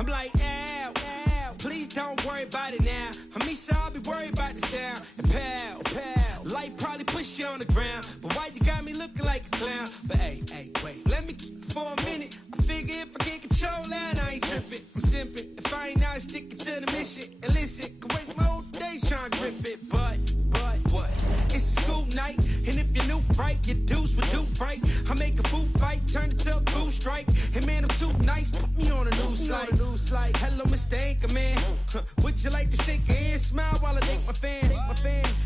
I'm like, ow, ow. Please don't worry about it now. Amisha, I'll be worried about the sound. And pal, light probably push you on the ground. But why you got me looking like a clown? But hey, wait, let me keep it for a minute. I figure if I get control that, I ain't tripping. I'm simping. If I ain't not sticking to the mission. And listen, could waste my whole day trying to grip it. But what? It's a school night. And if you're new, right, your dudes would do right. I make a food fight, turn it to a food strike. And man, I'm too nice, put me on a news slide. Hello, Mr. Anchorman. Would you like to shake your hand, smile while I take my fan?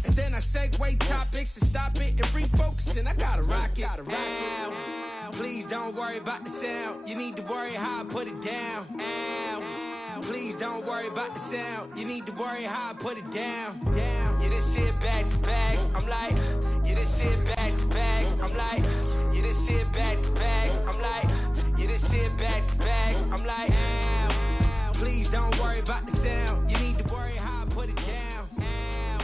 And then I segue topics and stop it and refocus. And I gotta rock it. Ow. Please don't worry about the sound. You need to worry how I put it down. Ow. Please don't worry about the sound. You need to worry how I put it down. Yeah, this shit back to back. I'm like, yeah, this shit back to back. I'm like, yeah, this shit back to back. I'm like, yeah, this shit back to back. I'm like, ow. Please don't worry about the sound. You need to worry how I put it down. Ow.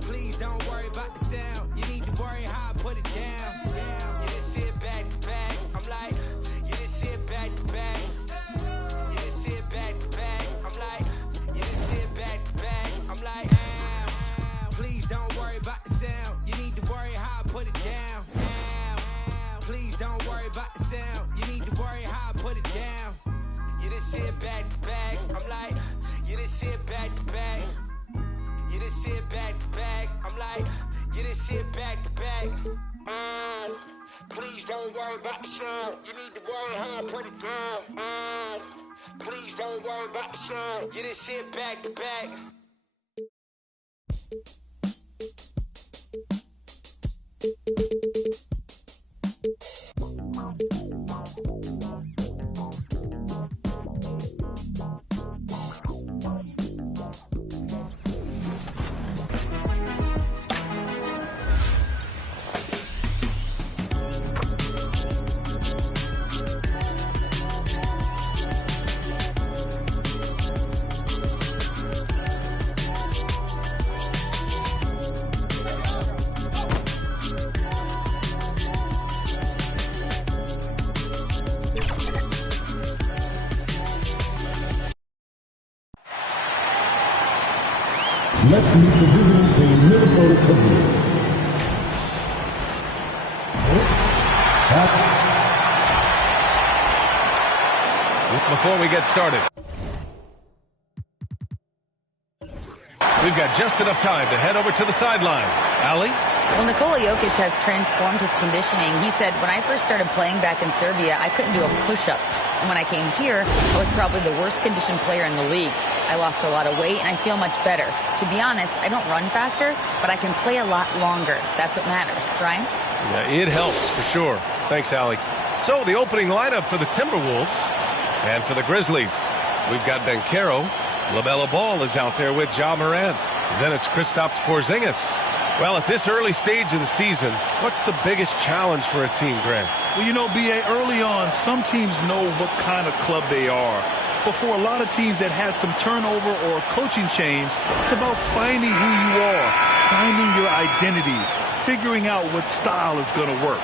Please don't worry about the sound. You need to worry how I put it down. Yeah, this shit back to back. I'm like, yeah, this shit back to back. Yeah, this shit back to back. I'm like, yeah, this shit back to back. I'm like, ow. Please don't worry about the sound. You need to worry how I put it down. Ow. Please don't worry about the sound. You need to worry how I put it down. Yeah, this shit back to back. I'm like, yeah, this shit back to back. Yeah, this shit back to back. I'm like, yeah, this shit back to back. Please don't worry about the sound. You need to worry how I put it down. Please don't worry about the sound. Yeah, this shit back to back. Let's meet the visiting team, Minnesota Timberwolves. Before we get started, we've got just enough time to head over to the sideline. Allie? Well, Nikola Jokic has transformed his conditioning. He said, when I first started playing back in Serbia, I couldn't do a push-up. And when I came here, I was probably the worst conditioned player in the league. I lost a lot of weight, and I feel much better. To be honest, I don't run faster, but I can play a lot longer. That's what matters. Brian? Yeah, it helps, for sure. Thanks, Allie. So, the opening lineup for the Timberwolves and for the Grizzlies. We've got Banchero. LaMelo Ball is out there with Ja Morant. Then it's Kristaps Porzingis. Well, at this early stage of the season, what's the biggest challenge for a team, Grant? Well, you know, B.A., early on, some teams know what kind of club they are. But for a lot of teams that had some turnover or coaching change, it's about finding who you are, finding your identity, figuring out what style is going to work.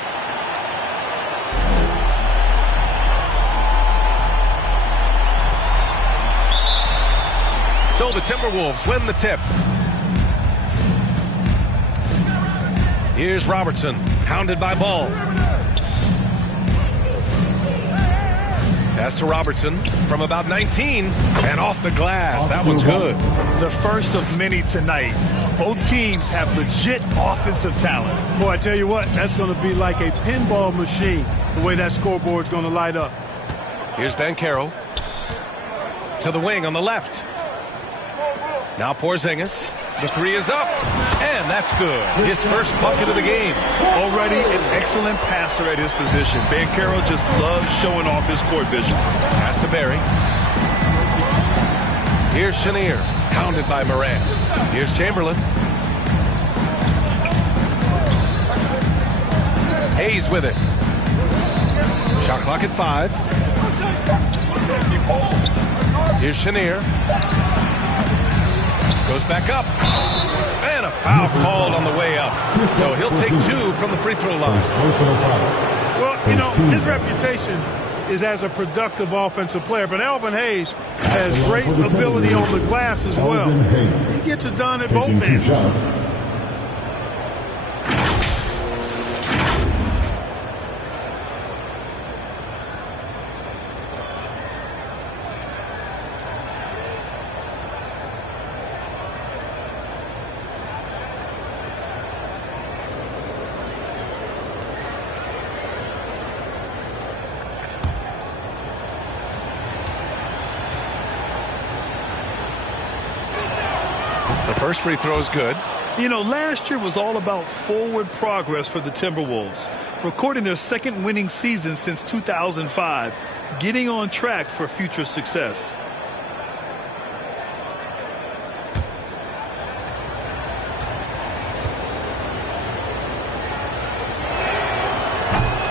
So the Timberwolves win the tip. Here's Robertson, hounded by Ball. Pass to Robertson from about 19 and off the glass. That one's good. The first of many tonight. Both teams have legit offensive talent. Boy, I tell you what, that's going to be like a pinball machine, the way that scoreboard's going to light up. Here's Banchero to the wing on the left. Now Porzingis. The three is up, and that's good. His first bucket of the game. Already an excellent passer at his position. Banchero just loves showing off his court vision. Pass to Barry. Here's Chenier, pounded by Morant. Here's Chamberlain. Hayes with it. Shot clock at 5. Here's Chenier. Goes back up. And a foul called on the way up. So he'll take 2 from the free throw line. Well, you know, his reputation is as a productive offensive player. But Elvin Hayes has great ability on the glass as well. He gets it done at both ends. The first free throw is good. You know, last year was all about forward progress for the Timberwolves, recording their second winning season since 2005, getting on track for future success.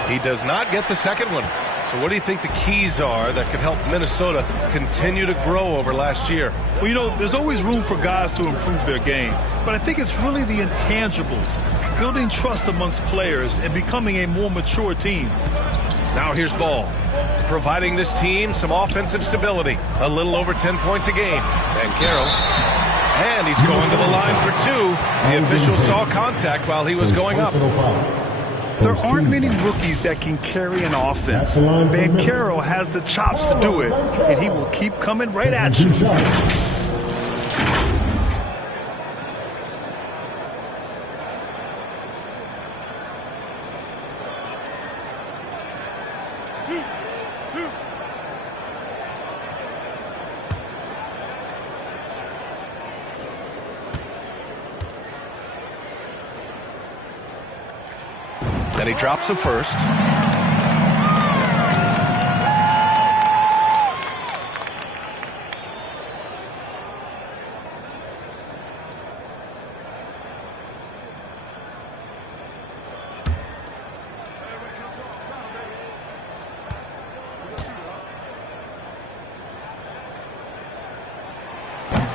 He does not get the second one. So what do you think the keys are that could help Minnesota continue to grow over last year? Well, you know, there's always room for guys to improve their game, but I think it's really the intangibles, building trust amongst players and becoming a more mature team. Now here's Ball, providing this team some offensive stability. A little over 10 points a game. Banchero. And he's going to the line for two. The official saw contact while he was going up. There aren't many rookies that can carry an offense. Banchero has the chops to do it, and he will keep coming right at you. Then he drops the first.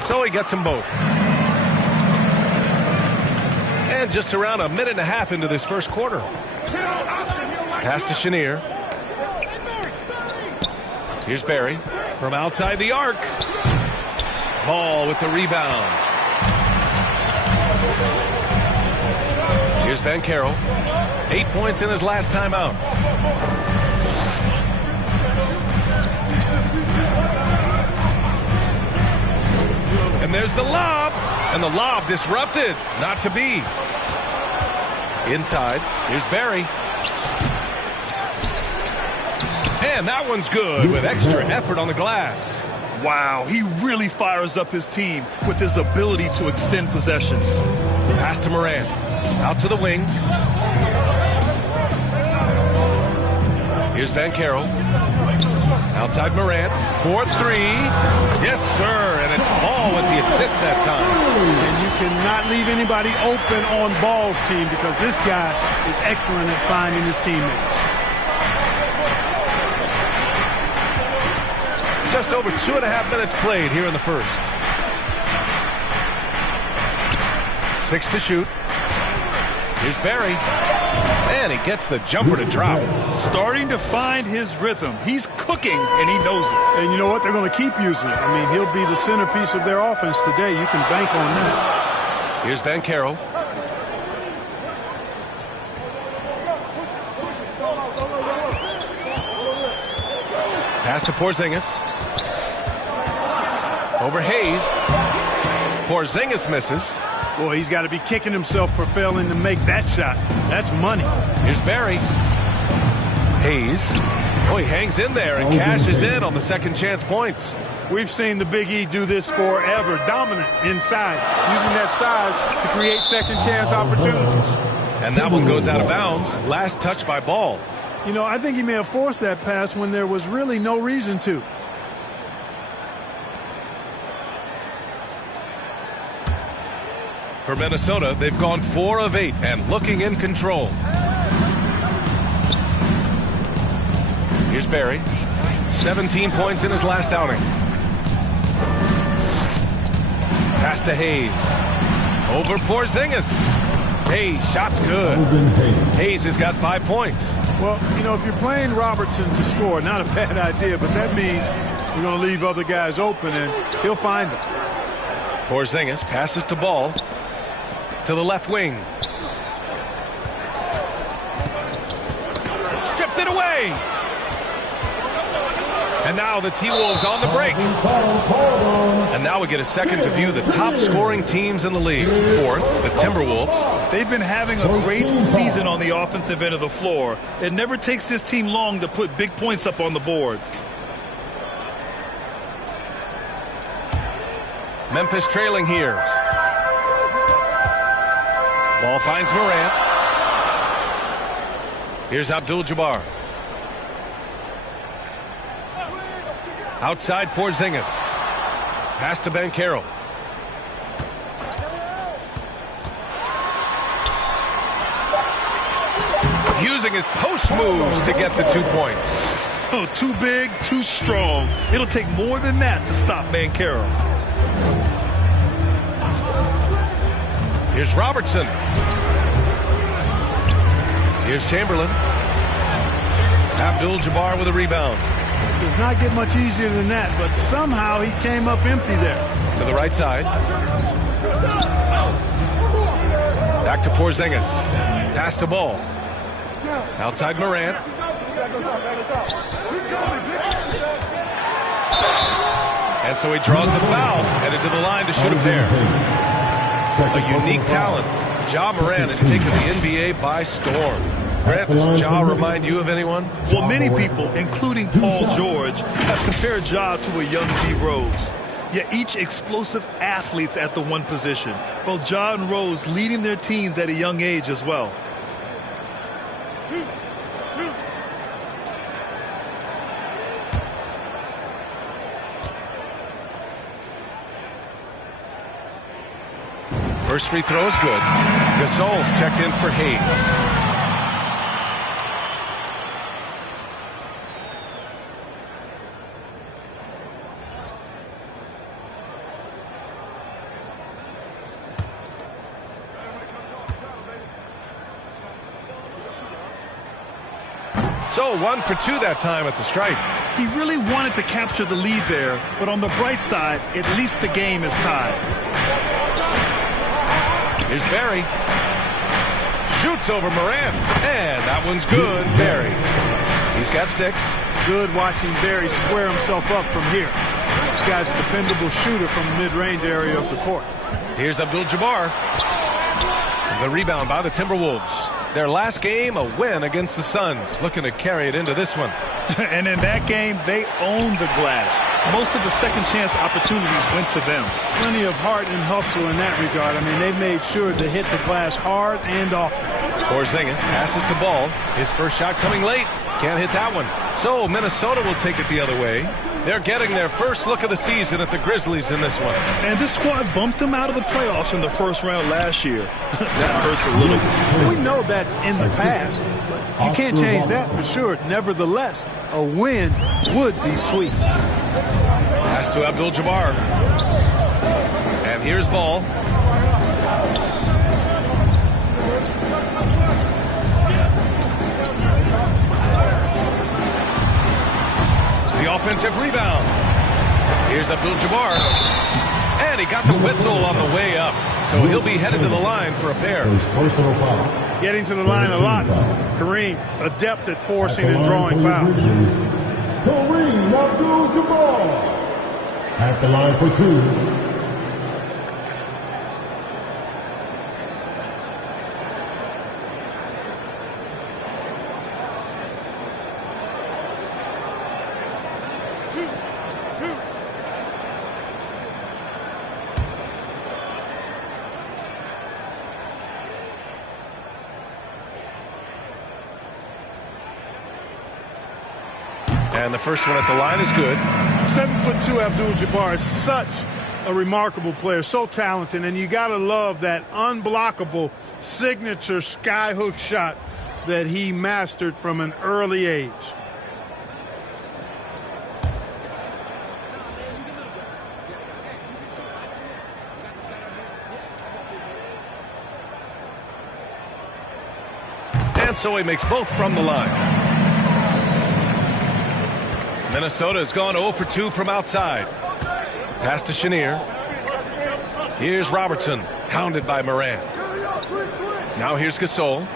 So he gets them both. And just around a minute and a half into this first quarter. Pass to Chenier. Here's Barry from outside the arc. Ball with the rebound. Here's Banchero. 8 points in his last time out. And there's the lob. And the lob disrupted. Not to be. Inside. Here's Barry. And that one's good with extra effort on the glass. Wow, he really fires up his team with his ability to extend possessions. Pass to Morant. Out to the wing. Here's Banchero. Outside Morant. 4-3. Yes, sir. And it's Ball with the assist that time. And you cannot leave anybody open on Ball's team because this guy is excellent at finding his teammates. Just over 2.5 minutes played here in the first. 6 to shoot. Here's Barry. And he gets the jumper to drop. Starting to find his rhythm. He's cooking, and he knows it. And you know what? They're going to keep using it. I mean, he'll be the centerpiece of their offense today. You can bank on that. Here's Banchero. Pass to Porzingis. Over Hayes. Porzingis misses. Boy, he's got to be kicking himself for failing to make that shot. That's money. Here's Barry. Hayes. Oh, he hangs in there and cashes in on the second chance points. We've seen the Big E do this forever. Dominant inside, using that size to create second chance opportunities. And that one goes out of bounds. Last touch by Ball. You know, I think he may have forced that pass when there was really no reason to. For Minnesota, they've gone 4 of 8 and looking in control. Here's Barry. 17 points in his last outing. Pass to Hayes. Over Porzingis. Hayes, shot's good. Hayes has got 5 points. Well, you know, if you're playing Robertson to score, not a bad idea, but that means you're going to leave other guys open, and he'll find them. Porzingis passes to Ball to the left wing. Stripped it away. And now the T-Wolves on the break. And now we get a second to view the top scoring teams in the league. Fourth, the Timberwolves. They've been having a great season on the offensive end of the floor. It never takes this team long to put big points up on the board. Memphis trailing here. Ball finds Morant. Here's Abdul-Jabbar. Outside Porzingis. Pass to Banchero. Using his post moves to get the 2 points. Oh, too big, too strong. It'll take more than that to stop Banchero. Here's Robertson. Here's Chamberlain. Abdul-Jabbar with a rebound. Does not get much easier than that, but somehow he came up empty there. To the right side. Back to Porzingis. Pass to Ball. Outside Morant. And so he draws the foul, headed to the line to shoot a pair. A unique talent. Ja Morant has taken the NBA by storm. Grant, does Ja remind you of anyone? Well, many people, including Paul George, have compared Ja to a young D. Rose. Yet each explosive athletes at the one position. Both Ja and Rose leading their teams at a young age as well. First free throw is good. Gasol's checked in for Hayes. So 1 for 2 that time at the stripe. He really wanted to capture the lead there, but on the bright side, at least the game is tied. Here's Barry. Shoots over Morant. And that one's good. Barry. He's got 6. Good watching Barry square himself up from here. This guy's a dependable shooter from the mid-range area of the court. Here's Abdul-Jabbar. The rebound by the Timberwolves. Their last game, a win against the Suns. Looking to carry it into this one. And in that game, they owned the glass. Most of the second chance opportunities went to them. Plenty of heart and hustle in that regard. I mean, they made sure to hit the glass hard and often. Porzingis passes to Ball. His first shot coming late. Can't hit that one. So Minnesota will take it the other way. They're getting their first look of the season at the Grizzlies in this one. And this squad bumped them out of the playoffs in the first round last year. That hurts a little. We know that's in the past. You can't change that for sure. Nevertheless, a win would be sweet. Pass to Abdul-Jabbar. And here's Ball. The offensive rebound. Here's Abdul-Jabbar. And he got the whistle on the way up. So he'll be headed to the line for a pair. Personal foul. Getting to the line a lot. Kareem, adept at forcing and drawing fouls. Kareem Abdul-Jabbar at the line for 2. And the first one at the line is good. 7'2" Abdul-Jabbar is such a remarkable player, so talented, and you got to love that unblockable signature skyhook shot that he mastered from an early age. And And so he makes both from the line. Minnesota has gone 0 for 2 from outside. Pass to Chenier. Here's Robertson, hounded by Moran. Now here's Gasol.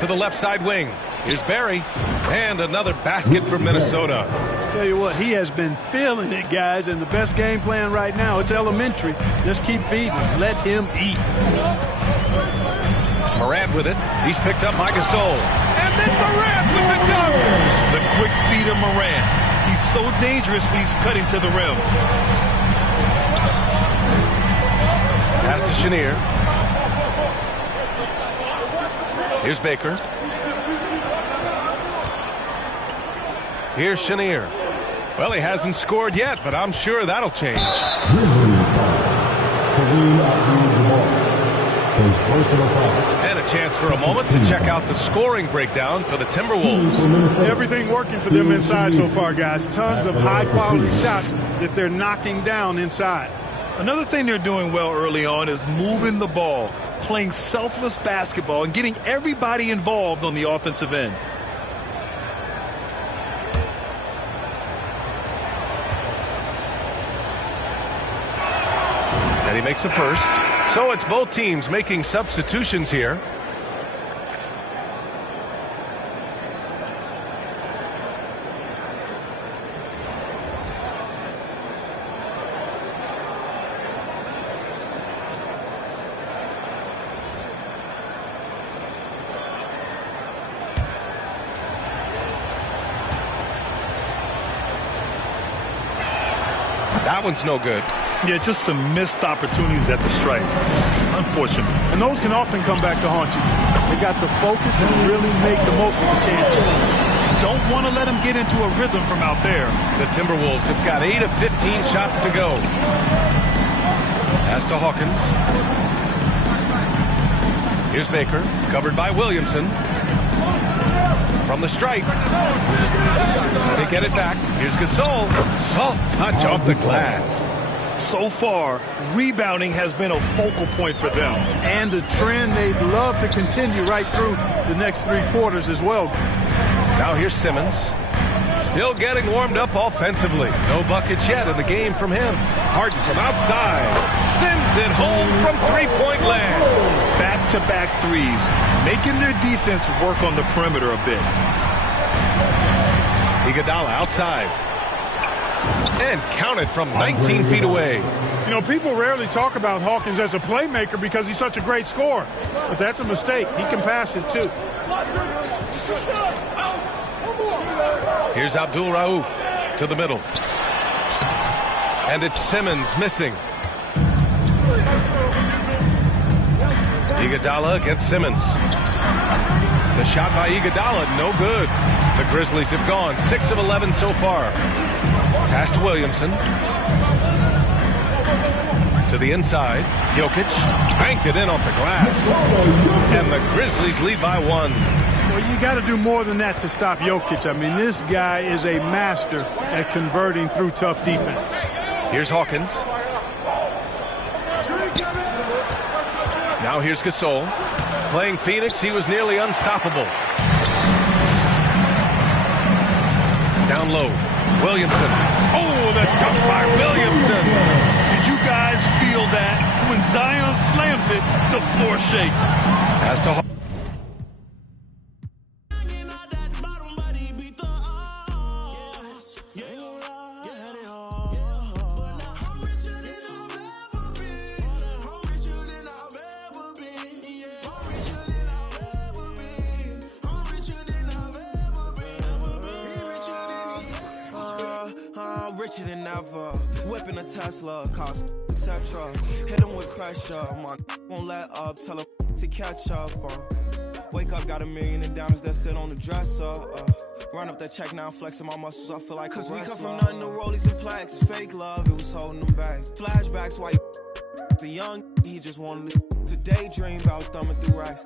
To the left side wing. Here's Barry. And another basket for Minnesota. Tell you what, he has been feeling it, guys, and the best game plan right now, it's elementary. Just keep feeding him. Let him eat. Morant with it. He's picked up by Gasol. And then Morant with the dunk. The quick feed of Morant. He's so dangerous when he's cutting to the rim. Pass to Chenier. Here's Baker. Here's Chenier. Well, he hasn't scored yet, but I'm sure that'll change. And a chance for a moment to check out the scoring breakdown for the Timberwolves. Everything working for them inside so far, guys. Tons of high-quality shots that they're knocking down inside. Another thing they're doing well early on is moving the ball, playing selfless basketball, and getting everybody involved on the offensive end. And he makes a first. So it's both teams making substitutions here. That one's no good. Yeah, just some missed opportunities at the stripe. Unfortunate. And those can often come back to haunt you. They got to focus and really make the most of the chances. Don't want to let them get into a rhythm from out there. The Timberwolves have got 8 of 15 shots to go. Pass to Hawkins. Here's Baker, covered by Williamson. From the stripe. They get it back. Here's Gasol. Soft touch off the glass. So far, rebounding has been a focal point for them. And a trend they'd love to continue right through the next 3 quarters as well. Now here's Simmons. Still getting warmed up offensively. No buckets yet in the game from him. Harden from outside. Sends it home from three-point land. Back-to-back threes, making their defense work on the perimeter a bit. Iguodala outside. And counted from 19 feet away. You know, people rarely talk about Hawkins as a playmaker because he's such a great scorer. But that's a mistake. He can pass it, too. Here's Abdul Rauf to the middle. And it's Simmons missing. Iguodala against Simmons. The shot by Iguodala, no good. The Grizzlies have gone 6 of 11 so far. Pass to Williamson. To the inside. Jokic banked it in off the glass. And the Grizzlies lead by 1. Well, you got to do more than that to stop Jokic. I mean, this guy is a master at converting through tough defense. Here's Hawkins. Now here's Gasol. Playing Phoenix, he was nearly unstoppable. Down low. Williamson. Oh, the dunk by Williamson. Did you guys feel that? When Zion slams it, the floor shakes. Pass to Hawkins. Richer than ever, whipping a Tesla, cost etc. Hit him with pressure, my won't let up, tell him to catch up. Wake up, got $1 million in diamonds that sit on the dresser. Run up that check now, flexing my muscles, I feel like cause we come from nothing to rollies and plaques. Fake love, it was holding them back. Flashbacks, why the young, he just wanted to daydream about thumbing through racks.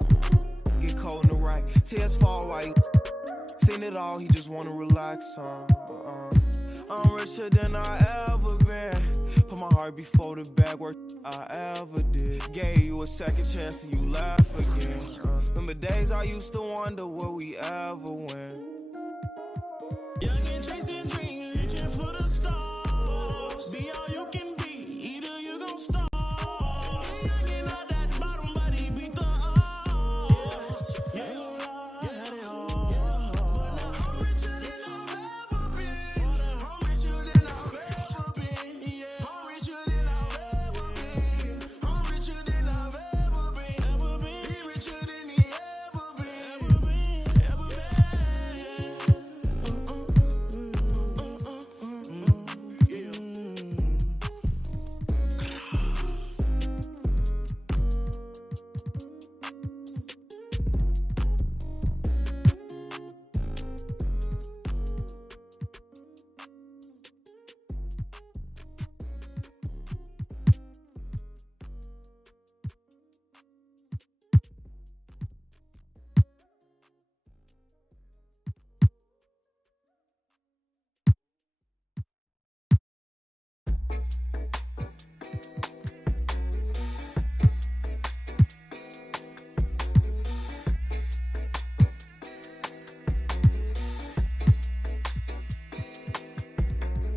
Get cold in the right, tears fall while you seen it all, he just wanna relax. I'm richer than I ever been. Put my heart before the bad work I ever did. Gave you a second chance and you laugh again. Remember days I used to wonder will we ever win. Young and chasing dreams, reaching for the stars. Be all you can be, either you gon' starve. Young out that bottom, but he beat the odds. Yeah, they are. But now I'm richer than I've ever been. I'm richer than I've ever been. Yeah, I'm richer than I've ever been. I'm richer than I've ever been. Be richer than he ever been. Ever been.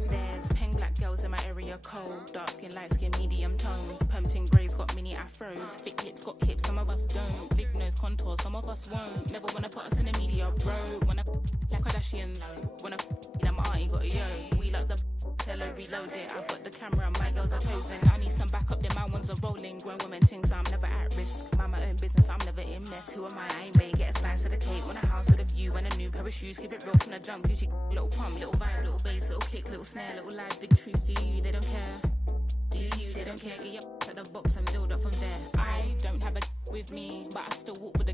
There's pink black girls in my area cold. Dark skin, light skin, medium tones. Pumping braids got mini afros. Thick lips got hips, some of us don't. Big nose contour, some of us won't. Never wanna put us in the media, bro. Wanna like Kardashians. Wanna like my auntie got a yo. We like the tell her reload it. I've got the camera, my girls are posing. I need some backup, then my ones are rolling. Grown women things, I'm never at risk. Mind my own business, I'm never in mess. Who am I ain't ready. Get a slice of the cake. Want a house with a view and a new pair of shoes. Keep it real from the jump. Gucci, little pump, little vibe, little bass, little kick, little snare, little lies, big truths. Do you? They don't care. Do you? They don't care. Get your to the box and build up from there. I don't have a with me, but I still walk with a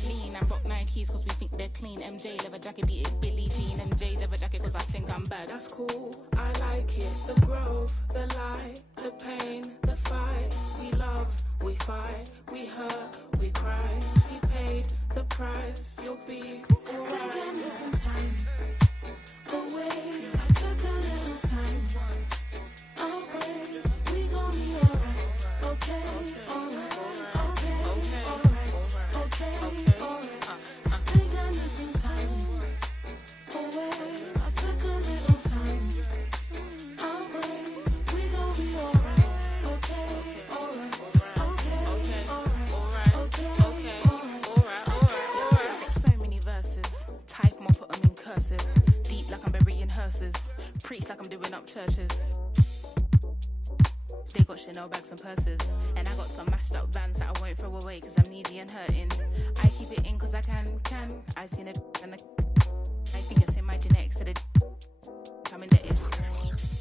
clean. I rock Nikes cause we think they're clean. MJ leather jacket, beat it Billie Jean. MJ leather jacket cause I think I'm bad. That's cool, I like it. The growth, the light, the pain, the fight. We love, we fight, we hurt, we cry. He paid the price, you'll be alright. Give me some time away. I took a little time. I'll pray we gon' be alright. Okay, alright. Okay, alright. Okay, alright. I think I need some time away. I took a little time. I'll pray we gon' be alright. Okay, alright. Okay, alright. Okay, alright. Got so many verses. Type them, put them in cursive. Deep like I'm burying hearses. Preach like I'm doing up churches. They got Chanel bags and purses. And I got some mashed up vans that I won't throw away cause I'm needy and hurting. I keep it in cause I can. I seen it and I think it's in my genetics so the I'm in the it.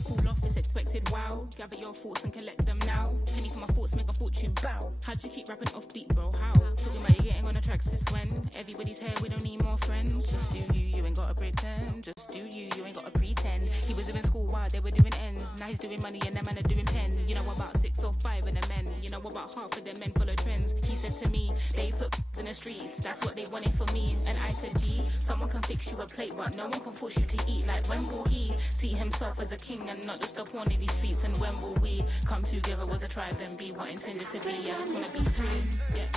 Fall off is expected, wow. Gather your thoughts and collect them now. Penny for my thoughts, make a fortune, bow. How'd you keep rapping off beat, bro? How? Talking about you getting on the tracks since when? Everybody's here, we don't need more friends. Just do you, you ain't gotta pretend. Just do you, you ain't gotta pretend. He was doing school while they were doing ends. Now he's doing money and them men are doing pen. You know about 6 or 5 of the men. You know about half of the men follow trends. He said to me, they put in the streets. That's what they wanted for me. And I said, gee, someone can fix you a plate, but no one can force you to eat. Like when will he see himself as a king and not just a pawn in these streets? And when will we come together as a tribe and be what intended to be? I just wanna be free. Yeah.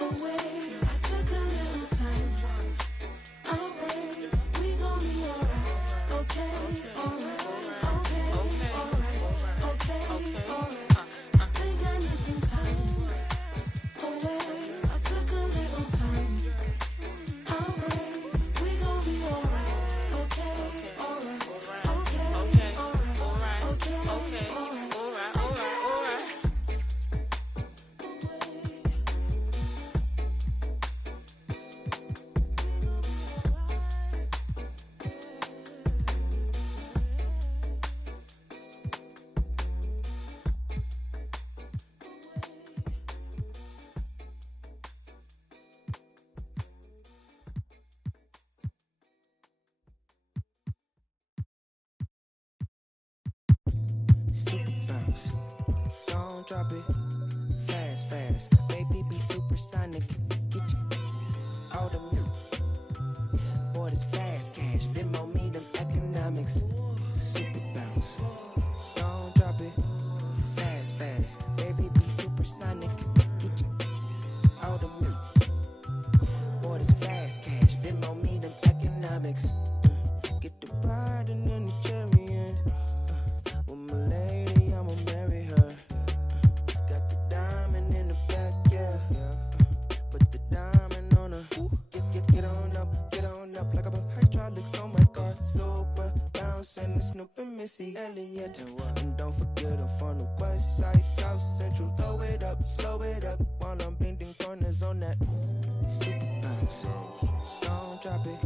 Away, I took a little time. I'll pray we gon' be alright. Okay, alright. Okay, alright. Okay, alright. I think I need some time away. I took a little time. I'll pray we gon' be alright. Okay, alright. Okay, alright. Okay, alright. Super bounce. Don't drop it. Fast, fast. Baby, be supersonic. Get you all the boy, this fast cash. Venmo me them economics. Super bounce. Don't drop it. hydraulics on my car, super bouncing, Snoop and Missy Elliott. And don't forget I'm from the west side, south central. Throw it up, slow it up, while I'm bending corners on that super bounce. Don't drop it,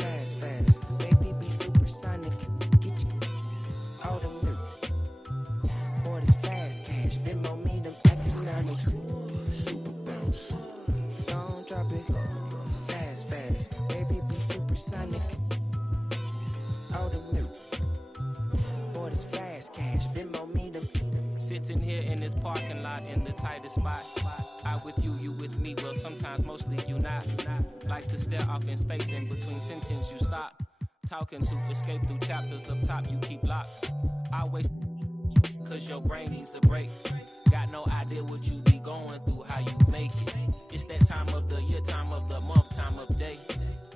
fast, fast. Baby, be supersonic. Get you out of me. Boy, this fast cash. Venmo me them economics. Super bounce. Don't drop it, fast, fast. Baby, be supersonic. Out of me. Boy, this fast cash. Venmo me them. Sitting here in this parking lot in the tightest spot. I with you, you with me, well sometimes mostly you not. Like to stare off in space, in between sentence you stop. Talking to escape through chapters up top you keep locked. I waste cause your brain needs a break. Got no idea what you be going through, how you make it. It's that time of the year, time of the month, time of day.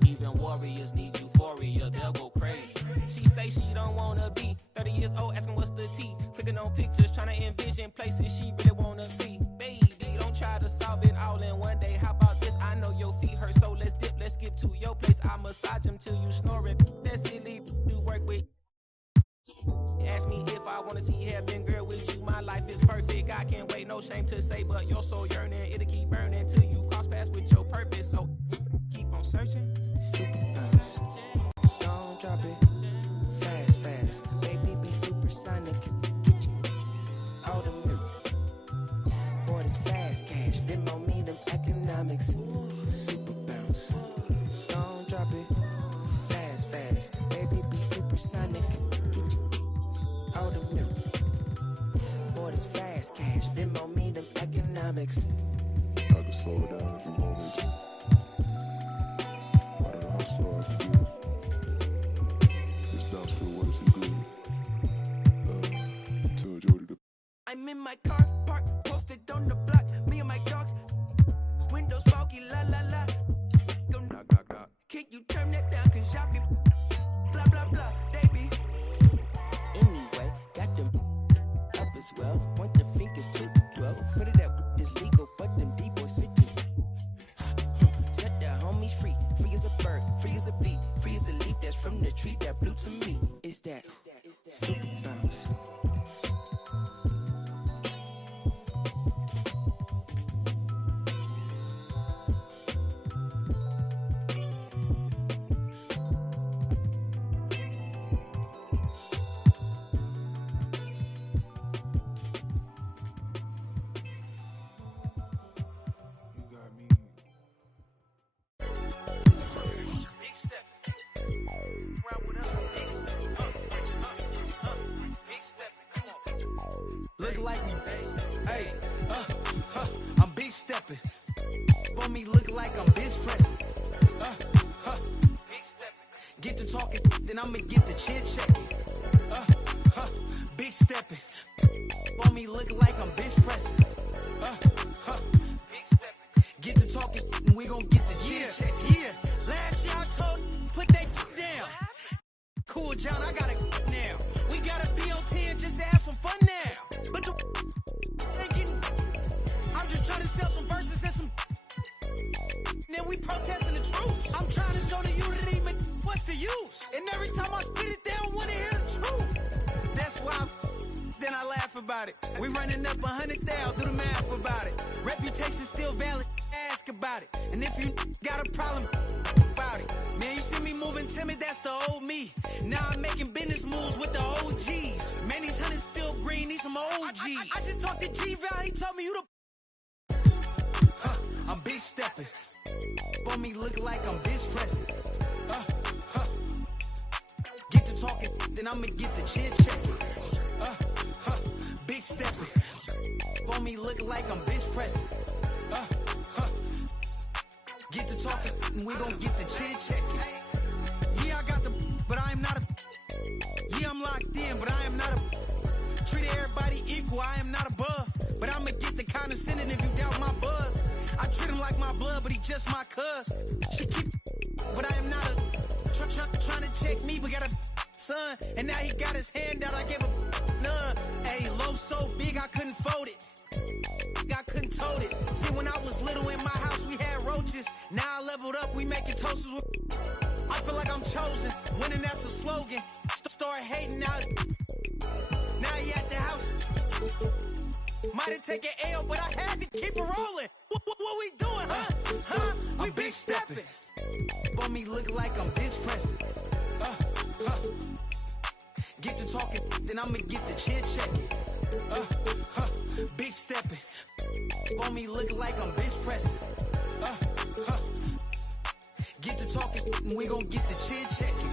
Even warriors need euphoria, they'll go crazy. She say she don't wanna be 30 years old, asking what's the tea. Clicking on pictures, trying to envision places she really wanna see. Baby, don't try to solve it all in one day. How about this? I know your feet hurt, so let's dip, let's skip to your place. I massage them till you snoring. That's silly, you work with. Ask me if I wanna see heaven, girl, with you. My life is perfect, I can't wait, no shame to say, but your soul yearning, it'll keep burning till you cross paths with your purpose. So keep on searching. Super bounce. Don't drop it, fast, fast. Baby, be supersonic. Get you out of me. Boy, this fast cash. Venmo me them economics. Super bounce. Don't drop it, fast, fast. Baby, be supersonic. Get you out of me. Boy, this fast cash. Venmo me them economics. I can slow it down if you want me to. I don't know how slow I can do it. This bounce feel worse is good. Tell Jody to. I'm in my car, park, posted on the block. Me and my dogs, windows foggy, la la la. Go knock, knock, knock. Can you turn that down? Cause y'all be blah, blah, blah. They be. Anyway, got them up as well. Point the fingers to the 12. Put it out is legal, but them D-boys sitting. Set the homies free. Free as a bird, free as a bee. Free as the leaf that's from the tree that blew to me. It's that super bounce. Look like me, hey, I'm big stepping. For me, look like I'm bench pressing. Big stepping. Get to talking, then I'ma get to chin checking. Big stepping. For me, look like I'm bench pressing. Big stepping. Get to talking, and we gon' get to chin checking. Yeah, last year I told you, put that down. Cool, John, I got it now. We gotta be on 10, just have some fun now. But the I'm just trying to sell some verses and some. Then we protesting the truth. I'm trying to show the unity, but what's the use? And every time I spit it, they don't want to hear the truth. That's why then I laugh about it. We running up 100,000, do the math about it. Reputation still valid, ask about it. And if you got a problem about it, man, you see me moving timid, that's the old me. Now I'm making business moves with the OGs. Man, these hunters still green, need some OGs. I just talked to G-Val, he told me you the. I'm big stepping. For me, look like I'm bench pressing. Get to talking, then I'ma get to chin checking. Big stepping. For me, look like I'm bench pressing. Get to talking, and we gon' get to chin checking. Yeah, I got the, but I am not a. Yeah, I'm locked in, but I am not a. Treat everybody equal, I am not above. But I'ma get the condescending if you doubt my buzz. I treat him like my blood, but he just my cuz. She keep, but I am not a. Trying to check me, we got a son. And now he got his hand out, I gave him none. Hey, low so big I couldn't fold it. I couldn't tote it. See, when I was little in my house, we had roaches. Now I leveled up, we making toasters with. I feel like I'm chosen. Winning, that's a slogan. Start hating now. Now you at the house. Might have taken L, but I had to keep it rolling. What we doing, huh? We big stepping. For me, look like I'm bench pressing. Get to talking, then I'ma get to chin checking. Big stepping. For me, look like I'm bench pressing. Get to talking, and we gon' get to chin checking.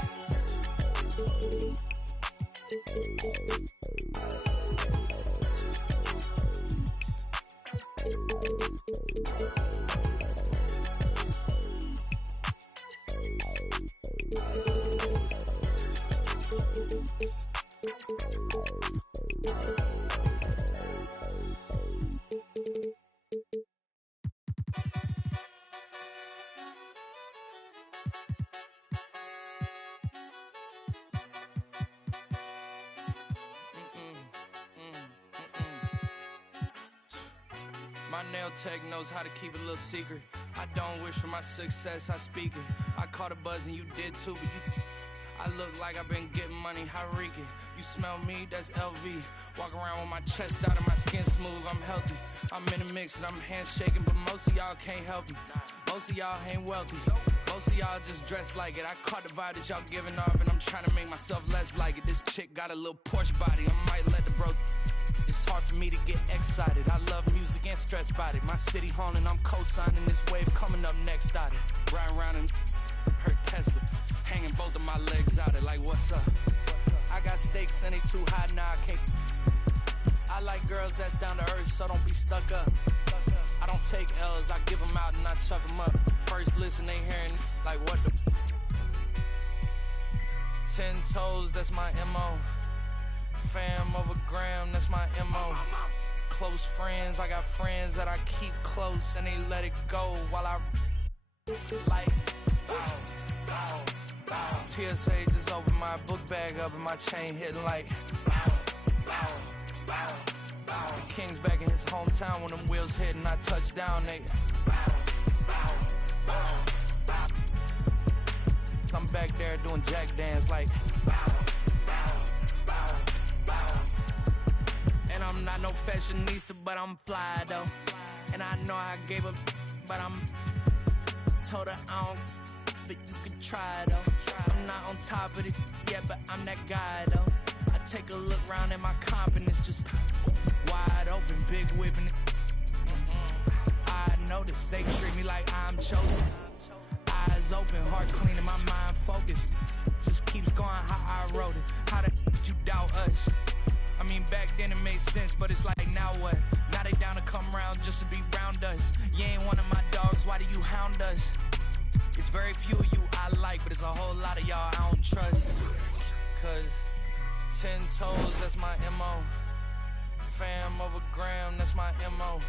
My nail tech knows how to keep a little secret. I don't wish for my success, I speak it. I caught a buzz and you did too, but I look like I've been getting money, how reek it. You smell me, that's LV. Walk around with my chest out and my skin smooth, I'm healthy. I'm in a mix and I'm handshaking, but most of y'all can't help me. Most of y'all ain't wealthy. Most of y'all just dress like it. I caught the vibe that y'all giving off and I'm trying to make myself less like it. This chick got a little Porsche body, I might let the bro. It's hard for me to get excited. I love music and stress about it. My city haunting, I'm co-signing this wave coming up next out it. Riding around in her Tesla, hanging both of my legs out it like what's up? I got stakes and they too high now, I can't. I like girls that's down to earth, so don't be stuck up. I don't take L's, I give them out and I chuck them up. First listen, they hearing like what the 10 toes, that's my MO. Fam over gram, that's my MO. Close friends, I got friends that I keep close and they let it go while I like TSA just opened my book bag up and my chain hitting like the King's back in his hometown when them wheels hit and I touch down, they I'm back there doing jack dance like and I'm not no fashionista, but I'm fly though. And I know I gave up, but I'm told her I don't, but you can try though. I'm not on top of it yet, but I'm that guy though. I take a look round at my confidence, just wide open, big whipping it. I notice they treat me like I'm chosen. Eyes open, heart clean, and my mind focused. Just keeps going how I wrote it. How the you doubt us? I mean, back then it made sense, but it's like, now what? Now they down to come around just to be round us. You ain't one of my dogs, why do you hound us? It's very few of you I like, but it's a whole lot of y'all I don't trust. Cause 10 toes, that's my MO. Fam over gram, that's my MO.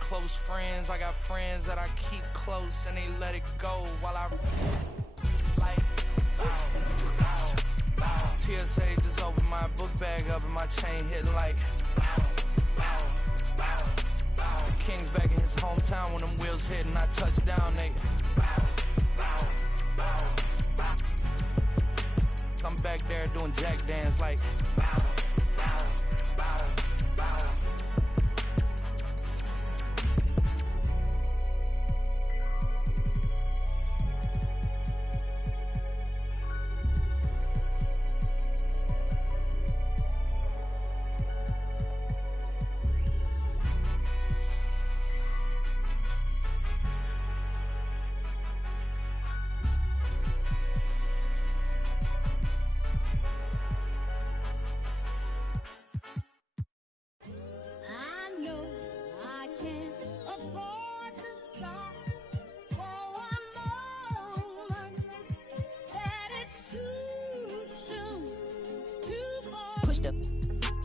Close friends, I got friends that I keep close and they let it go while I like TSA just opened my book bag up and my chain hitting like King's back in his hometown when them wheels hit and I touch down, they I'm back there doing jack dance like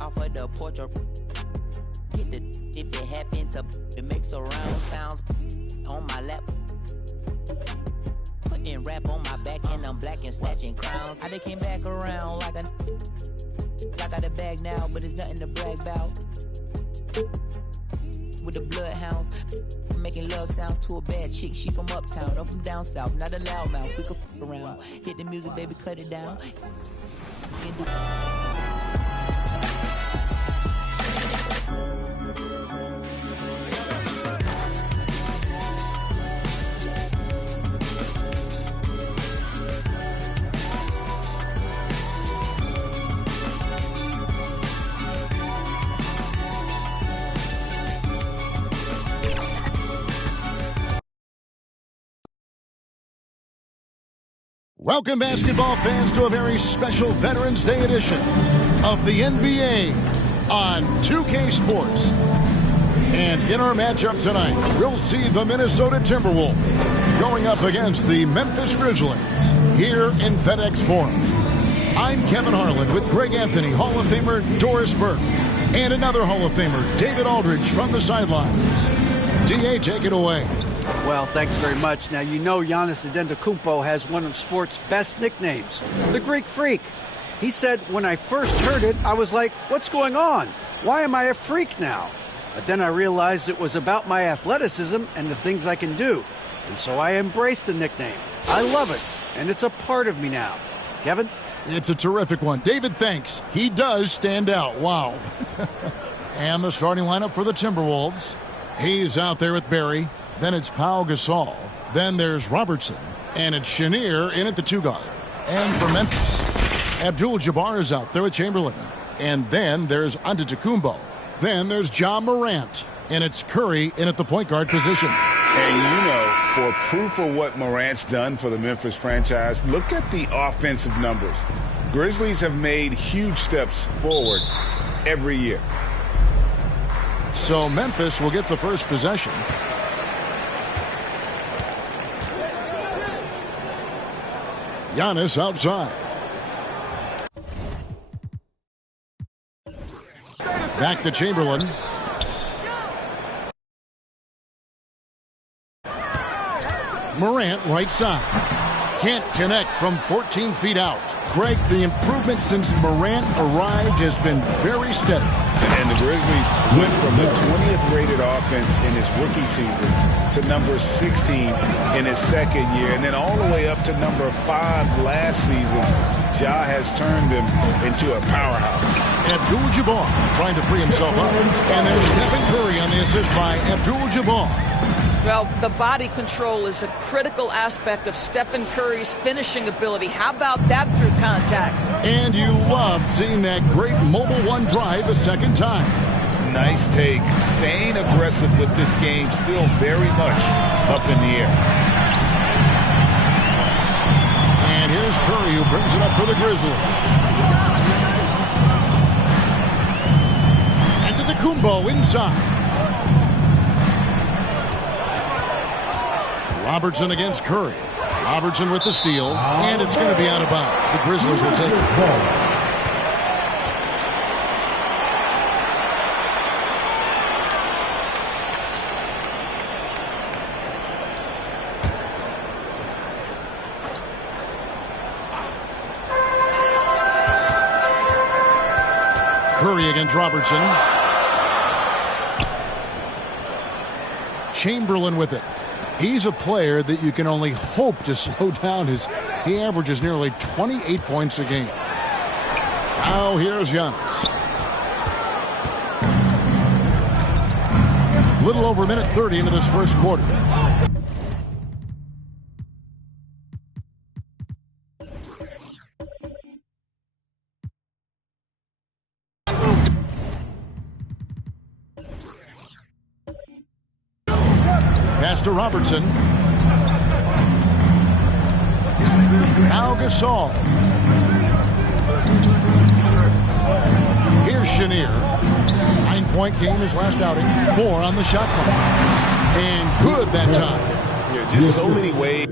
off of the porch or hit the if it happen to make surround sounds on my lap. Putting rap on my back and I'm black and snatching crowns. I done came back around like I got a bag now, but it's nothing to brag about. with the bloodhounds. Making love sounds to a bad chick. She from uptown, I'm from down south. Not a loudmouth, we can around. Hit the music, baby, cut it down. Welcome, basketball fans, to a very special Veterans Day edition of the NBA on 2K Sports. And in our matchup tonight, we'll see the Minnesota Timberwolves going up against the Memphis Grizzlies here in FedEx Forum. I'm Kevin Harlan with Greg Anthony, Hall of Famer Doris Burke, and another Hall of Famer, David Aldridge, from the sidelines. DA, take it away. Well, thanks very much. Now, you know Giannis Antetokounmpo has one of sports' best nicknames, the Greek Freak. He said, when I first heard it, I was like, what's going on? Why am I a freak now? But then I realized it was about my athleticism and the things I can do. And so I embraced the nickname. I love it, and it's a part of me now. Kevin? It's a terrific one. David, thanks. He does stand out. Wow. And the starting lineup for the Timberwolves. He's out there with Barry. Then it's Pau Gasol. Then there's Robertson. And it's Chenier in at the 2-guard. And for Memphis, Abdul-Jabbar is out there with Chamberlain. And then there's Antetokounmpo. Then there's Ja Morant. And it's Curry in at the point guard position. And you know, for proof of what Morant's done for the Memphis franchise, look at the offensive numbers. Grizzlies have made huge steps forward every year. So Memphis will get the first possession. Giannis outside. Back to Chamberlain. Morant right side. Can't connect from 14 feet out. Greg, the improvement since Morant arrived has been very steady. And the Grizzlies went from the 20th rated offense in his rookie season to number 16 in his second year, and then all the way up to number 5 last season. Ja has turned them into a powerhouse. Abdul-Jabbar trying to free himself up. And there's Stephen Curry on the assist by Abdul-Jabbar. Well, the body control is a critical aspect of Stephen Curry's finishing ability. How about that through contact? And you love seeing that great mobile one drive a second time. Nice take. Staying aggressive with this game, still very much up in the air. And here's Curry, who brings it up for the Grizzlies. Antetokounmpo inside. Robertson against Curry. Robertson with the steal, and it's going to be out of bounds. The Grizzlies will take it. Curry against Robertson. Chamberlain with it. He's a player that you can only hope to slow down. He averages nearly 28 points a game. Now here's Giannis. Little over a minute 30 into this first quarter. Pass to Robertson. Now Gasol. Here's Chenier. 9-point game his last outing. 4 on the shot clock. And good that time. Yeah, just so many ways.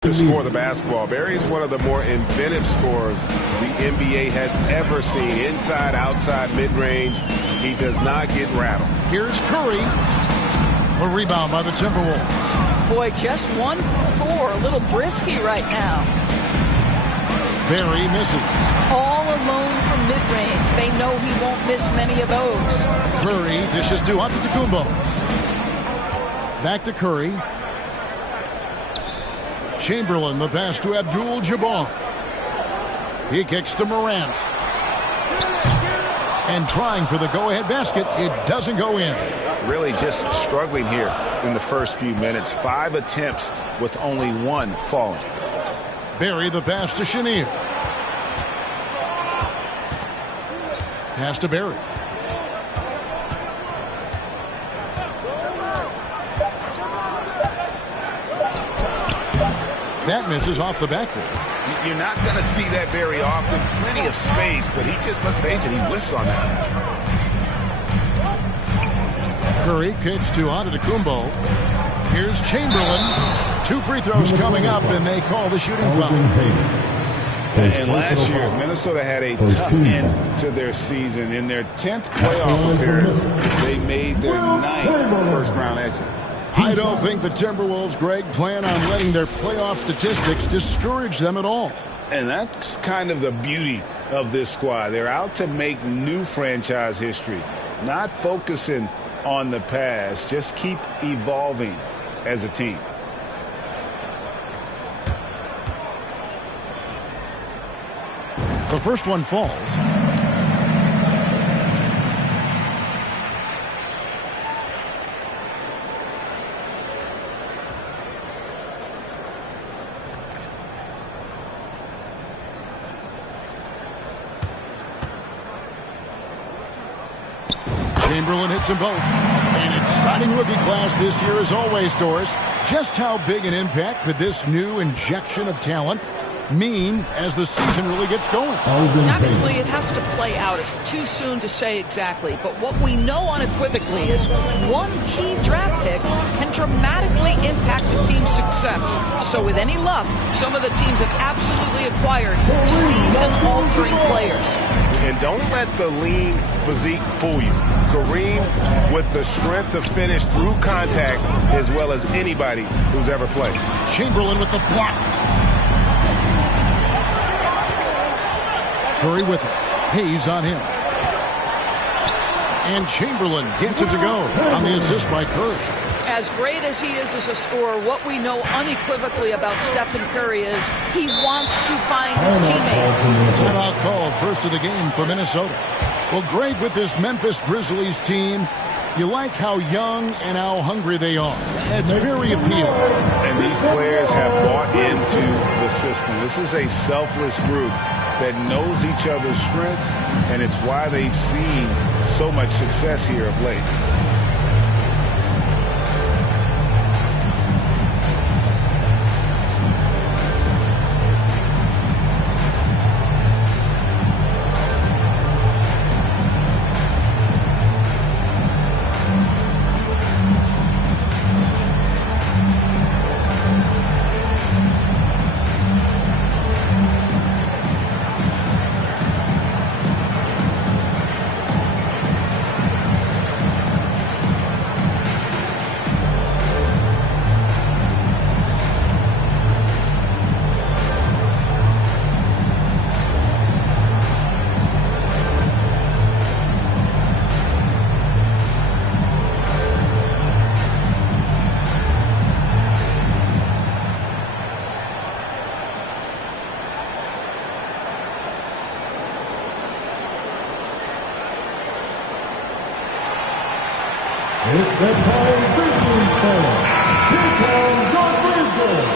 To score the basketball. Barry is one of the more inventive scorers the NBA has ever seen. Inside, outside, mid-range. He does not get rattled. Here's Curry. A rebound by the Timberwolves. Boy, just 1 for 4. A little brisky right now. Barry misses. All alone from mid-range. They know he won't miss many of those. Curry dishes to Antetokounmpo. Back to Curry. Chamberlain, the pass to Abdul-Jabbar. He kicks to Morant. And trying for the go-ahead basket. It doesn't go in. Really just struggling here in the first few minutes. 5 attempts with only 1 falling. Barry, the pass to Chenier. Pass to Barry. That misses off the backboard. You're not going to see that very often. Plenty of space, but he just, let's face it, he whiffs on that. Curry kicks to Antetokounmpo. Here's Chamberlain. 2 free throws coming up, and they call the shooting foul. And last year, Minnesota had a tough end to their season. In their 10th playoff appearance, they made their 9th first-round exit. I don't think the Timberwolves, Greg, plan on letting their playoff statistics discourage them at all. And that's kind of the beauty of this squad. They're out to make new franchise history, not focusing on the past. Just keep evolving as a team. The first one falls. Chamberlain hits them both. An exciting rookie class this year as always, Doris. Just how big an impact could this new injection of talent mean as the season really gets going? Obviously, it has to play out. It's too soon to say exactly. But what we know unequivocally is one key draft pick can dramatically impact a team's success. So with any luck, some of the teams have absolutely acquired season-altering players. And don't let the lean physique fool you. Kareem with the strength to finish through contact as well as anybody who's ever played. Chamberlain with the block. Curry with it. Hayes on him. And Chamberlain gets it to go on the assist by Curry. As great as he is as a scorer, what we know unequivocally about Stephen Curry is he wants to find his teammates. Timeout called, first of the game for Minnesota. Well, Greg, with this Memphis Grizzlies team, you like how young and how hungry they are. It's very appealing. And these players have bought into the system. This is a selfless group that knows each other's strengths, and it's why they've seen so much success here of late. It's the time Grizzlies fan. Here comes your Grizzlies.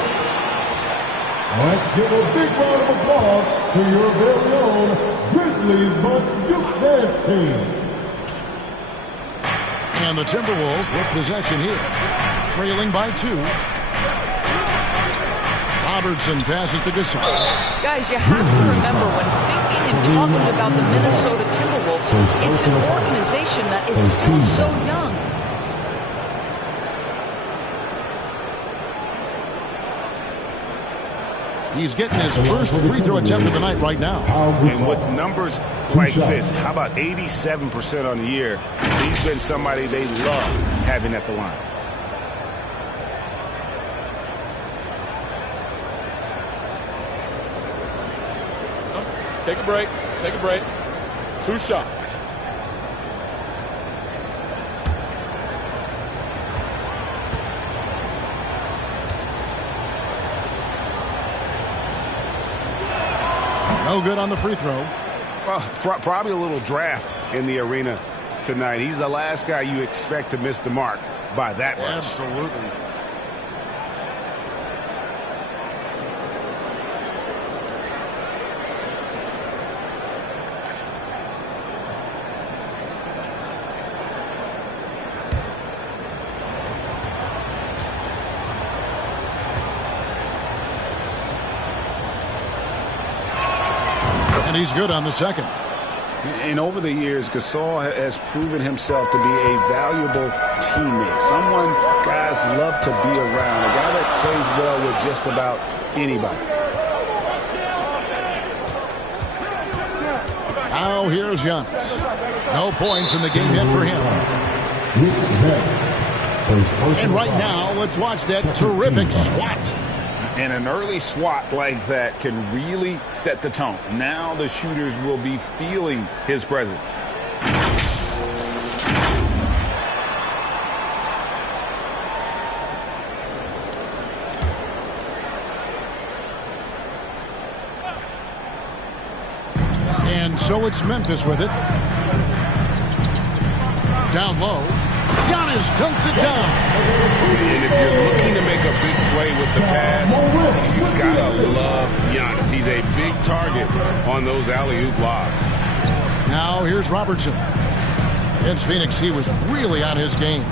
Let's give a big round of applause to your very own Grizzlies Bunch Youth Dance Team. And the Timberwolves with possession here, trailing by 2. Robertson passes to Gasol. Guys, you have to remember when thinking and talking about the Minnesota Timberwolves, it's an organization that is still so young. He's getting his first free throw attempt of the night right now. And with numbers like this, how about 87% on the year? He's been somebody they love having at the line. Take a break. Take a break. 2 shots. No good on the free throw. Well, probably a little draft in the arena tonight. He's the last guy you expect to miss the mark by that much. Absolutely. And he's good on the second. And over the years, Gasol has proven himself to be a valuable teammate. Someone guys love to be around. A guy that plays well with just about anybody. Now here's Giannis. No points in the game yet for him. And right now, let's watch that terrific swat. And an early swat like that can really set the tone. Now the shooters will be feeling his presence. And so it's Memphis with it. Down low. Giannis dunks it down. And if you're looking to make a big play with the pass, you've got to love Giannis. He's a big target on those alley-oop lobs. Now here's Robertson. Against Phoenix, he was really on his game.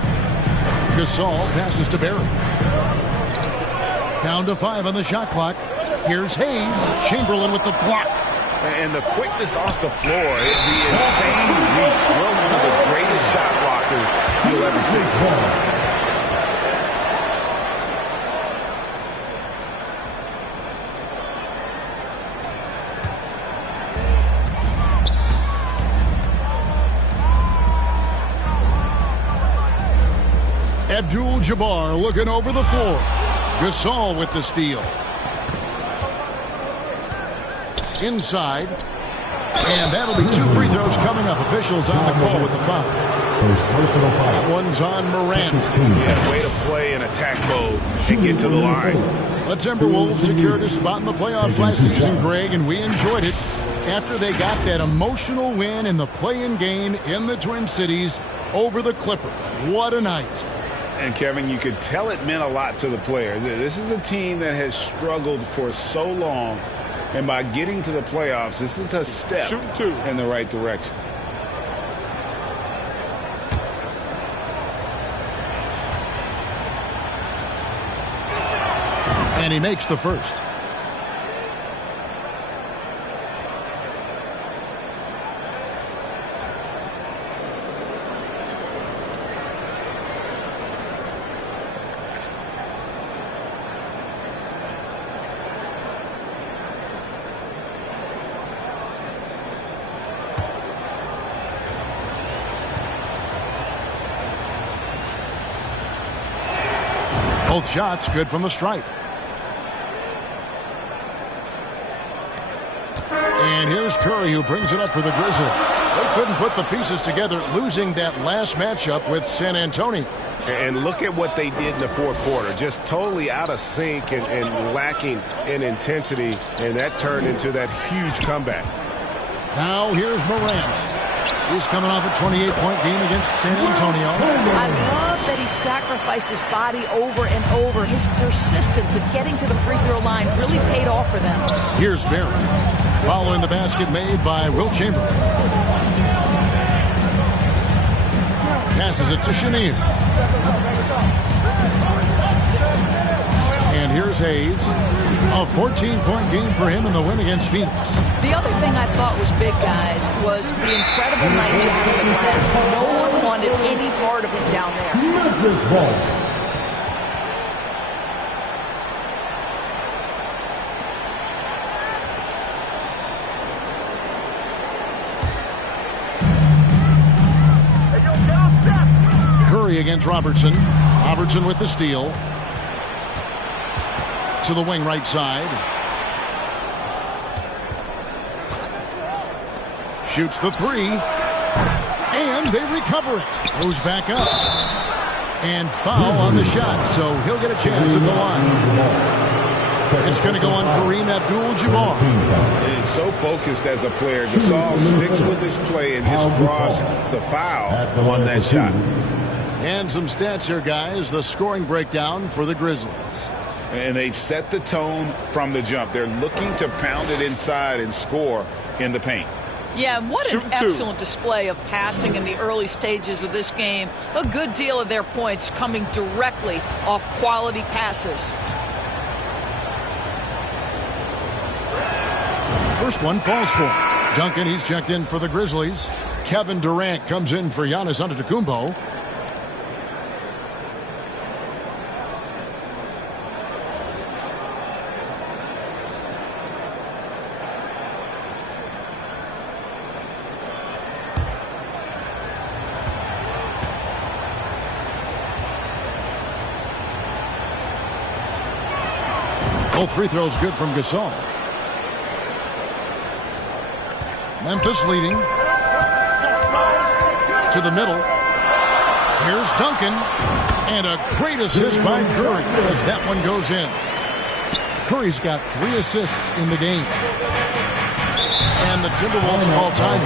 Gasol passes to Barry. Down to 5 on the shot clock. Here's Hayes. Chamberlain with the block. And the quickness off the floor, the insane reach. Well, one of the greatest shot blockers you'll ever see. Abdul-Jabbar looking over the floor. Gasol with the steal. Inside. And that'll be 2 free throws coming up. Officials on the call with the foul. First personal foul. That one's on Morant. Yeah, way to play in attack mode and get to the line. The Timberwolves secured a spot in the playoffs last season, Greg, and we enjoyed it after they got that emotional win in the play-in game in the Twin Cities over the Clippers. What a night. And, Kevin, you could tell it meant a lot to the players. This is a team that has struggled for so long. And by getting to the playoffs, this is a step in the right direction. And he makes the first. Both shots good from the stripe. And here's Curry, who brings it up for the Grizzlies. They couldn't put the pieces together, losing that last matchup with San Antonio. And look at what they did in the fourth quarter. Just totally out of sync and lacking in intensity. And that turned into that huge comeback. Now here's Morant. He's coming off a 28-point game against San Antonio. I love that he sacrificed his body over and over. His persistence at getting to the free throw line really paid off for them. Here's Barry, following the basket made by Will Chamberlain. Passes it to Chenier. And here's Hayes. A 14-point game for him in the win against Phoenix. The other thing I thought was big, guys, was the incredible night he had in the glass. No one wanted any part of him down there. Memphis ball. against Robertson. Robertson with the steal. To the wing right side. Shoots the three. And they recover it. Goes back up. And foul on the shot, so he'll get a chance at the line. It's going to go on Kareem Abdul-Jabbar. He's so focused as a player. Gasol sticks with his play and just draws the foul on that shot. And some stats here, guys. The scoring breakdown for the Grizzlies. And they've set the tone from the jump. They're looking to pound it inside and score in the paint. Yeah, and what an excellent display of passing in the early stages of this game. A good deal of their points coming directly off quality passes. First one falls for Duncan. He's checked in for the Grizzlies. Kevin Durant comes in for Giannis Antetokounmpo. Both free throws good from Gasol. Memphis leading. To the middle. Here's Duncan. And a great assist by Curry as that one goes in. Curry's got 3 assists in the game. And the Timberwolves all-time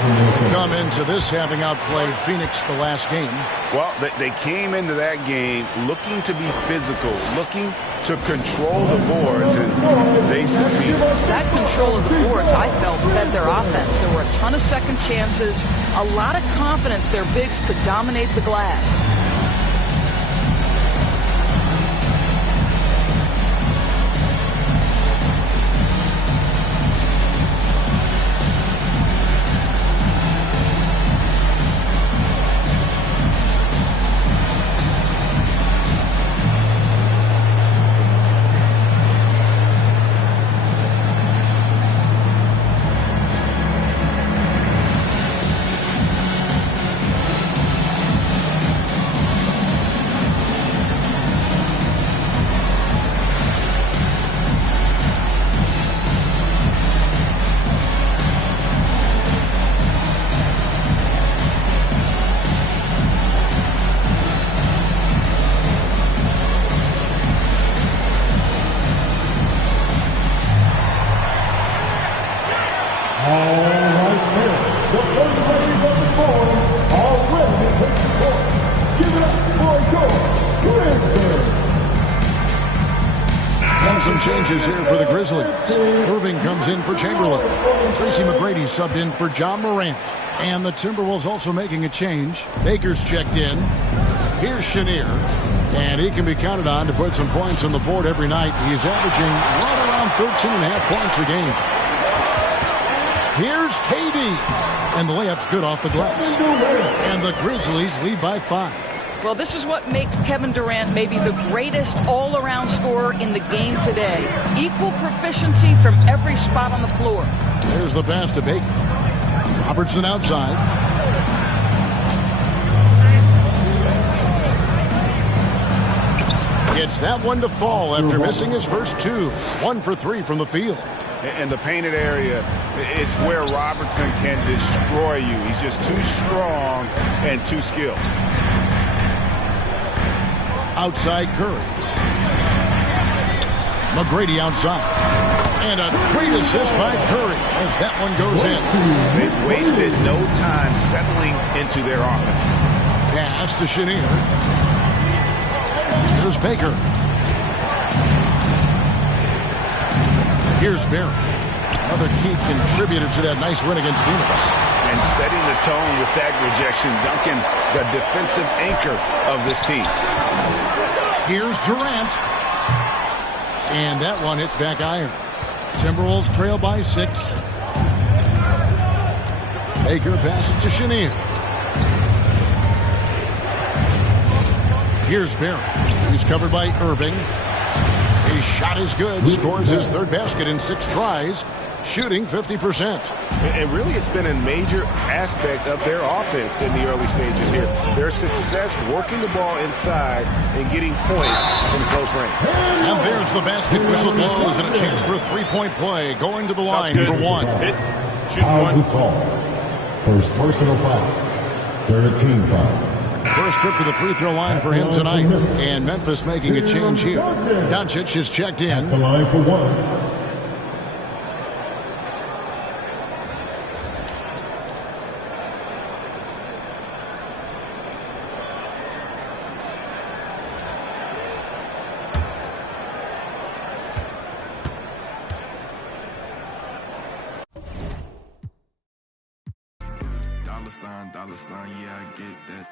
come into this having outplayed Phoenix the last game. Well, they came into that game looking to be physical, looking to control the boards, and they succeeded. That control of the boards, I felt, fed their offense. There were a ton of second chances, a lot of confidence their bigs could dominate the glass. Changes here for the Grizzlies. Irving comes in for Chamberlain. Tracy McGrady subbed in for John Morant. And the Timberwolves also making a change. Baker's checked in. Here's Chenier. And he can be counted on to put some points on the board every night. He's averaging right around 13.5 points a game. Here's KD. And the layup's good off the glass. And the Grizzlies lead by 5. Well, this is what makes Kevin Durant maybe the greatest all-around scorer in the game today. Equal proficiency from every spot on the floor. There's the pass to Baker. Robertson outside. Gets that one to fall after missing his first 2. 1 for 3 from the field. In the painted area, it's where Robertson can destroy you. He's just too strong and too skilled. Outside Curry. McGrady outside. And a great assist by Curry as that one goes in. They've wasted no time settling into their offense. Pass to Chenier. Here's Baker. Here's Barry. Another key contributor to that nice win against Phoenix. And setting the tone with that rejection. Duncan, the defensive anchor of this team. Here's Durant. And that one hits back iron. Timberwolves trail by 6. Baker passes to Chenier. Here's Barry. He's covered by Irving. His shot is good. Scores his 3rd basket in 6 tries. shooting 50%. And really, it's been a major aspect of their offense in the early stages here. Their success working the ball inside and getting points from close range. And there's the basket whistle blows and a chance for a three-point play going to the line for one. First personal foul. Third team foul. First trip to the free throw line for him tonight. And Memphis making a change here. Doncic is checked in. The line for one. Dollar sign, yeah, I get that.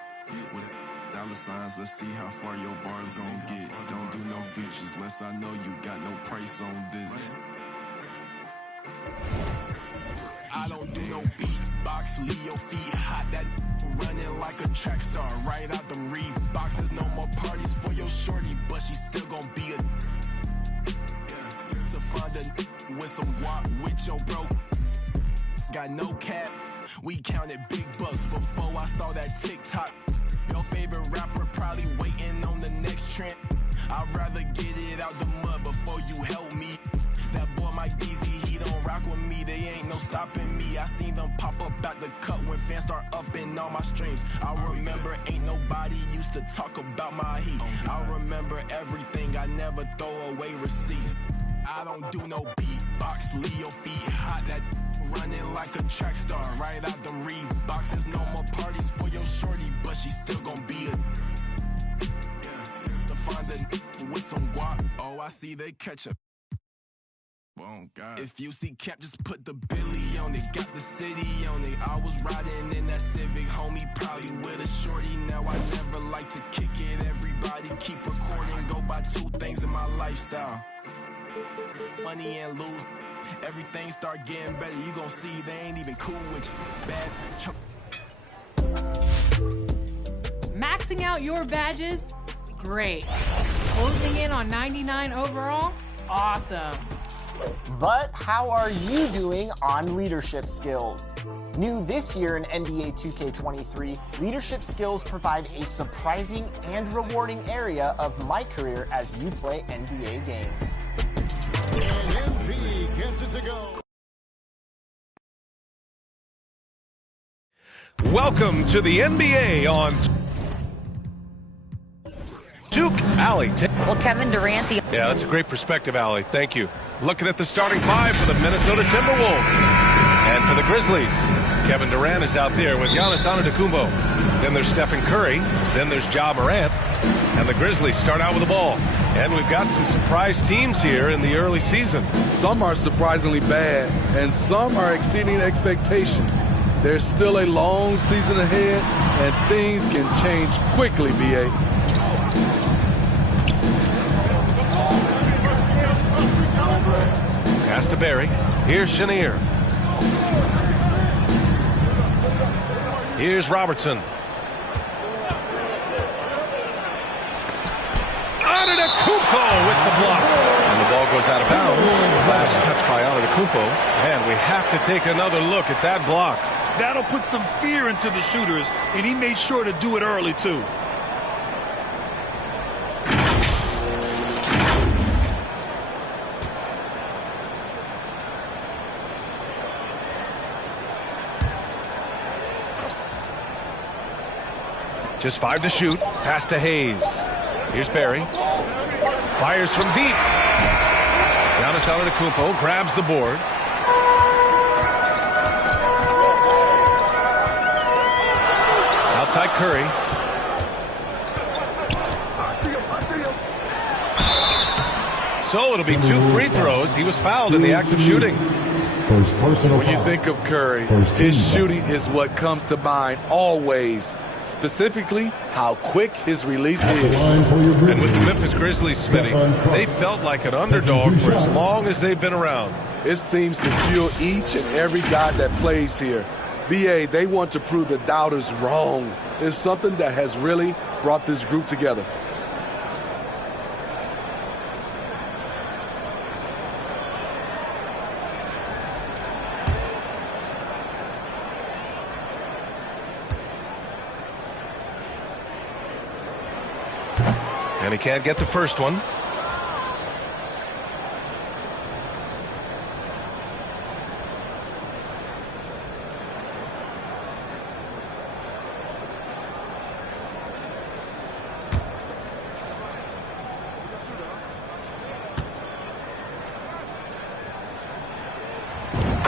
With dollar signs, let's see how far your bar's gon' get. Don't do no features, less I know you got no price on this. I don't do no beatbox, leave your feet hot. That running like a track star, right out them Reeboks. There's no more parties for your shorty, but she still gon' be a. To find a with some guap with your bro. Got no cap. We counted big bucks before I saw that TikTok. Your favorite rapper probably waiting on the next trend. I'd rather get it out the mud before you help me. That boy Mike Deasy, he don't rock with me. They ain't no stopping me. I seen them pop up out the cut when fans start upping all my streams. I remember ain't nobody used to talk about my heat. I remember everything. I never throw away receipts. I don't do no beatbox, leave your feet hot. That running like a track star, right out them Reeboks. There's no more parties for your shorty, but she still gon' be a. To find a with some guap. Oh, I see they catch a. Oh, God. If you see Camp, just put the Billy on it. Got the city on it. I was riding in that Civic, homie, probably with a shorty. Now I never like to kick it. Everybody keep recording. Go by two things in my lifestyle. Money and lose. Everything start getting better. You gon' see they ain't even cool with you. Bad. Maxing out your badges? Great. Closing in on 99 overall? Awesome. But how are you doing on leadership skills? New this year in NBA 2K23, leadership skills provide a surprising and rewarding area of my career as you play NBA games. And MP gets it to go. Welcome to the NBA on Duke Alley. Well, Kevin Durant. Yeah, that's a great perspective, Allie. Thank you. Looking at the starting five for the Minnesota Timberwolves. And for the Grizzlies, Kevin Durant is out there with Giannis Antetokounmpo. Then there's Stephen Curry. Then there's Ja Morant. And the Grizzlies start out with the ball. And we've got some surprise teams here in the early season. Some are surprisingly bad, and some are exceeding expectations. There's still a long season ahead, and things can change quickly, B.A. Pass to Barry. Here's Chenier. Here's Robertson. Antetokounmpo with the block. And the ball goes out of bounds. Last touch by Antetokounmpo. And we have to take another look at that block. That'll put some fear into the shooters, and he made sure to do it early, too. Just 5 to shoot. Pass to Hayes. Here's Barry. Fires from deep. Giannis Antetokounmpo grabs the board. Outside Curry. So it'll be 2 free throws. He was fouled in the act of shooting. First personal When you think of Curry, his shooting is what comes to mind always. Specifically, how quick his release is. And with the Memphis Grizzlies spinning, they felt like an underdog for as long as they've been around. It seems to fuel each and every guy that plays here. B.A., they want to prove the doubters wrong. It's something that has really brought this group together. And he can't get the first one.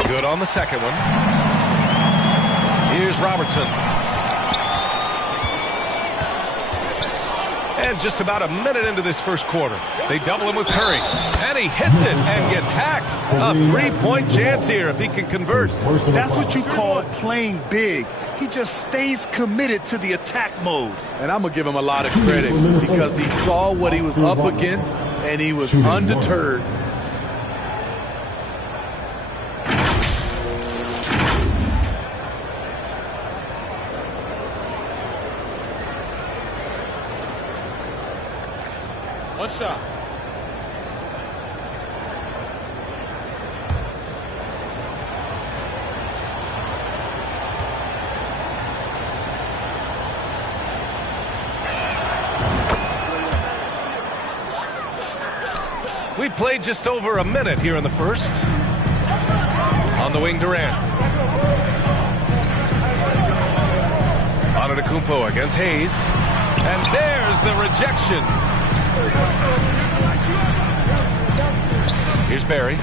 Good on the second one. Here's Robertson. And just about a minute into this first quarter, they double him with Curry. And he hits it and gets hacked. A three-point chance here if he can convert. That's what you call playing big. He just stays committed to the attack mode. And I'm going to give him a lot of credit because he saw what he was up against and he was undeterred. One shot. We played just over a minute here in the first. On the wing, Durant. Antetokounmpo against Hayes. And there's the rejection. Here's Barry.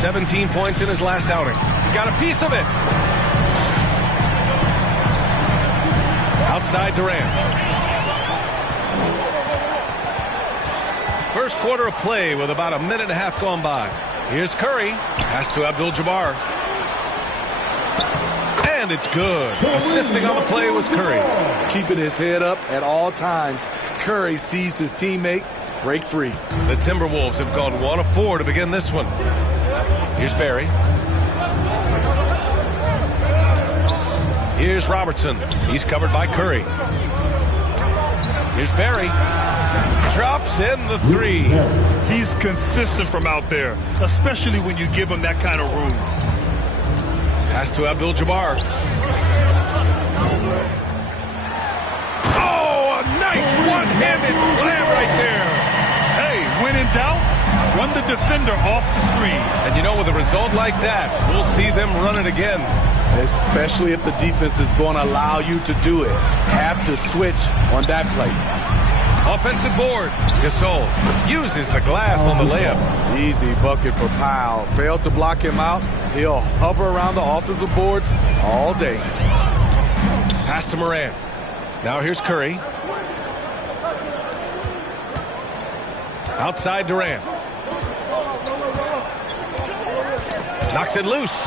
17 points in his last outing. Got a piece of it. Outside Durant. First quarter of play with about a minute and a half gone by. Here's Curry. Pass to Abdul-Jabbar. And it's good. Assisting on the play was Curry. Keeping his head up at all times. Curry sees his teammate break free. The Timberwolves have gone 1 of 4 to begin this one. Here's Barry. Here's Robertson. He's covered by Curry. Here's Barry. Drops in the three. He's consistent from out there, especially when you give him that kind of room. Pass to Abdul-Jabbar. Oh, a nice one-handed slam right there. Hey, when in doubt, run the defender off the screen. And you know, with a result like that, we'll see them run it again. Especially if the defense is going to allow you to do it. Have to switch on that play. Offensive board. Gasol uses the glass on the layup. Easy bucket for Powell. Failed to block him out. He'll hover around the offensive boards all day. Pass to Morant. Now here's Curry. Outside Durant. Knocks it loose.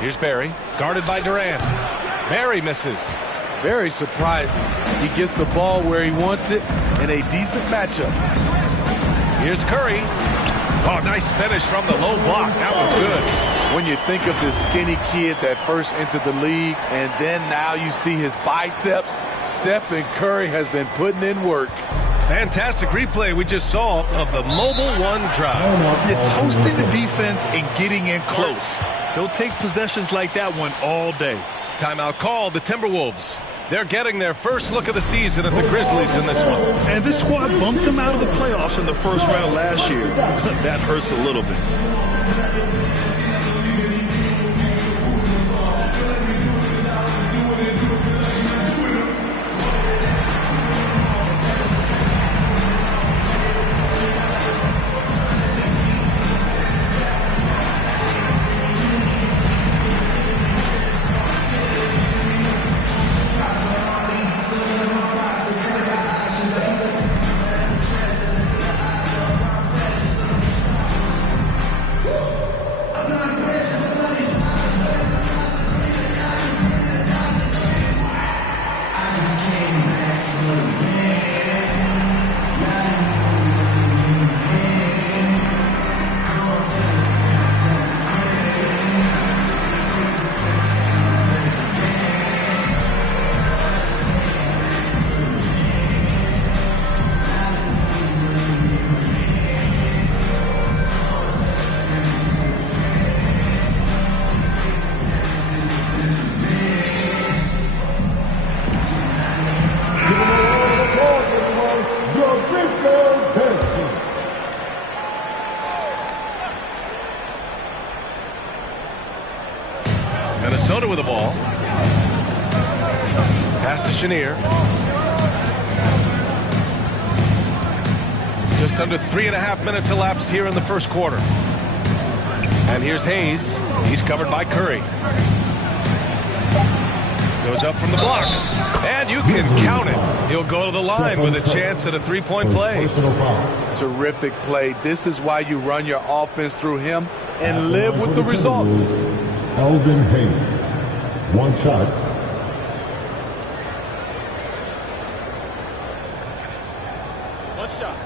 Here's Barry. Guarded by Durant. Barry misses. Very surprising. He gets the ball where he wants it in a decent matchup. Here's Curry. Oh, nice finish from the low block. That was good. When you think of this skinny kid that first entered the league, and then now you see his biceps, Stephen Curry has been putting in work. Fantastic replay we just saw of the mobile one drive. You're toasting the defense and getting in close. They'll take possessions like that one all day. Timeout called. The Timberwolves. They're getting their first look of the season at the Grizzlies in this one. And this squad bumped them out of the playoffs in the first round last year. That hurts a little bit. Minnesota with the ball. Pass to Chenier. Just under 3.5 minutes elapsed here in the first quarter. And here's Hayes. He's covered by Curry. Goes up from the block. And you can count it. He'll go to the line with a chance at a three-point play. Terrific play. This is why you run your offense through him and live with the results. Elvin Hayes. One shot. One shot.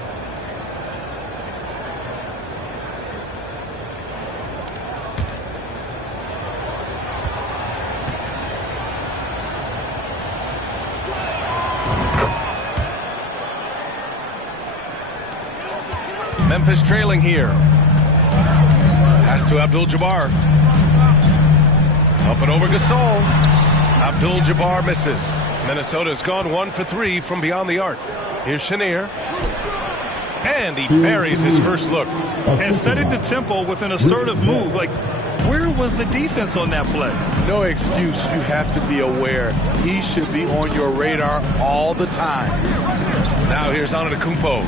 Memphis trailing here. Pass to Abdul-Jabbar. Up and over Gasol. Abdul-Jabbar misses. Minnesota's gone 1 for 3 from beyond the arc. Here's Chenier. And he buries his first look. And setting the tempo with an assertive move. Like, where was the defense on that play? No excuse. You have to be aware. He should be on your radar all the time. Now here's Antetokounmpo.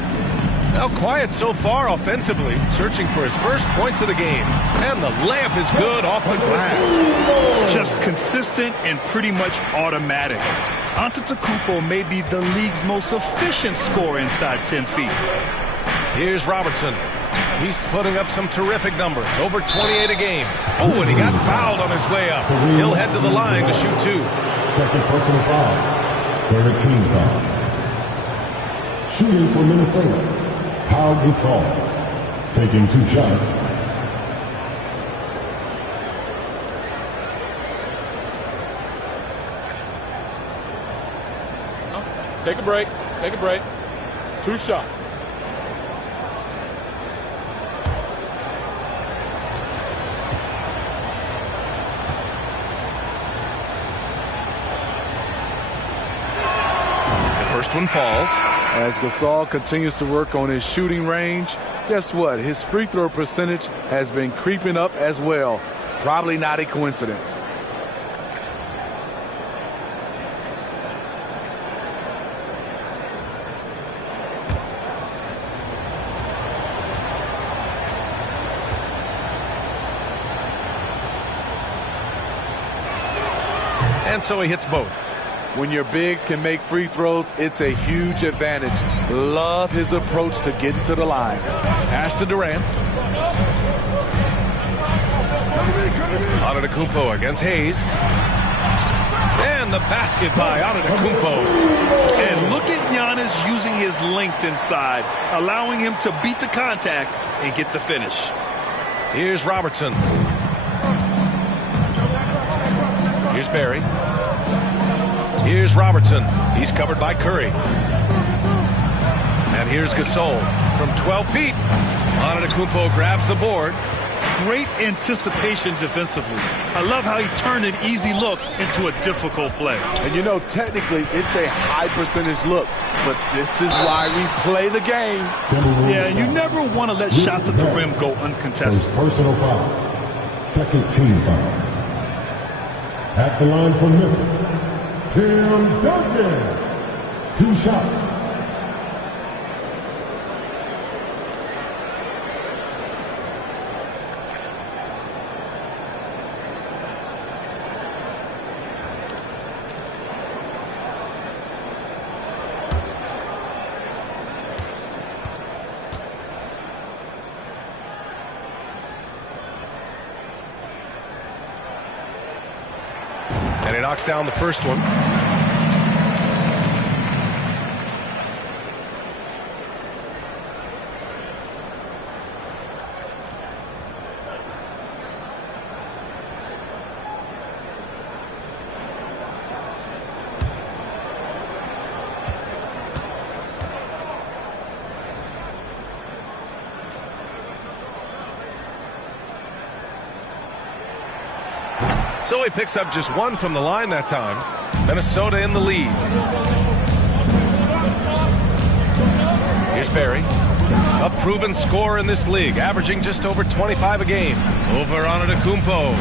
Now quiet so far offensively, searching for his first points of the game. And the layup is good off the glass. Just consistent and pretty much automatic. Antetokounmpo may be the league's most efficient scorer inside 10 feet. Here's Robertson. He's putting up some terrific numbers. Over 28 a game. Oh, and he got fouled on his way up. He'll head to the line to shoot 2. Second personal foul. Third team foul. Shooting for Minnesota. Pau Gasol. Taking 2 shots. Take a break. Take a break. 2 shots. The first one falls. As Gasol continues to work on his shooting range, guess what? His free throw percentage has been creeping up as well. Probably not a coincidence. And so he hits both. When your bigs can make free throws, it's a huge advantage. Love his approach to getting to the line. Pass to Durant. Antetokounmpo against Hayes. And the basket by Antetokounmpo. And look at Giannis using his length inside, allowing him to beat the contact and get the finish. Here's Robertson. Here's Barry. Here's Robertson. He's covered by Curry. And here's Gasol from 12 feet. Antetokounmpo grabs the board. Great anticipation defensively. I love how he turned an easy look into a difficult play. And you know, technically, it's a high percentage look, but this is why we play the game. Yeah, and you never want to let shots at the rim go uncontested. First personal foul. Second team foul. At the line for Memphis, Tim Duncan. 2 shots. And he knocks down the first one. So he picks up just 1 from the line that time. Minnesota in the lead. Here's Barry. a proven scorer in this league, averaging just over 25 a game. Over Antetokounmpo.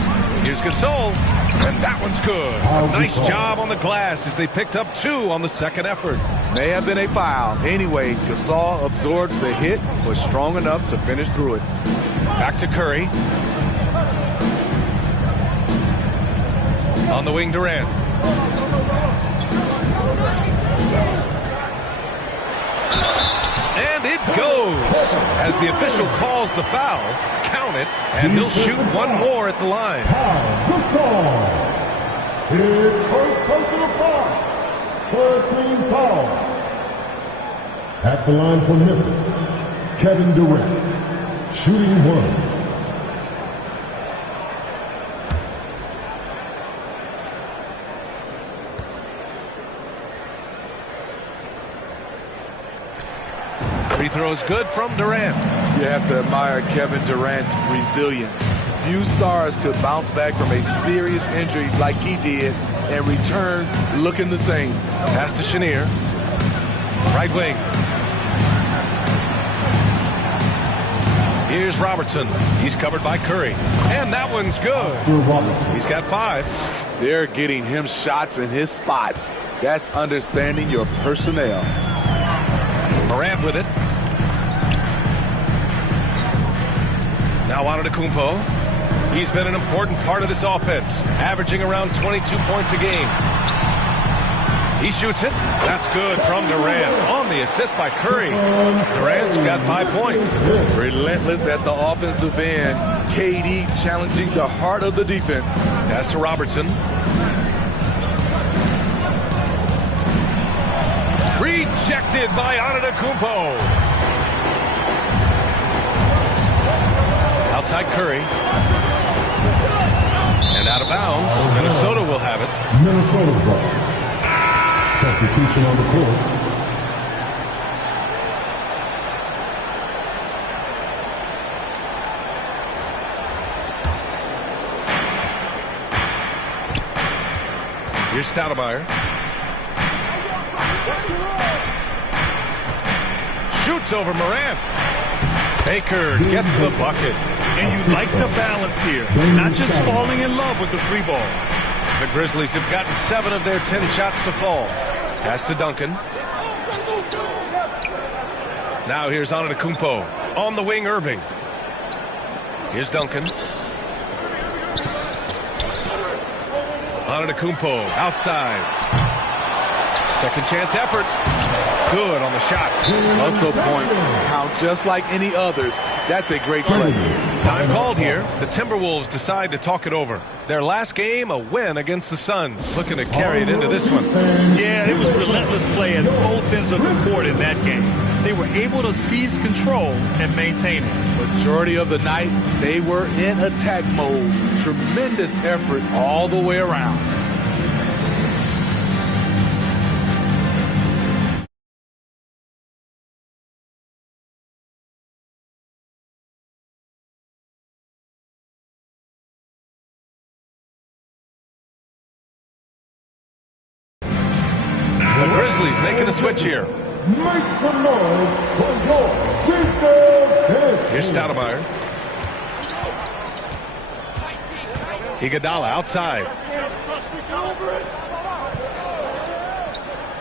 Here's Gasol, and that one's good. A nice job on the glass as they picked up 2 on the second effort. May have been a foul. Anyway, Gasol absorbs the hit, was strong enough to finish through it. Back to Curry. On the wing, Durant. And it goes. As the official calls the foul, count it, and he'll shoot one more at the line. Gasol. His first personal foul. 13 foul. At the line for Memphis, Kevin Durant. Shooting 1. Free throw is good from Durant. You have to admire Kevin Durant's resilience. Few stars could bounce back from a serious injury like he did and return looking the same. Pass to Chenier. Right wing. Here's Robertson. He's covered by Curry. And that one's good. He's got 5. They're getting him shots in his spots. That's understanding your personnel. Morant with it. Now Antetokounmpo. He's been an important part of this offense, averaging around 22 points a game. He shoots it. That's good from Durant. On the assist by Curry. Durant's got 5 points. Relentless at the offensive end. KD challenging the heart of the defense. Pass to Robertson. Rejected by Antetokounmpo. Outside Curry. And out of bounds. Minnesota will have it. Minnesota's ball. Substitution on the court. Here's Stoudemire. Shoots over Morant. Baker gets the bucket. And you like the balance here. Not just falling in love with the 3 ball. The Grizzlies have gotten 7 of their 10 shots to fall. Pass to Duncan. Now here's Antetokounmpo. On the wing, Irving. Here's Duncan. Antetokounmpo outside. Second chance effort. Good on the shot. Hustle points count just like any others. That's a great play. Time called here. The Timberwolves decide to talk it over. Their last game, a win against the Suns. Looking to carry it into this one. Yeah, it was relentless play at both ends of the court in that game. They were able to seize control and maintain it. Majority of the night, they were in attack mode. Tremendous effort all the way around. The Grizzlies making a switch here. Make some noise for your Tuesday. Here's Stoudemire. Iguodala outside.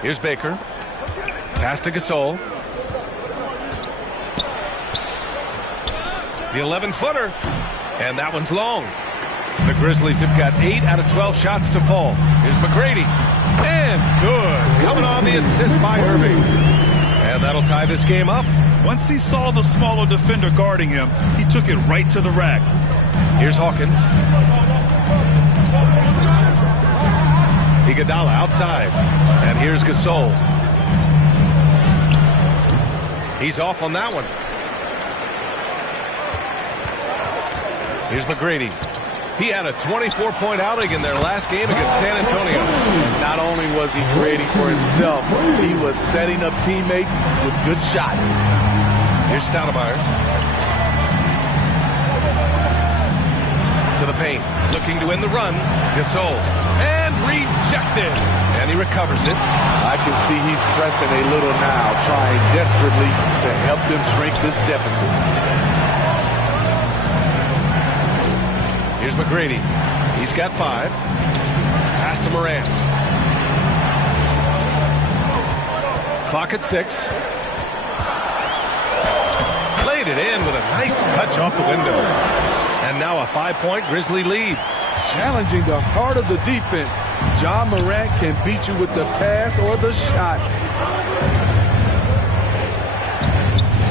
Here's Baker. Pass to Gasol. The 11-footer. And that one's long. The Grizzlies have got 8 out of 12 shots to fall. Here's McGrady. And good. Coming on the assist by Irving. And that'll tie this game up. Once he saw the smaller defender guarding him, he took it right to the rack. Here's Hawkins. Iguodala outside. And here's Gasol. He's off on that one. Here's McGrady. He had a 24-point outing in their last game against San Antonio. Not only was he creating for himself, he was setting up teammates with good shots. Here's Stoudemire. To the paint. Looking to win the run. Gasol. And rejected. And he recovers it. I can see he's pressing a little now, trying desperately to help them shrink this deficit. Here's McGrady. He's got 5. Pass to Morant. Clock at 6. Played it in with a nice touch off the window. And now a 5-point Grizzly lead. Challenging the heart of the defense. Ja Morant can beat you with the pass or the shot.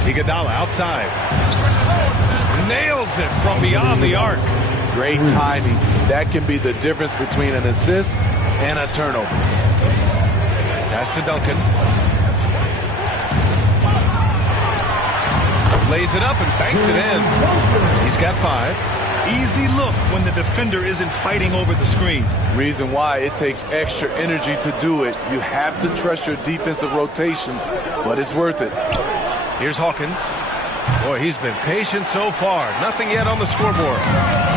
Iguodala outside. Nails it from beyond the arc. Great timing. That can be the difference between an assist and a turnover. Pass to Duncan. Lays it up and banks it in. He's got 5. Easy look when the defender isn't fighting over the screen. Reason why it takes extra energy to do it. You have to trust your defensive rotations, but it's worth it. Here's Hawkins. Boy, he's been patient so far. Nothing yet on the scoreboard.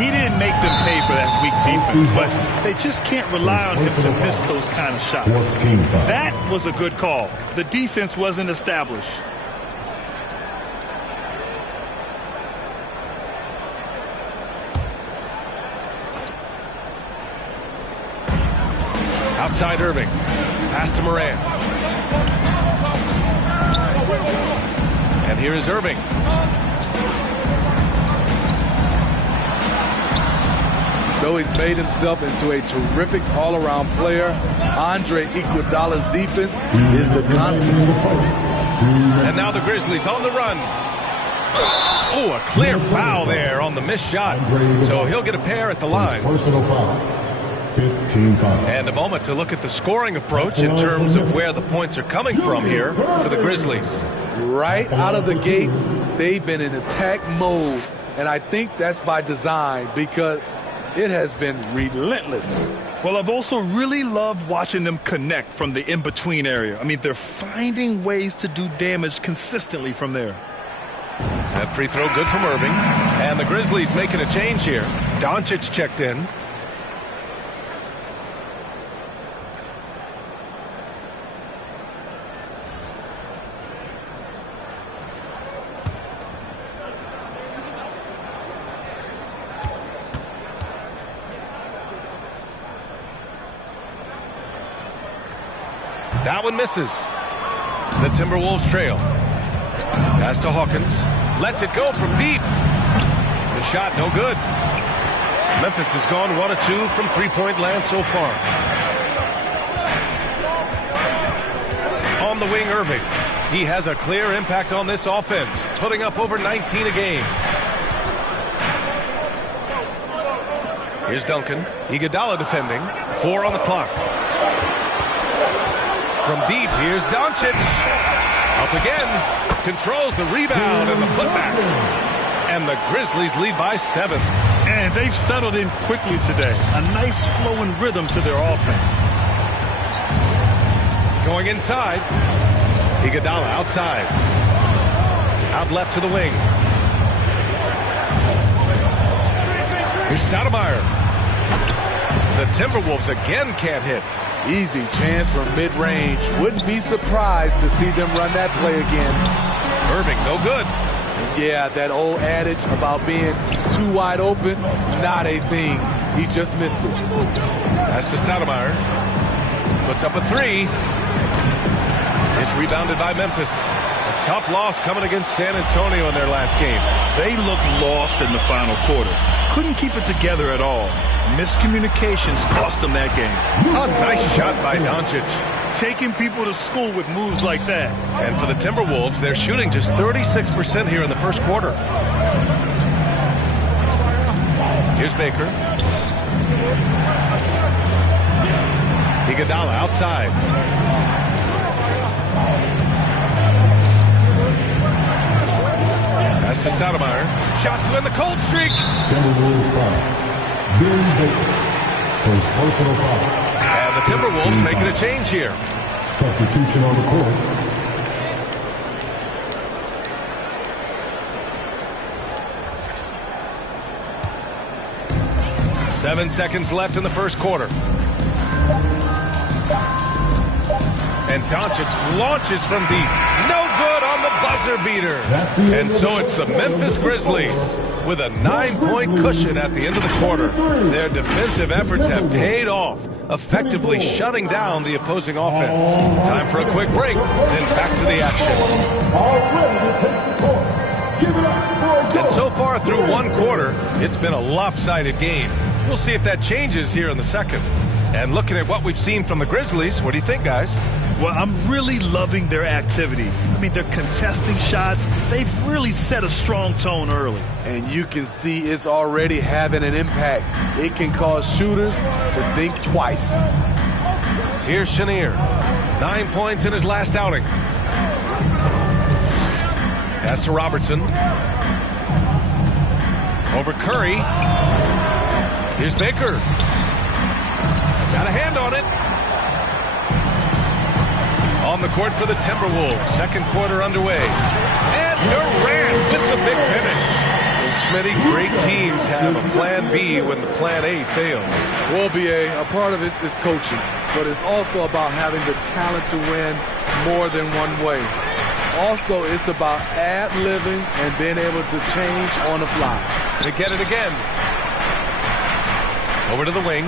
He didn't make them pay for that weak defense, but they just can't rely on him to miss those kind of shots. That was a good call. The defense wasn't established. Outside Irving. Pass to Morant. And here is Irving. Though he's made himself into a terrific all-around player, Andre Iguodala's defense is the constant. And now the Grizzlies on the run. Oh, a clear foul there on the missed shot. So he'll get a pair at the line. Personal foul. 15 foul. And a moment to look at the scoring approach in terms of where the points are coming from here for the Grizzlies. Right out of the gates, they've been in attack mode. And I think that's by design because it has been relentless. Well, I've also really loved watching them connect from the in-between area. I mean, they're finding ways to do damage consistently from there. That free throw good from Irving. And the Grizzlies making a change here. Doncic checked in. That one misses. The Timberwolves trail. Pass to Hawkins. Lets it go from deep. The shot no good. Memphis has gone 1 of 2 from three-point land so far. On the wing, Irving. He has a clear impact on this offense, putting up over 19 a game. Here's Duncan. Iguodala defending. 4 on the clock. From deep, here's Doncic. Up again. Controls the rebound and the putback. And the Grizzlies lead by 7. And they've settled in quickly today. A nice flowing rhythm to their offense. Going inside. Iguodala outside. Out left to the wing. Here's Stoudemire. The Timberwolves again can't hit. Easy chance from mid-range. Wouldn't be surprised to see them run that play again. Irving, no good. And yeah, that old adage about being too wide open, not a thing. He just missed it. Pass to Stoudemire. Puts up a 3. It's rebounded by Memphis. A tough loss coming against San Antonio in their last game. They looked lost in the final quarter. Couldn't keep it together at all. Miscommunications cost them that game. A nice shot by Doncic. Taking people to school with moves like that. And for the Timberwolves, they're shooting just 36% here in the first quarter. Here's Baker. Iguodala outside. Pass to Stoudemire. Shot to end the cold streak. Timberwolves foul. Billy Baker. First personal foul. And the Timberwolves making a change here. Substitution on the court. 7 seconds left in the first quarter. And Doncic launches from deep. No good on the buzzer beater. And so it's the Memphis Grizzlies with a 9-point cushion at the end of the quarter. Their defensive efforts have paid off, effectively shutting down the opposing offense. Time for a quick break, then back to the action. And so far through one quarter, it's been a lopsided game. We'll see if that changes here in the second. And looking at what we've seen from the Grizzlies, what do you think, guys? Well, I'm really loving their activity. I mean, they're contesting shots. They've really set a strong tone early. And you can see it's already having an impact. It can cause shooters to think twice. Here's Chenier. 9 points in his last outing. Pass to Robertson. Over Curry. Here's Baker. Got a hand on it. On the court for the Timberwolves. Second quarter underway. And Durant with the big finish. Well, Smitty, great teams have a plan B when the plan A fails. Well, BA, a part of it is coaching, but it's also about having the talent to win more than one way. Also, it's about ad-libbing and being able to change on the fly. They get it again. Over to the wing.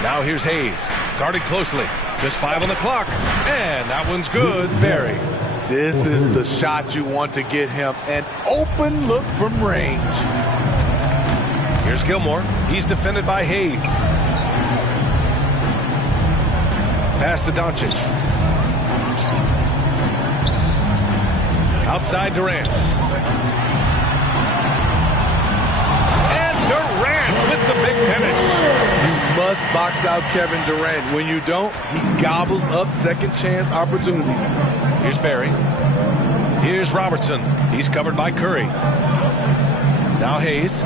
Now here's Hayes, guarded closely. Just 5 on the clock, and that one's good. Barry. This is the shot you want to get him, an open look from range. Here's Gilmore. He's defended by Hayes. Pass to Doncic. Outside Durant. And Durant with the big finish. Must box out Kevin Durant. When you don't, he gobbles up second chance opportunities. Here's Barry. Here's Robertson. He's covered by Curry. Now Hayes.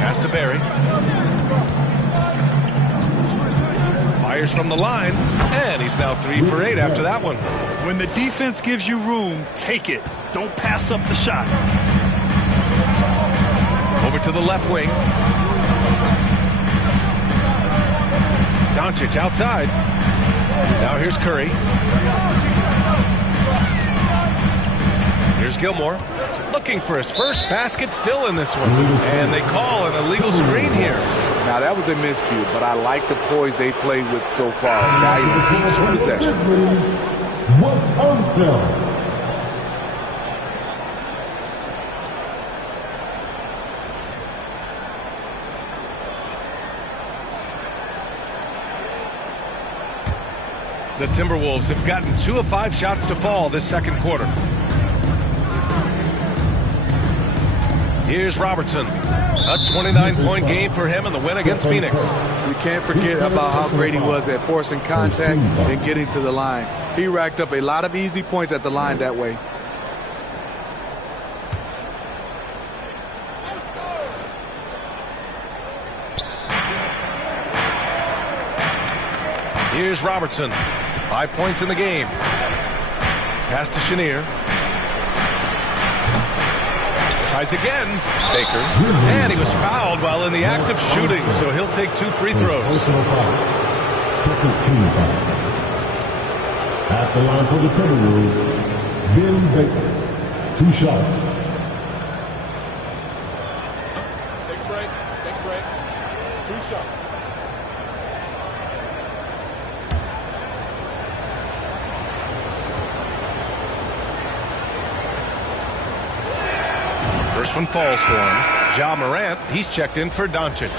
Pass to Barry. Fires from the line, and he's now 3 for 8 after that one. When the defense gives you room, take it. Don't pass up the shot. Over to the left wing. Doncic outside. Now here's Curry. Here's Gilmore. Looking for his first basket still in this one. And they call an illegal screen here. Now that was a miscue, but I like the poise they played with so far. Valuable each possession. What's on sale? The Timberwolves have gotten 2 of 5 shots to fall this second quarter. Here's Robertson. A 29-point game for him in the win against Phoenix. We can't forget about how great he was at forcing contact and getting to the line. He racked up a lot of easy points at the line that way. Here's Robertson. 5 points in the game. Pass to Chenier. Tries again. Baker. And he was fouled while in the act of shooting, so he'll take 2 free throws. Second team foul. At the line for the Timberwolves, Ben Baker. 2 shots. Take a break. Take a break. 2 shots. First one falls for him. Ja Morant, he's checked in for Doncic.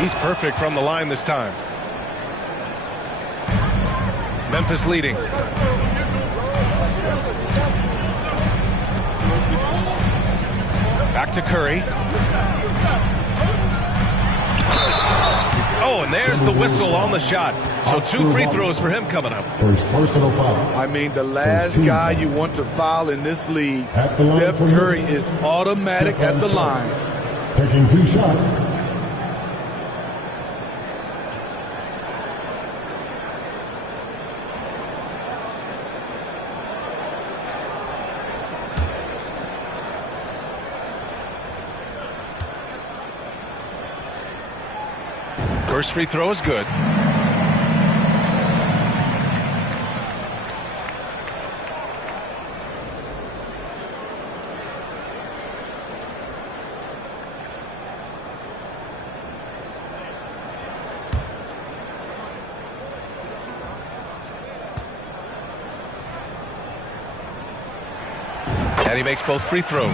He's perfect from the line this time. Memphis leading. Back to Curry. Oh, Oh, and there's the whistle on the shot. So 2 free throws for him coming up. First personal foul. I mean, the last guy you want to foul in this league, Steph Curry, is automatic at the line. Taking 2 shots. First free throw is good. And he makes both free throws.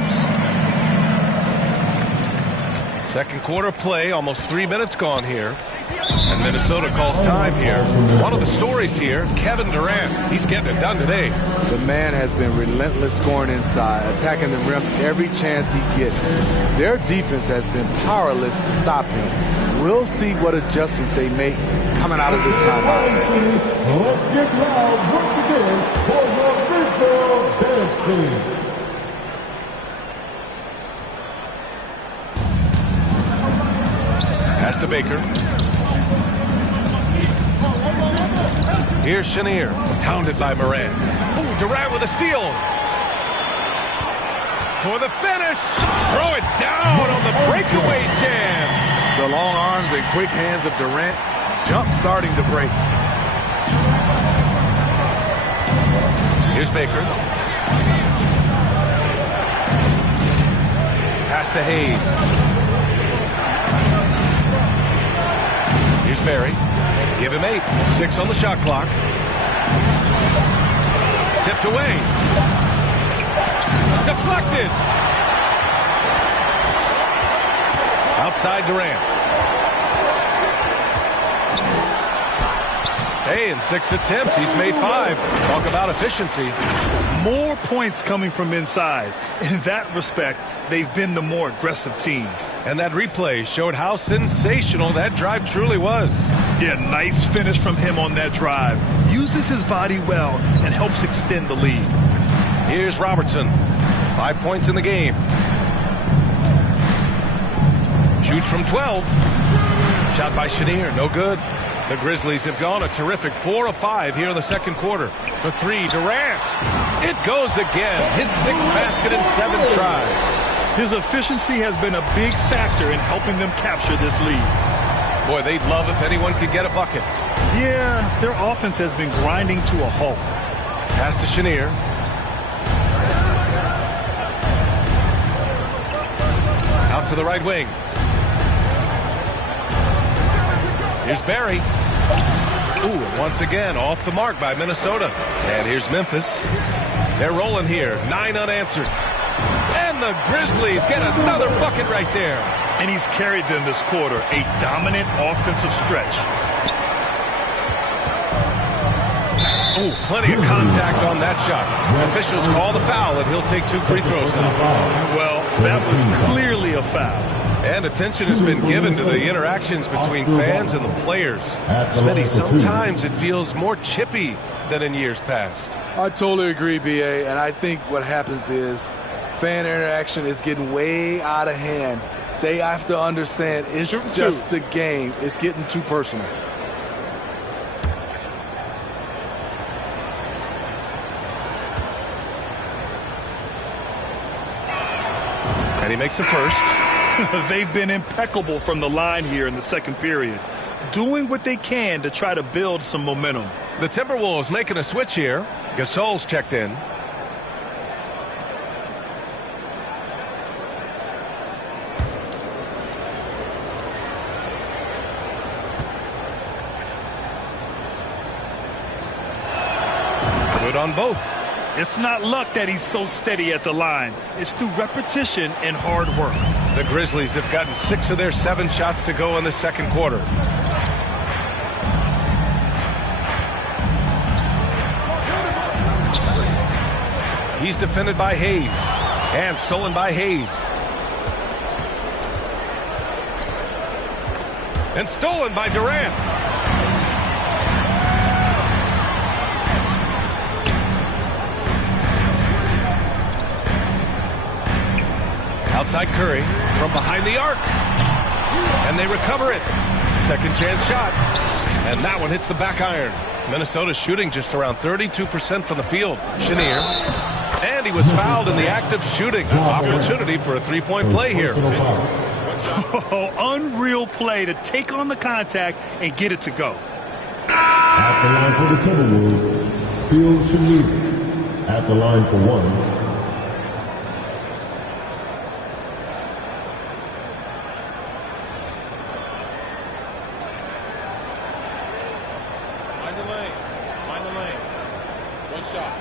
Second quarter play, almost 3 minutes gone here. And Minnesota calls time here. One of the stories here, Kevin Durant. He's getting it done today. The man has been relentless scoring inside, attacking the rim every chance he gets. Their defense has been powerless to stop him. We'll see what adjustments they make coming out of this timeout. Let's get loud once again for your Brisbane dance team. Pass to Baker. Here's Chenier, pounded by Morant. Ooh, Durant with a steal. For the finish. Throw it down on the breakaway jam. The long arms and quick hands of Durant, jump starting to break. Here's Baker. Pass to Hayes. Here's Barry. Give him 8. 6 on the shot clock. Tipped away. Deflected. Outside Durant. Hey, in 6 attempts, he's made 5. Talk about efficiency. More points coming from inside. In that respect, they've been the more aggressive team. And that replay showed how sensational that drive truly was. Yeah, nice finish from him on that drive. Uses his body well and helps extend the lead. Here's Robertson. 5 points in the game. Shoots from 12. Shot by Chenier, no good. The Grizzlies have gone a terrific 4 of 5 here in the second quarter. For 3, Durant. It goes again. His 6th basket in 7 tries. His efficiency has been a big factor in helping them capture this lead. Boy, they'd love if anyone could get a bucket. Yeah, their offense has been grinding to a halt. Pass to Chenier. Out to the right wing. Here's Barry. Ooh, once again, off the mark by Minnesota. And here's Memphis. They're rolling here. 9 unanswered. And the Grizzlies get another bucket right there. And he's carried them this quarter. A dominant offensive stretch. Ooh, plenty of contact on that shot. Officials call the foul, and he'll take 2 free throws now. Well, that was clearly a foul. And attention has been given to the interactions between fans and the players. Smitty, sometimes it feels more chippy than in years past. I totally agree, B.A., and I think what happens is fan interaction is getting way out of hand. They have to understand it's just a game. It's getting too personal. And he makes a first. They've been impeccable from the line here in the second period, doing what they can to try to build some momentum. The Timberwolves making a switch here. Gasol's checked in. Good on both. It's not luck that he's so steady at the line. It's through repetition and hard work. The Grizzlies have gotten 6 of their 7 shots to go in the second quarter. He's defended by Hayes. And stolen by Hayes. And stolen by Durant. Outside Curry from behind the arc. And they recover it. Second chance shot. And that one hits the back iron. Minnesota's shooting just around 32% from the field. Chenier. And he was fouled in the act of shooting. Opportunity for a three-point play here. Oh, unreal play to take on the contact and get it to go. At the line for the Timberwolves, Phil Chenier. At the line for one. Mind the lanes. One shot.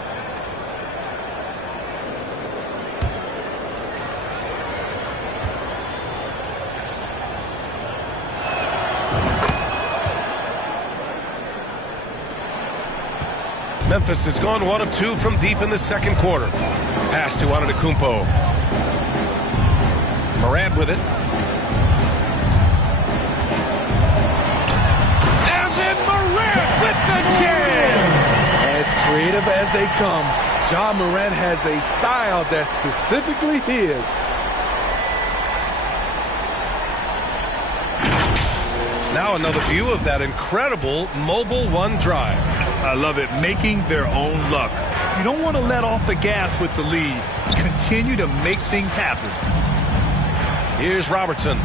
Memphis has gone 1 of 2 from deep in the second quarter. Pass to Antetokounmpo. Morant with it. And then Morant with the jam! As creative as they come, Ja Morant has a style that's specifically his. Now another view of that incredible Mobile One drive. I love it, making their own luck. You don't want to let off the gas with the lead. Continue to make things happen. Here's Robertson.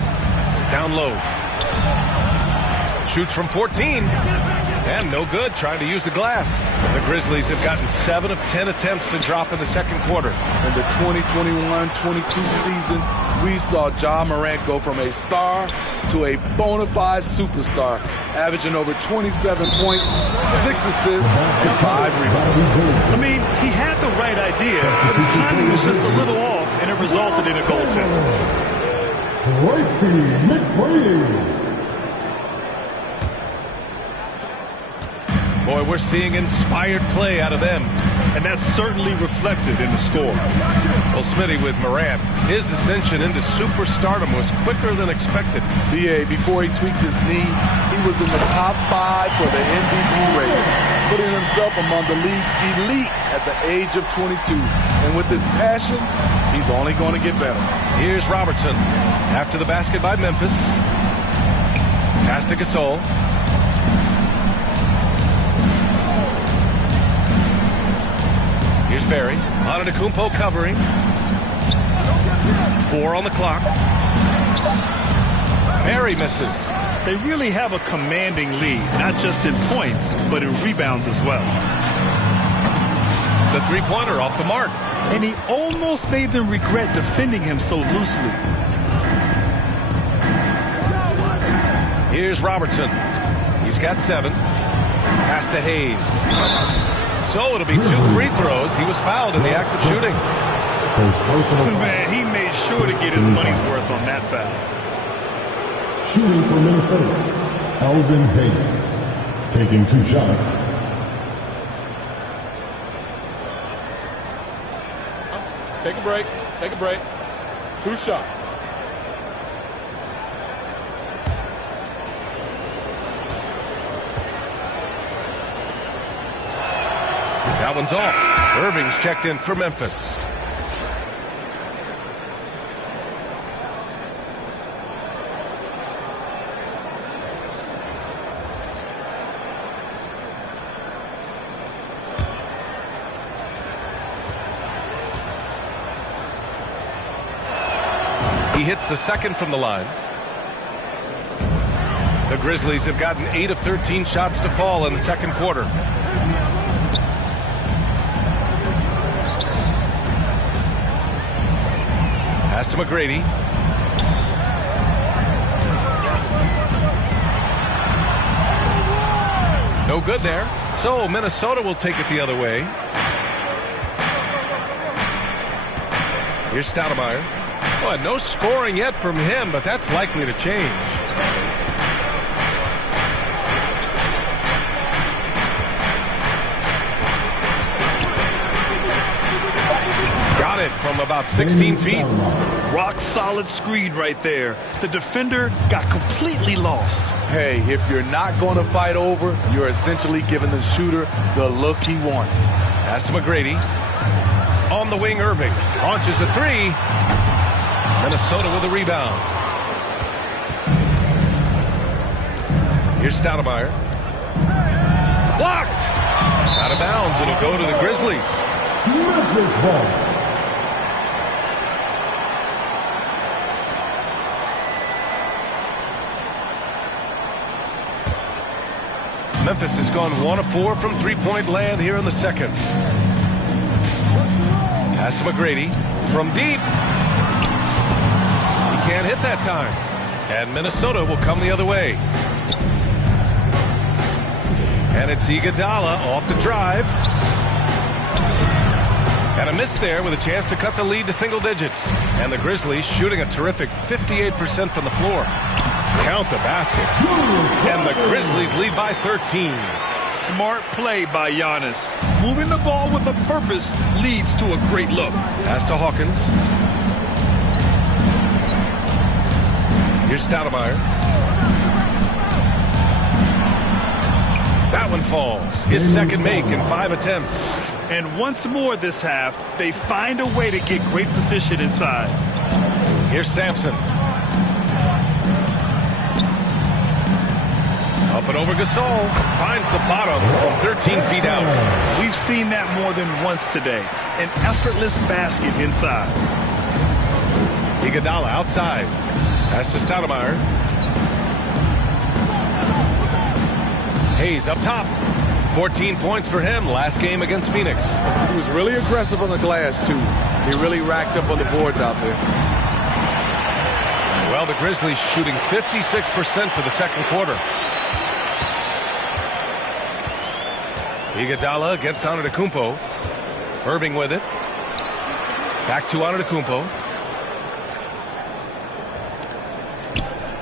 Down low. Shoots from 14. And no good, trying to use the glass. The Grizzlies have gotten 7 of 10 attempts to drop in the second quarter. In the 2021-22 season, we saw Ja Morant go from a star to a bona fide superstar, averaging over 27 points, 6 assists, and 5 rebounds. I mean, he had the right idea, but his timing was just a little off, and it resulted in a goaltender. Tracy McGrady. Boy, we're seeing inspired play out of them. And that's certainly reflected in the score. Well, Smitty with Morant, his ascension into superstardom was quicker than expected. BA, before he tweaked his knee, he was in the top 5 for the MVP race, putting himself among the league's elite at the age of 22. And with his passion, he's only going to get better. Here's Robertson. After the basket by Memphis. Pass to Gasol. Here's Barry. Antetokounmpo covering. 4 on the clock. Barry misses. They really have a commanding lead, not just in points, but in rebounds as well. The three-pointer off the mark. And he almost made them regret defending him so loosely. Here's Robertson. He's got 7. Pass to Hayes. So it'll be 2 free throws. He was fouled in the act of shooting. Man, he made sure to get his money's worth on that foul. Shooting for Minnesota, Elvin Hayes. Taking 2 shots. Take a break. Take a break. 2 shots. That one's off. Irving's checked in for Memphis. He hits the second from the line. The Grizzlies have gotten 8 of 13 shots to fall in the second quarter. Pass to McGrady. No good there. So Minnesota will take it the other way. Here's Stoudemire. Well, no scoring yet from him, but that's likely to change. Got it from about 16 feet. Rock solid screen right there. The defender got completely lost. Hey, if you're not going to fight over, you're essentially giving the shooter the look he wants. Pass to McGrady. On the wing, Irving. Launches a three. Minnesota with a rebound. Here's Stoudemire. Blocked! Out of bounds. It'll go to the Grizzlies. Memphis ball. Memphis has gone 1 of 4 from three-point land here in the second. Pass to McGrady from deep. He can't hit that time. And Minnesota will come the other way. And it's Iguodala off the drive. And a miss there with a chance to cut the lead to single digits. And the Grizzlies shooting a terrific 58% from the floor. Count the basket. And the Grizzlies lead by 13. Smart play by Giannis. Moving the ball with a purpose leads to a great look. Pass to Hawkins. Here's Stoudemire. That one falls. His second make in 5 attempts. And once more this half, they find a way to get great position inside. Here's Sampson. Up and over Gasol. Finds the bottom from 13 feet out. We've seen that more than once today. An effortless basket inside. Iguodala outside. Pass to Stoudemire. Hayes up top. 14 points for him last game against Phoenix. He was really aggressive on the glass, too. He really racked up on the boards out there. Well, the Grizzlies shooting 56% for the second quarter. Iguodala gets Antetokounmpo. Irving with it. Back to Antetokounmpo.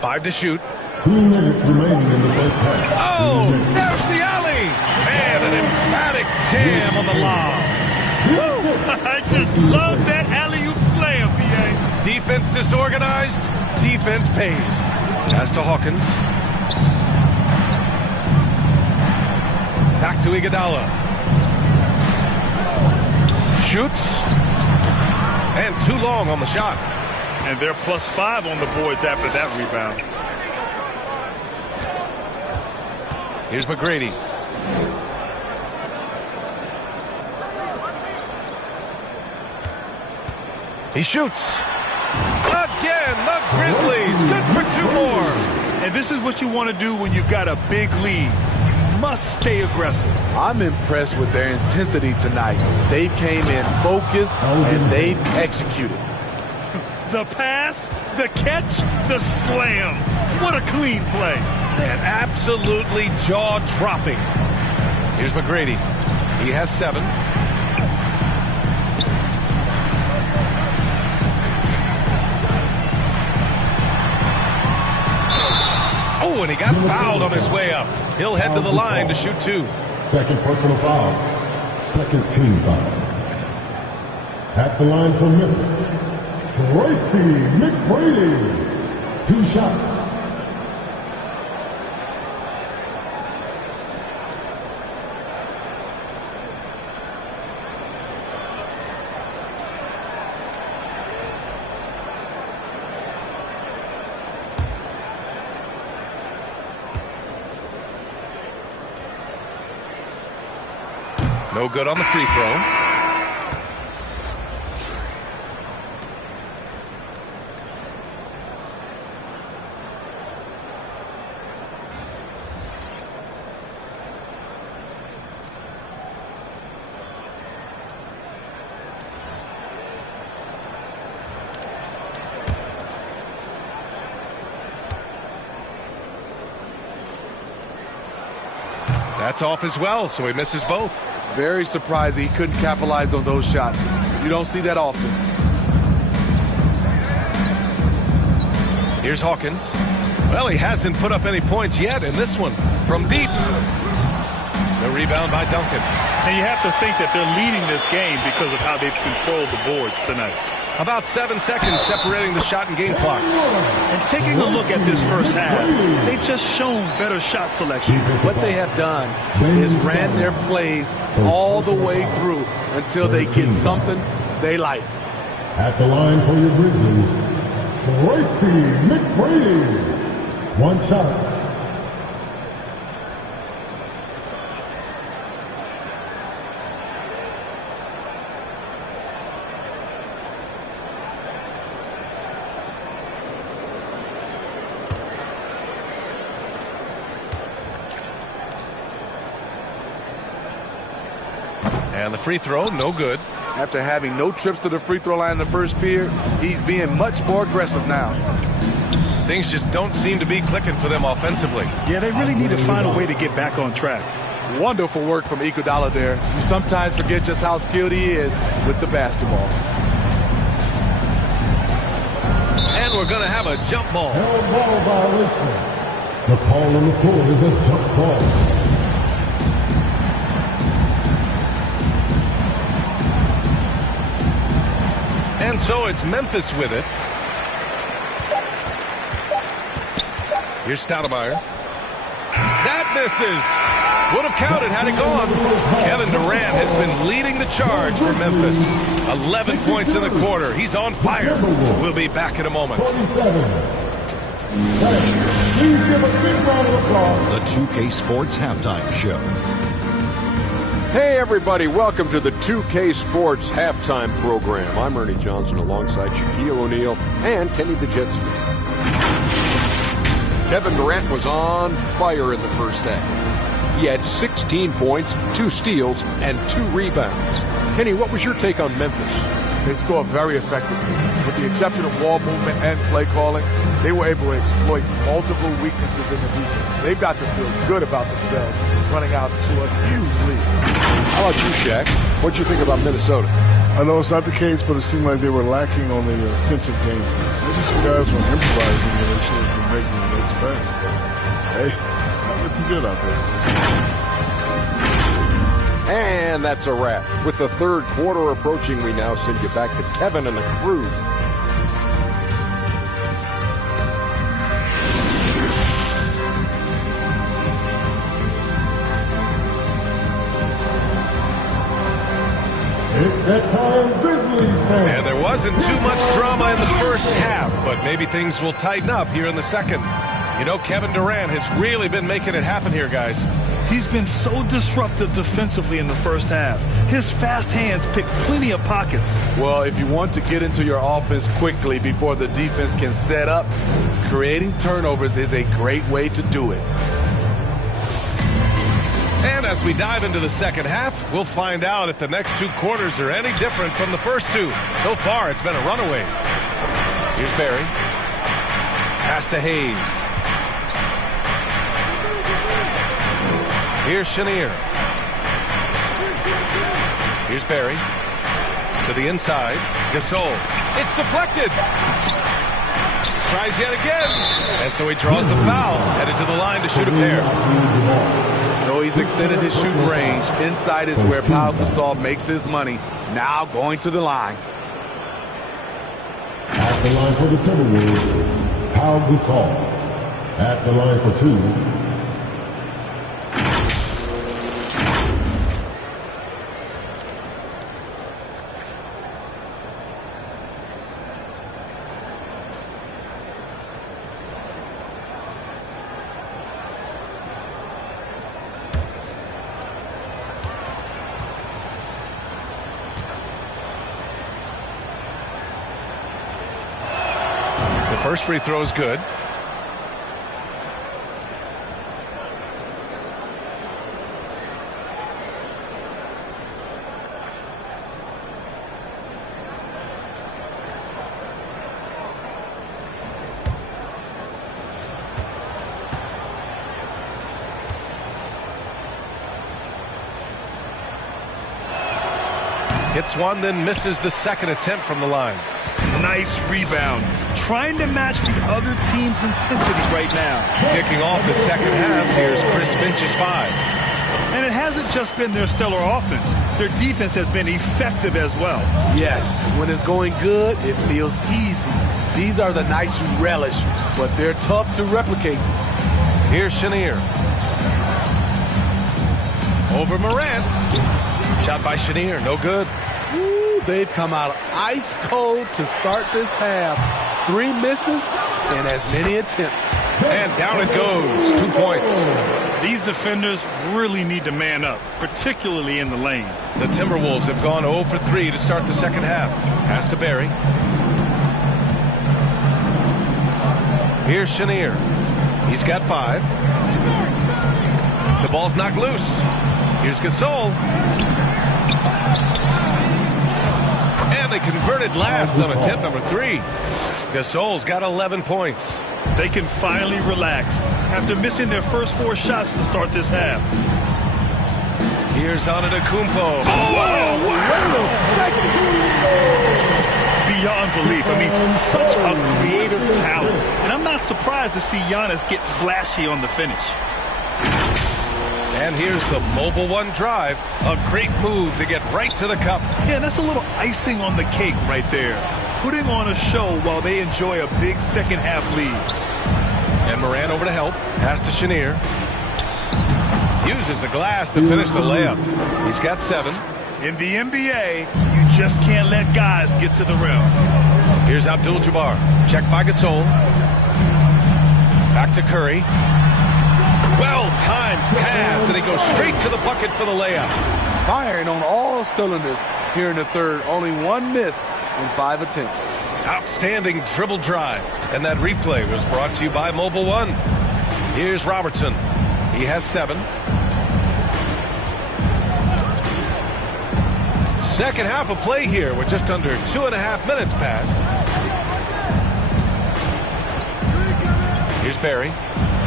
5 to shoot. 2 minutes remaining in the first half. Oh, there's the alley. And an emphatic jam on the lob. I just love that alley-oop slam, B.A. Defense disorganized. Defense pays. Pass to Hawkins. Back to Iguodala. Shoots. And too long on the shot. And they're +5 on the boards after that rebound. Here's McGrady. He shoots. Again, the Grizzlies. Good for 2 more. And this is what you want to do when you've got a big lead. Must stay aggressive. I'm impressed with their intensity tonight. They came in focused and they've executed. The pass, the catch, the slam. What a clean play. Man, absolutely jaw-dropping. Here's McGrady. He has 7. Oh, and he got fouled on his way up. He'll head to the line to shoot 2. Second personal foul. Second team foul. At the line for Memphis, Tracy McGrady. 2 shots. No good on the free throw. That's off as well, so he misses both. Very surprising he couldn't capitalize on those shots. You don't see that often. Here's Hawkins. Well, he hasn't put up any points yet in this one. From deep. The rebound by Duncan. And you have to think that they're leading this game because of how they've controlled the boards tonight. About 7 seconds separating the shot and game clocks. And taking a look at this first half, they've just shown better shot selection. What they have done is ran their plays all the way through until they get something they like. At the line for your Grizzlies, Tracy McGrady. One shot. And the free throw, no good. After having no trips to the free throw line in the first period, he's being much more aggressive now. Things just don't seem to be clicking for them offensively. Yeah, they really need to find a way to get back on track. Wonderful work from Iguodala there. You sometimes forget just how skilled he is with the basketball. And we're going to have a jump ball. Held ball violation. The call on the floor is a jump ball. And so it's Memphis with it. Here's Stoudemire. That misses. Would have counted had it gone. Kevin Durant has been leading the charge for Memphis. 11 points in the quarter. He's on fire. We'll be back in a moment. Please give a big round of applause. The 2K Sports Halftime Show. Hey everybody, welcome to the 2K Sports Halftime Program. I'm Ernie Johnson alongside Shaquille O'Neal and Kenny the Jet Smith. Kevin Durant was on fire in the first half. He had 16 points, 2 steals, and 2 rebounds. Kenny, what was your take on Memphis? They scored very effectively. With the exception of ball movement and play calling, they were able to exploit multiple weaknesses in the defense. They've got to feel good about themselves running out to a huge lead. How about you, Shaq? What'd you think about Minnesota? I know it's not the case, but it seemed like they were lacking on the offensive game. Maybe some guys were improvising and they should have been making the next pass. Hey, not looking good out there. And that's a wrap. With the third quarter approaching, we now send you back to Kevin and the crew. It's that time, Grizzlies fans. And there wasn't too much drama in the first half, but maybe things will tighten up here in the second. You know, Kevin Durant has really been making it happen here, guys. He's been so disruptive defensively in the first half. His fast hands pick plenty of pockets. Well, if you want to get into your offense quickly before the defense can set up, creating turnovers is a great way to do it. And as we dive into the second half, we'll find out if the next 2 quarters are any different from the first 2. So far, it's been a runaway. Here's Barry. Pass to Hayes. Here's Chenier. Here's Barry. To the inside. Gasol. It's deflected. Tries yet again. And so he draws the foul. Headed to the line to shoot a pair. No, he's extended his shooting range. Inside is where Pau Gasol makes his money. Now going to the line. At the line for the Timberwolves, Pau Gasol. At the line for 2. First free throw is good. Hits one, then misses the second attempt from the line. Nice rebound. Trying to match the other team's intensity right now. Kicking off the second half, here's Chris Finch's 5. And it hasn't just been their stellar offense. Their defense has been effective as well. Yes, when it's going good, it feels easy. These are the nights you relish, but they're tough to replicate. Here's Chenier. Over Morant. Shot by Chenier, no good. Ooh, they've come out ice cold to start this half. 3 misses and as many attempts. And down it goes, 2 points. These defenders really need to man up, particularly in the lane. The Timberwolves have gone 0 for 3 to start the second half. Pass to Barry. Here's Chenier. He's got 5. The ball's knocked loose. Here's Gasol. And they converted last on attempt number 3. Gasol's got 11 points. They can finally relax after missing their first 4 shots to start this half. Here's Antetokounmpo. Oh, wow! Beyond belief. I mean, such a creative talent. And I'm not surprised to see Giannis get flashy on the finish. And here's the Mobile One drive. A great move to get right to the cup. Yeah, that's a little icing on the cake right there. Putting on a show while they enjoy a big second half lead. And Morant over to help. Pass to Chenier. Uses the glass to finish the layup. He's got 7. In the NBA, you just can't let guys get to the rim. Here's Abdul-Jabbar. Checked by Gasol. Back to Curry. Well-timed pass, and he goes straight to the bucket for the layup. Firing on all cylinders here in the third. Only 1 miss in 5 attempts. Outstanding dribble drive. And that replay was brought to you by Mobile One. Here's Robertson. He has 7. Second half of play here with just under 2.5 minutes passed. Here's Barry.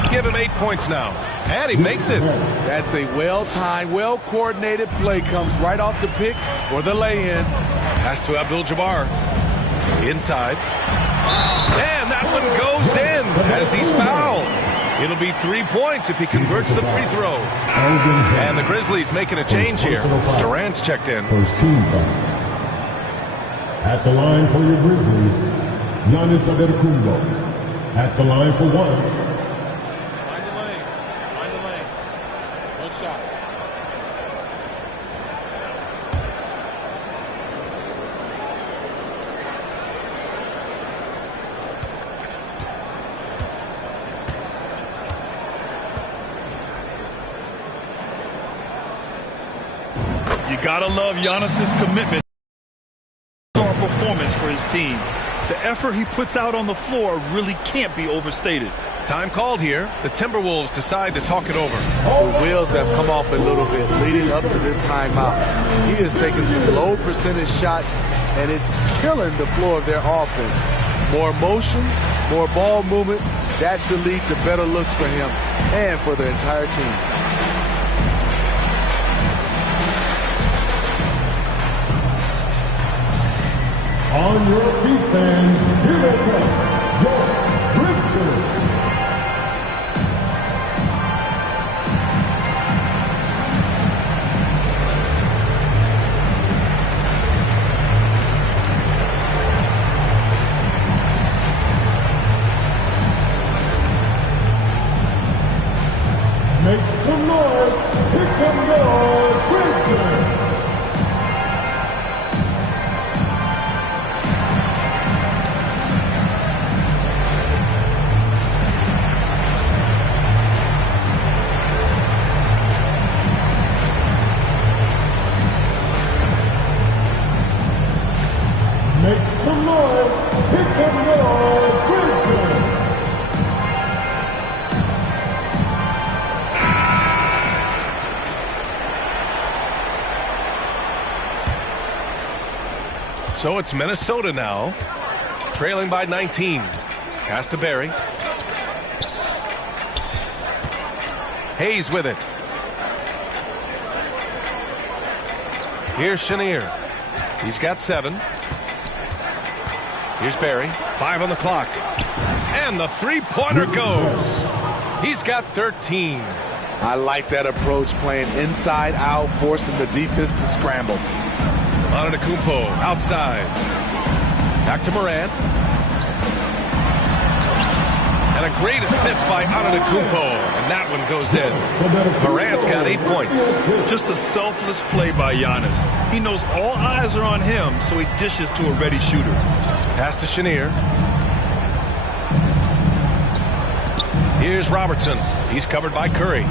Give him 8 points now. And he makes it. That's a well-timed, well-coordinated play. Comes right off the pick for the lay-in. Pass to Abdul-Jabbar. Inside. And that one goes in as he's fouled. It'll be 3 points if he converts the free throw. And the Grizzlies making a change here. Durant's checked in. First team foul. At the line for your Grizzlies, Giannis Antetokounmpo. At the line for 1. You gotta love Giannis's commitment to performance for his team. The effort he puts out on the floor really can't be overstated. Time called here. The Timberwolves decide to talk it over. The wheels have come off a little bit leading up to this timeout. He is taking some low percentage shots, and it's killing the floor of their offense. More motion, more ball movement, that should lead to better looks for him and for the entire team. On your feet, fans, here they come, your Grizzlies. Make some noise. Here come your Grizzlies. Make some noise. Here come your Grizzlies. So it's Minnesota now, trailing by 19. Pass to Barry. Hayes with it. Here's Chenier. He's got 7. Here's Barry. 5 on the clock. And the three-pointer goes. He's got 13. I like that approach, playing inside out, forcing the defense to scramble. Antetokounmpo outside. Back to Morant. And a great assist by Antetokounmpo. And that one goes in. Morant's got 8 points. Just a selfless play by Giannis. He knows all eyes are on him, so he dishes to a ready shooter. Pass to Chenier. Here's Robertson. He's covered by Curry.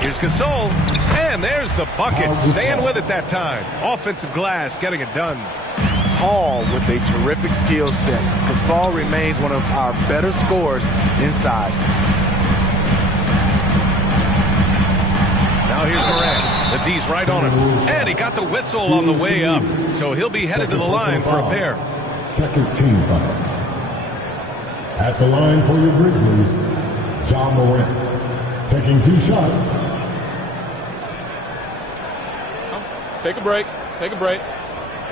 Here's Gasol. And there's the bucket. Staying with it that time. Offensive glass getting it done. Hall with a terrific skill set. Gasol remains one of our better scorers inside. Now here's Morant. The D's right on him. And he got the whistle on the way up. So he'll be headed to the line for a pair. Second team foul. At the line for your Grizzlies, Ja Morant. Taking 2 shots. Take a break. Take a break.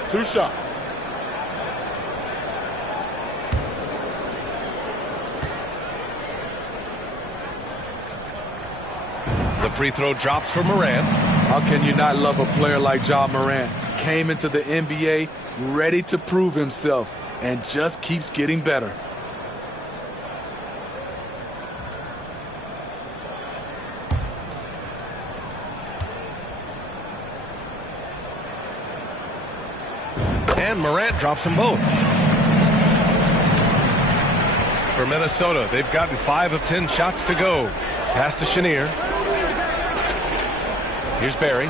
2 shots. The free throw drops for Morant. How can you not love a player like Ja Morant? Came into the NBA ready to prove himself and just keeps getting better. And Morant drops them both. For Minnesota, they've gotten 5 of 10 shots to go. Pass to Chenier. Here's Barry.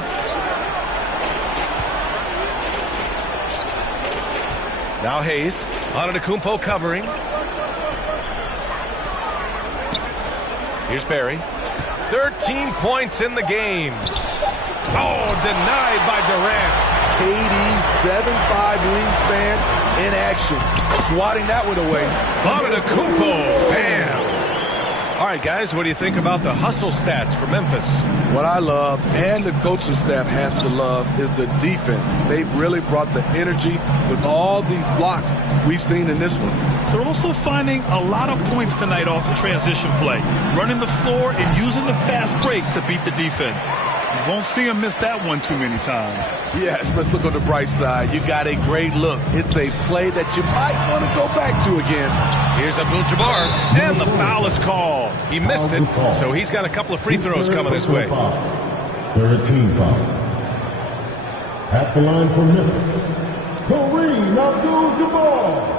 Now Hayes. Antetokounmpo covering. Here's Barry. 13 points in the game. Oh, denied by Durant. KD's 7'5" wingspan in action. Swatting that one away. Antetokounmpo. Bam. All right, guys, what do you think about the hustle stats for Memphis? What I love, and the coaching staff has to love, is the defense. They've really brought the energy with all these blocks we've seen in this one. They're also finding a lot of points tonight off the transition play, running the floor and using the fast break to beat the defense. You won't see him miss that one too many times. Yes, let's look on the bright side. You got a great look. It's a play that you might want to go back to again. Here's Abdul-Jabbar, and the foul is called. He missed it, so he's got a couple of free throws coming his way. Third team foul. At the line for Memphis, Kareem Abdul-Jabbar.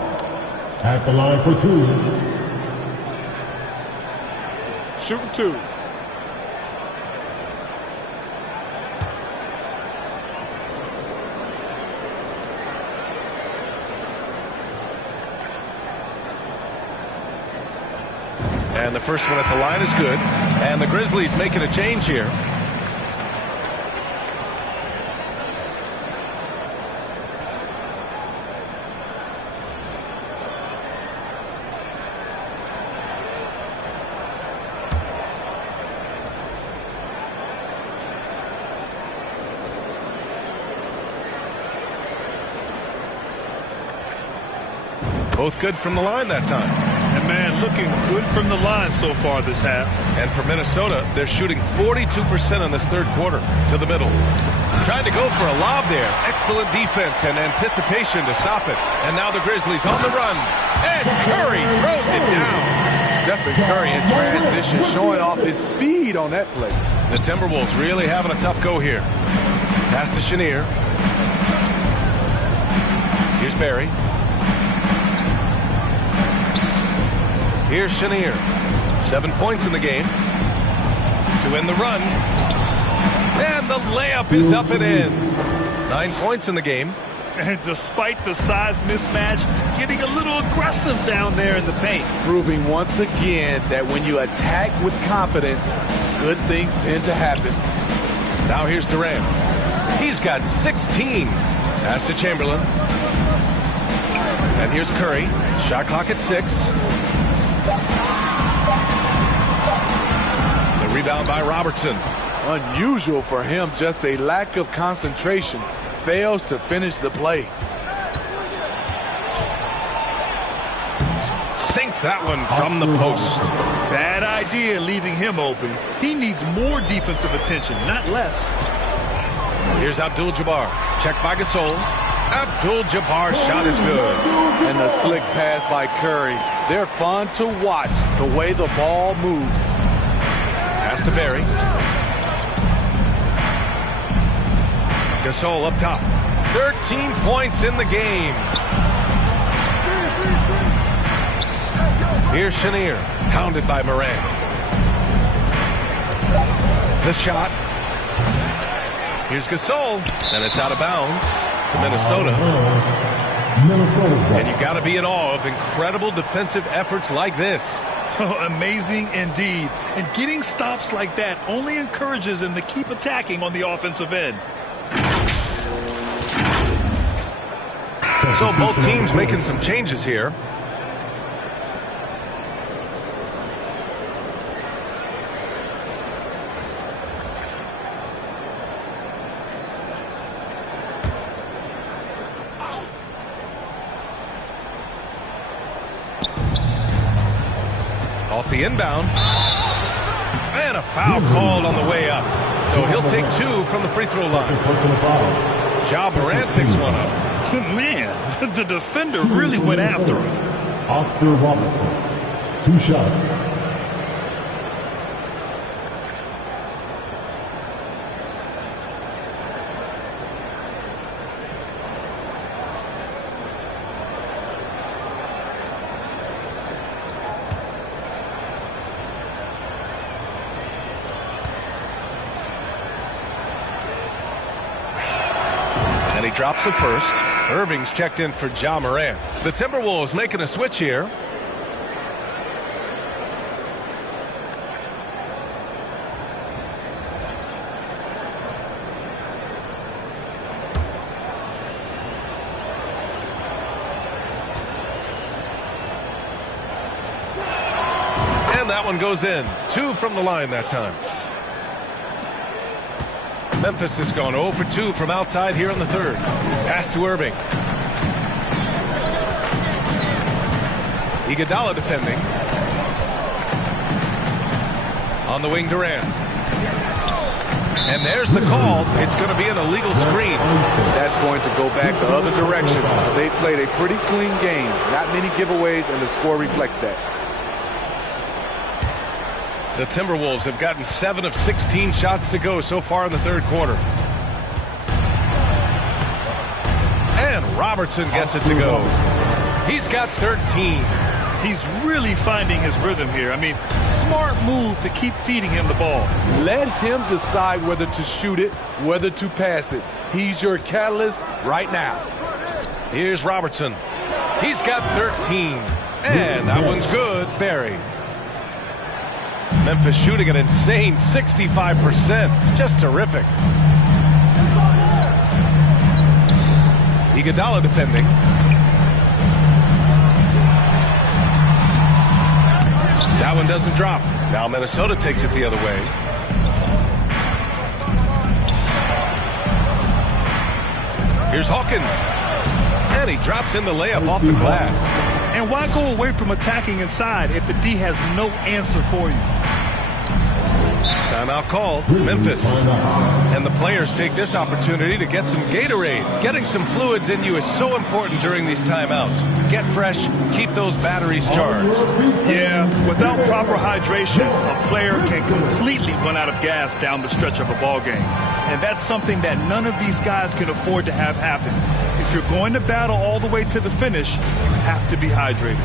At the line for 2. Shooting 2. And the first one at the line is good. And the Grizzlies making a change here. Both good from the line that time. And man, looking good from the line so far this half. And for Minnesota, they're shooting 42% in this third quarter to the middle. Trying to go for a lob there. Excellent defense and anticipation to stop it. And now the Grizzlies on the run. And Curry throws it down. Stephen Curry in transition, showing off his speed on that play. The Timberwolves really having a tough go here. Pass to Chenier. Here's Barry. Here's Chenier. 7 points in the game to end the run. And the layup is up and in. 9 points in the game. And despite the size mismatch, getting a little aggressive down there in the paint. Proving once again that when you attack with confidence, good things tend to happen. Now here's Durant. He's got 16. Pass to Chamberlain. And here's Curry. Shot clock at 6. The rebound by Robertson. Unusual for him, just a lack of concentration. Fails to finish the play. Sinks that one from the post. Bad idea leaving him open. He needs more defensive attention, not less. Here's Abdul-Jabbar. Checked by Gasol. Abdul-Jabbar's shot is good. And the slick pass by Curry. They're fun to watch the way the ball moves. Pass to Barry. Gasol up top. 13 points in the game. Here's Chenier. Pounded by Moran. The shot. Here's Gasol. And it's out of bounds to Minnesota. And you got to be in awe of incredible defensive efforts like this. Amazing indeed. And getting stops like that only encourages them to keep attacking on the offensive end. So both teams making some changes here. Off the inbound. And a foul called on the way up. So he'll take 2 from the free throw line. Ja Morant takes one up. Man, the defender really went after him. Oscar Robertson, 2 shots. And he drops the first. Irving's checked in for Ja Morant. The Timberwolves making a switch here. And that one goes in. 2 from the line that time. Memphis has gone 0 for 2 from outside here in the third. Pass to Irving. Iguodala defending. On the wing, Durant. And there's the call. It's going to be an illegal screen. That's going to go back the other direction. They played a pretty clean game. Not many giveaways, and the score reflects that. The Timberwolves have gotten 7 of 16 shots to go so far in the third quarter. And Robertson gets it to go. He's got 13. He's really finding his rhythm here. I mean, smart move to keep feeding him the ball. Let him decide whether to shoot it, whether to pass it. He's your catalyst right now. Here's Robertson. He's got 13. And that one's good. Barry. Memphis shooting an insane 65%. Just terrific. Iguodala defending. That one doesn't drop. Now Minnesota takes it the other way. Here's Hawkins. And he drops in the layup off the glass. And why go away from attacking inside if the D has no answer for you? Timeout called. Memphis. And the players take this opportunity to get some Gatorade. Getting some fluids in you is so important during these timeouts. Get fresh. Keep those batteries charged. Yeah, without proper hydration, a player can completely run out of gas down the stretch of a ball game. And that's something that none of these guys can afford to have happen. If you're going to battle all the way to the finish, you have to be hydrated.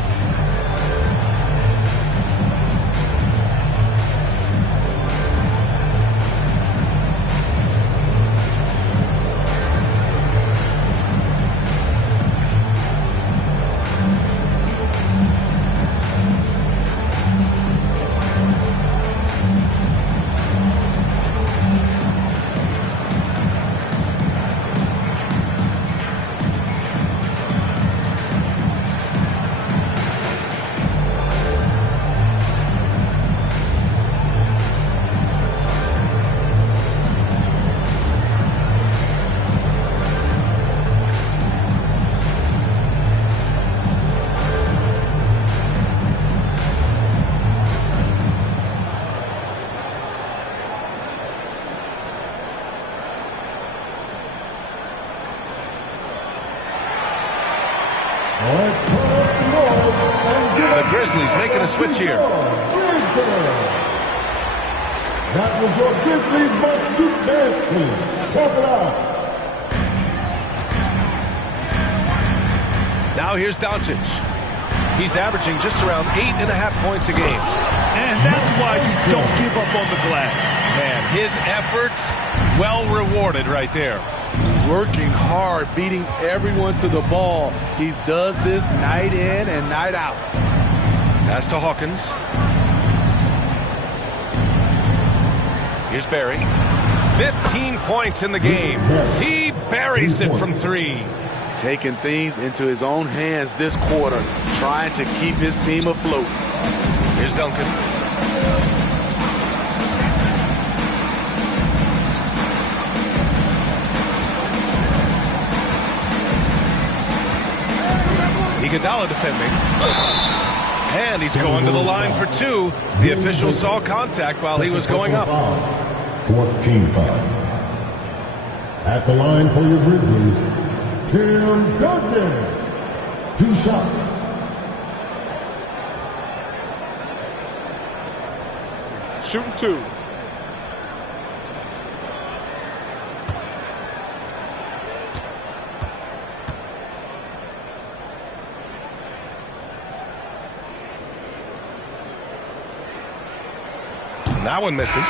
The Grizzlies making a switch here. That was your Grizzlies versus Duke dance team. Check it out. Now here's Doncic. He's averaging just around 8.5 points a game. And that's why you don't give up on the glass. Man, his efforts well rewarded right there. Working hard, beating everyone to the ball. He does this night in and night out. Pass to Hawkins. Here's Barry. 15 points in the game. He buries it from 3. Taking things into his own hands this quarter, trying to keep his team afloat. Here's Duncan. Iguodala defending. And he's going to the line for 2. The official saw contact while he was going up. 14 foul. At the line for your Grizzlies, Tim Duncan. 2 shots. Shooting 2. That one misses.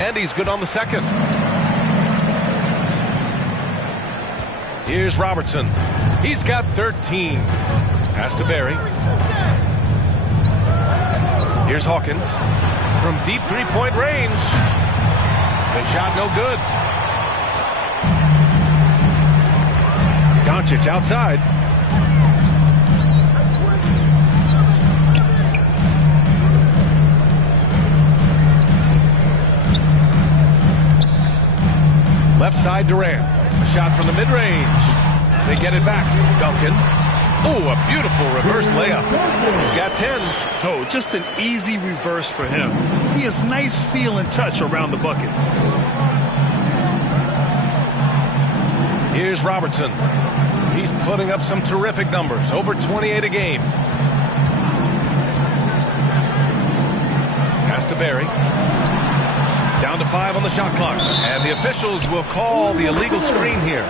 And he's good on the second. Here's Robertson. He's got 13. Pass to Barry. Here's Hawkins. From deep three-point range. The shot no good. Doncic outside. Left side Durant. A shot from the mid-range. They get it back. Duncan. Oh, a beautiful reverse layup. He's got 10. Oh, just an easy reverse for him. He has nice feel and touch around the bucket. Here's Robertson. He's putting up some terrific numbers. Over 28 a game. Pass to Barry. Down to 5 on the shot clock. And the officials will call the illegal screen here.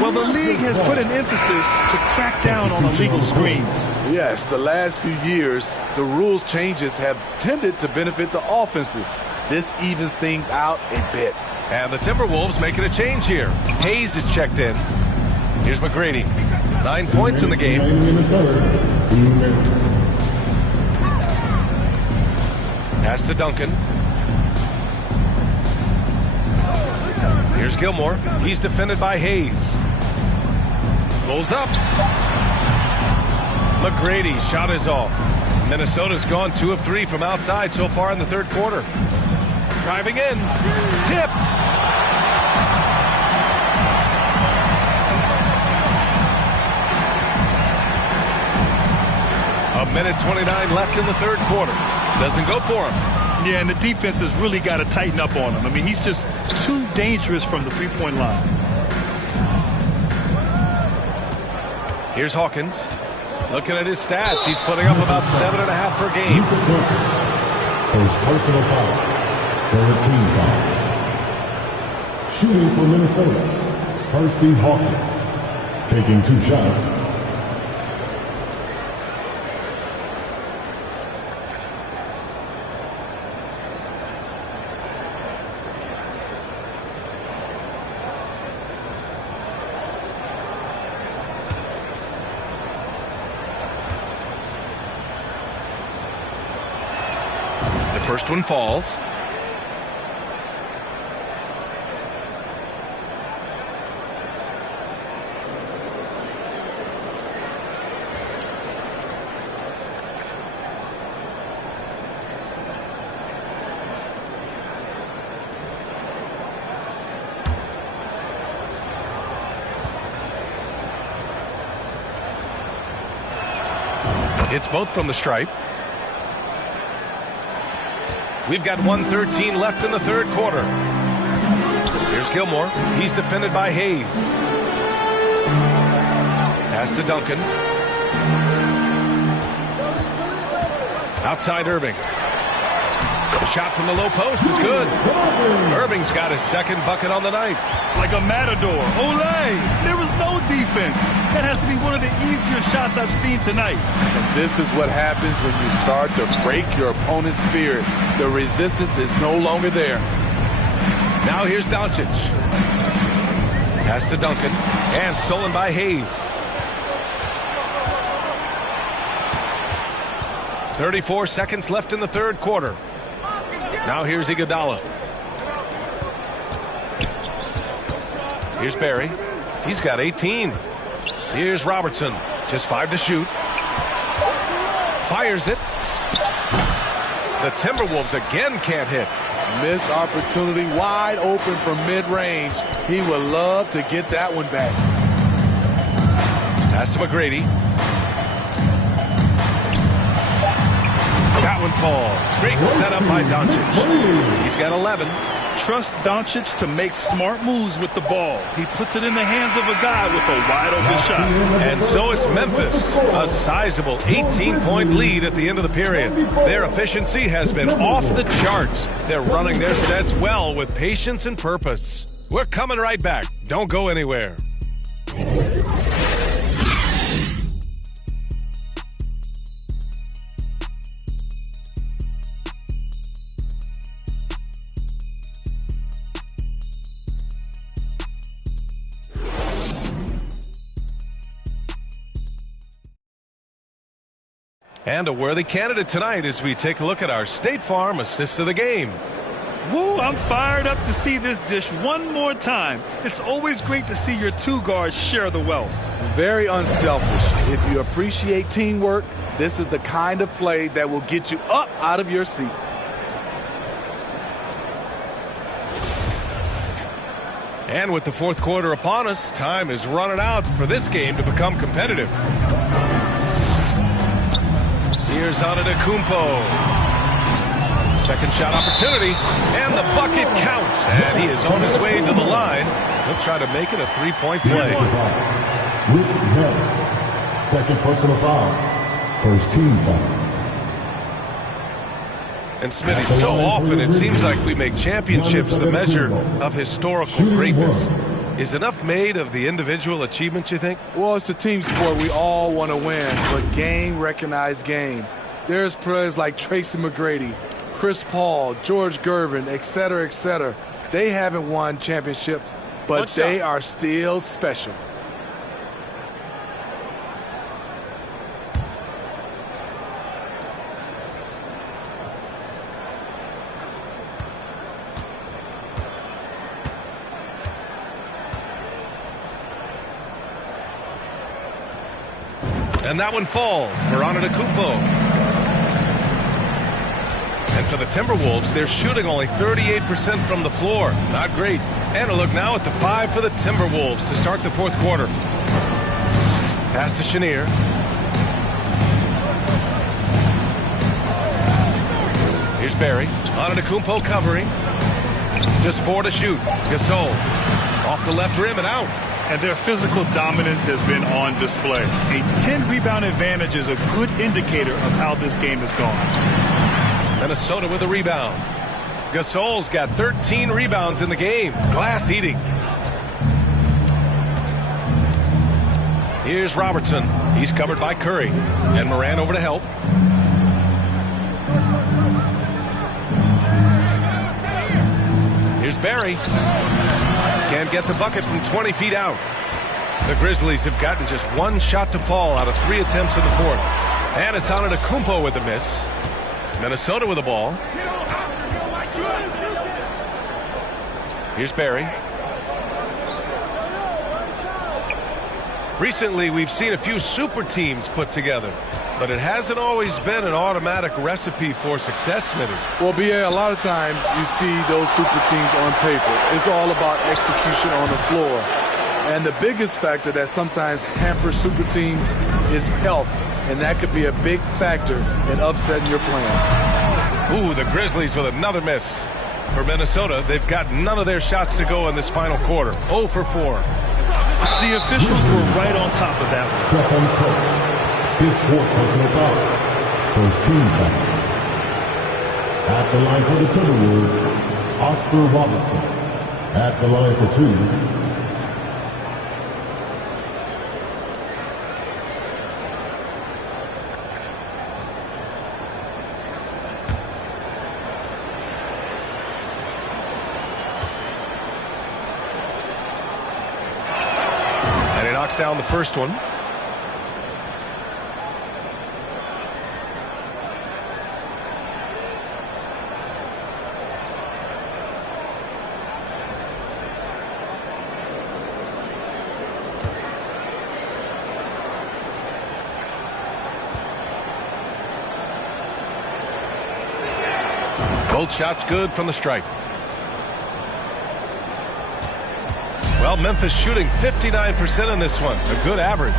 Well, the league has put an emphasis to crack down on illegal screens. Yes, the last few years, the rules changes have tended to benefit the offenses. This evens things out a bit. And the Timberwolves making a change here. Hayes is checked in. Here's McGrady. 9 points in the game. Pass to Duncan. Here's Gilmore. He's defended by Hayes. Pulls up. McGrady shot is off. Minnesota's gone 2 of 3 from outside so far in the third quarter. Driving in. Tipped. A minute 29 left in the third quarter. Doesn't go for him. Yeah, and the defense has really got to tighten up on him. I mean, he's just too dangerous from the three-point line. Here's Hawkins. Looking at his stats, he's putting up about 7.5 per game. First personal foul. Third team foul. Shooting for Minnesota, Percy Hawkins. Taking 2 shots. First one falls. It's both from the stripe. We've got 1:13 left in the third quarter. Here's Gilmore. He's defended by Hayes. Pass to Duncan. Outside Irving. The shot from the low post is good. Irving's got his second bucket on the night. Like a matador. Olay! There was no defense. That has to be one of the easier shots I've seen tonight. And this is what happens when you start to break your opponent's spirit. The resistance is no longer there. Now here's Doncic. Pass to Duncan. And stolen by Hayes. 34 seconds left in the third quarter. Now here's Iguodala. Here's Barry. He's got 18. Here's Robertson. Just 5 to shoot. Fires it. The Timberwolves again can't hit. Missed opportunity, wide open from mid-range. He would love to get that one back. Pass to McGrady. That one falls. Great setup by Doncic. He's got 11. Trust Doncic to make smart moves with the ball. He puts it in the hands of a guy with a wide-open shot. And so it's Memphis, a sizable 18-point lead at the end of the period. Their efficiency has been off the charts. They're running their sets well with patience and purpose. We're coming right back. Don't go anywhere. And a worthy candidate tonight as we take a look at our State Farm assist of the game. Woo, I'm fired up to see this dish one more time. It's always great to see your two guards share the wealth. Very unselfish. If you appreciate teamwork, this is the kind of play that will get you up out of your seat. And with the fourth quarter upon us, time is running out for this game to become competitive. Here's Antetokounmpo. Second shot opportunity, and the bucket counts. And he is on his way to the line. He'll try to make it a three-point play. Second personal foul. First team foul. And Smitty, so often it seems like we make championships the measure of historical greatness. Is enough made of the individual achievements, you think? Well, it's a team sport. We all want to win, but game recognized game. There's players like Tracy McGrady, Chris Paul, George Gervin, et cetera, et cetera. They haven't won championships, but they are still special. And that one falls for Antetokounmpo. And for the Timberwolves, they're shooting only 38% from the floor. Not great. And a look now at the 5 for the Timberwolves to start the fourth quarter. Pass to Chenier. Here's Barry. Antetokounmpo covering. Just 4 to shoot. Gasol off the left rim and out. And their physical dominance has been on display. A 10-rebound advantage is a good indicator of how this game has gone. Minnesota with a rebound. Gasol's got 13 rebounds in the game. Glass eating. Here's Robertson. He's covered by Curry. And Moran over to help. Here's Barry. Can't get the bucket from 20 feet out. The Grizzlies have gotten just one shot to fall out of 3 attempts in the fourth. And it's Antetokounmpo with the miss. Minnesota with the ball. Here's Barry. Recently, we've seen a few super teams put together, but it hasn't always been an automatic recipe for success, Smitty. Well, B.A., a lot of times you see those super teams on paper. It's all about execution on the floor. And the biggest factor that sometimes hampers super teams is health. and that could be a big factor in upsetting your plans. Ooh, the Grizzlies with another miss. For Minnesota, they've got none of their shots to go in this final quarter. 0 for 4. The officials were right on top of that one. Stephen Curry, his fourth personal foul. First team foul. At the line for the Timberwolves, Oscar Robertson. At the line for 2. Down the first one. Both shots good from the stripe. Well, Memphis shooting 59% in this one. A good average.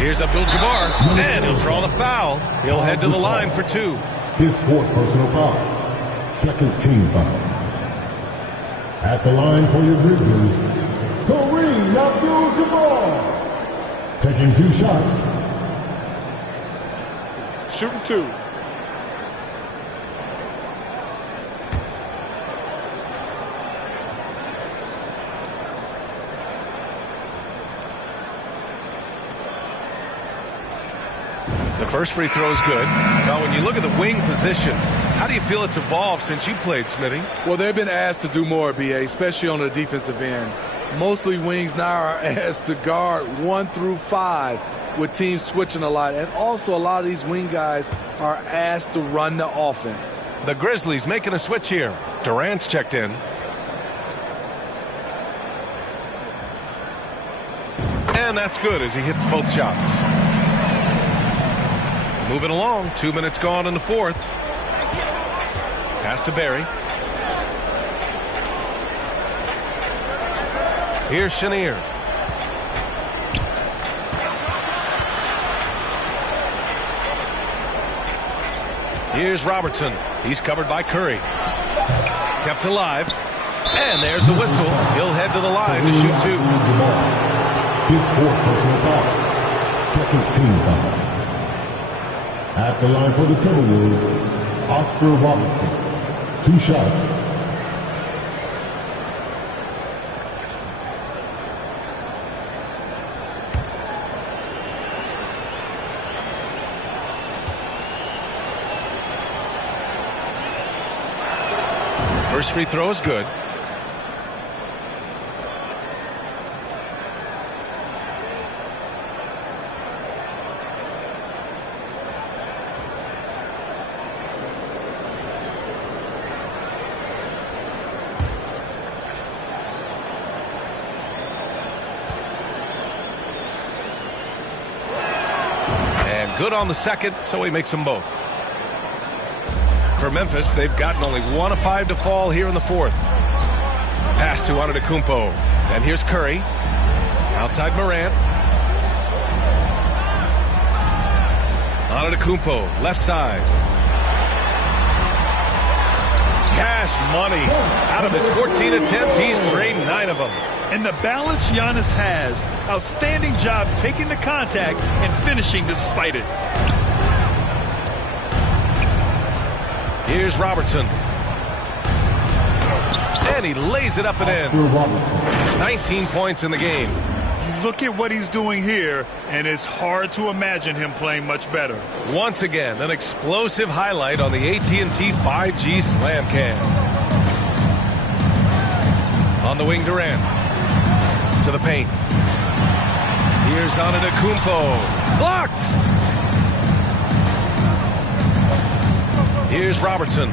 Here's Abdul-Jabbar, and he'll draw the foul. He'll head to the line for 2. His fourth personal foul. Second team foul. At the line for your Grizzlies, Kareem Abdul-Jabbar. Taking 2 shots. Shooting 2. The first free throw is good. Now, when you look at the wing position, how do you feel it's evolved since you played, Smitty? Well, they've been asked to do more, BA, especially on the defensive end. Mostly wings now are asked to guard 1 through 5 with teams switching a lot. And also a lot of these wing guys are asked to run the offense. The Grizzlies making a switch here. Durant's checked in. And that's good as he hits both shots. Moving along, 2 minutes gone in the fourth. Pass to Barry. Here's Chenier. Here's Robertson. He's covered by Curry. Kept alive. And there's a whistle. He'll head to the line to shoot 2. His fourth personal foul. Second team foul. At the line for the Timberwolves, Oscar Robertson. 2 shots. First free throw is good. Good on the second, so he makes them both. For Memphis, they've gotten only 1 of 5 to fall here in the fourth. Pass to Antetokounmpo. And here's Curry. Outside Morant. Antetokounmpo, left side. Cash money. Out of his 14 attempts, he's drained 9 of them. And the balance Giannis has. Outstanding job taking the contact and finishing despite it. Here's Robertson. And he lays it up and in. 19 points in the game. You look at what he's doing here, and it's hard to imagine him playing much better. Once again, an explosive highlight on the AT&T 5G Slam Cam. On the wing, Durant. To the paint. Here's Antetokounmpo. Blocked! Here's Robertson.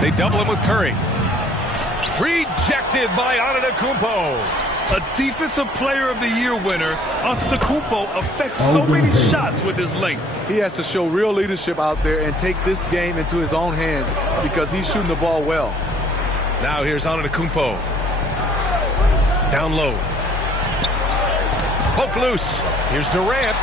They double him with Curry. Rejected by Antetokounmpo. A Defensive Player of the Year winner, Antetokounmpo affects so many shots with his length. He has to show real leadership out there and take this game into his own hands because he's shooting the ball well. Now here's Antetokounmpo. Down low. Poke loose. Here's Durant.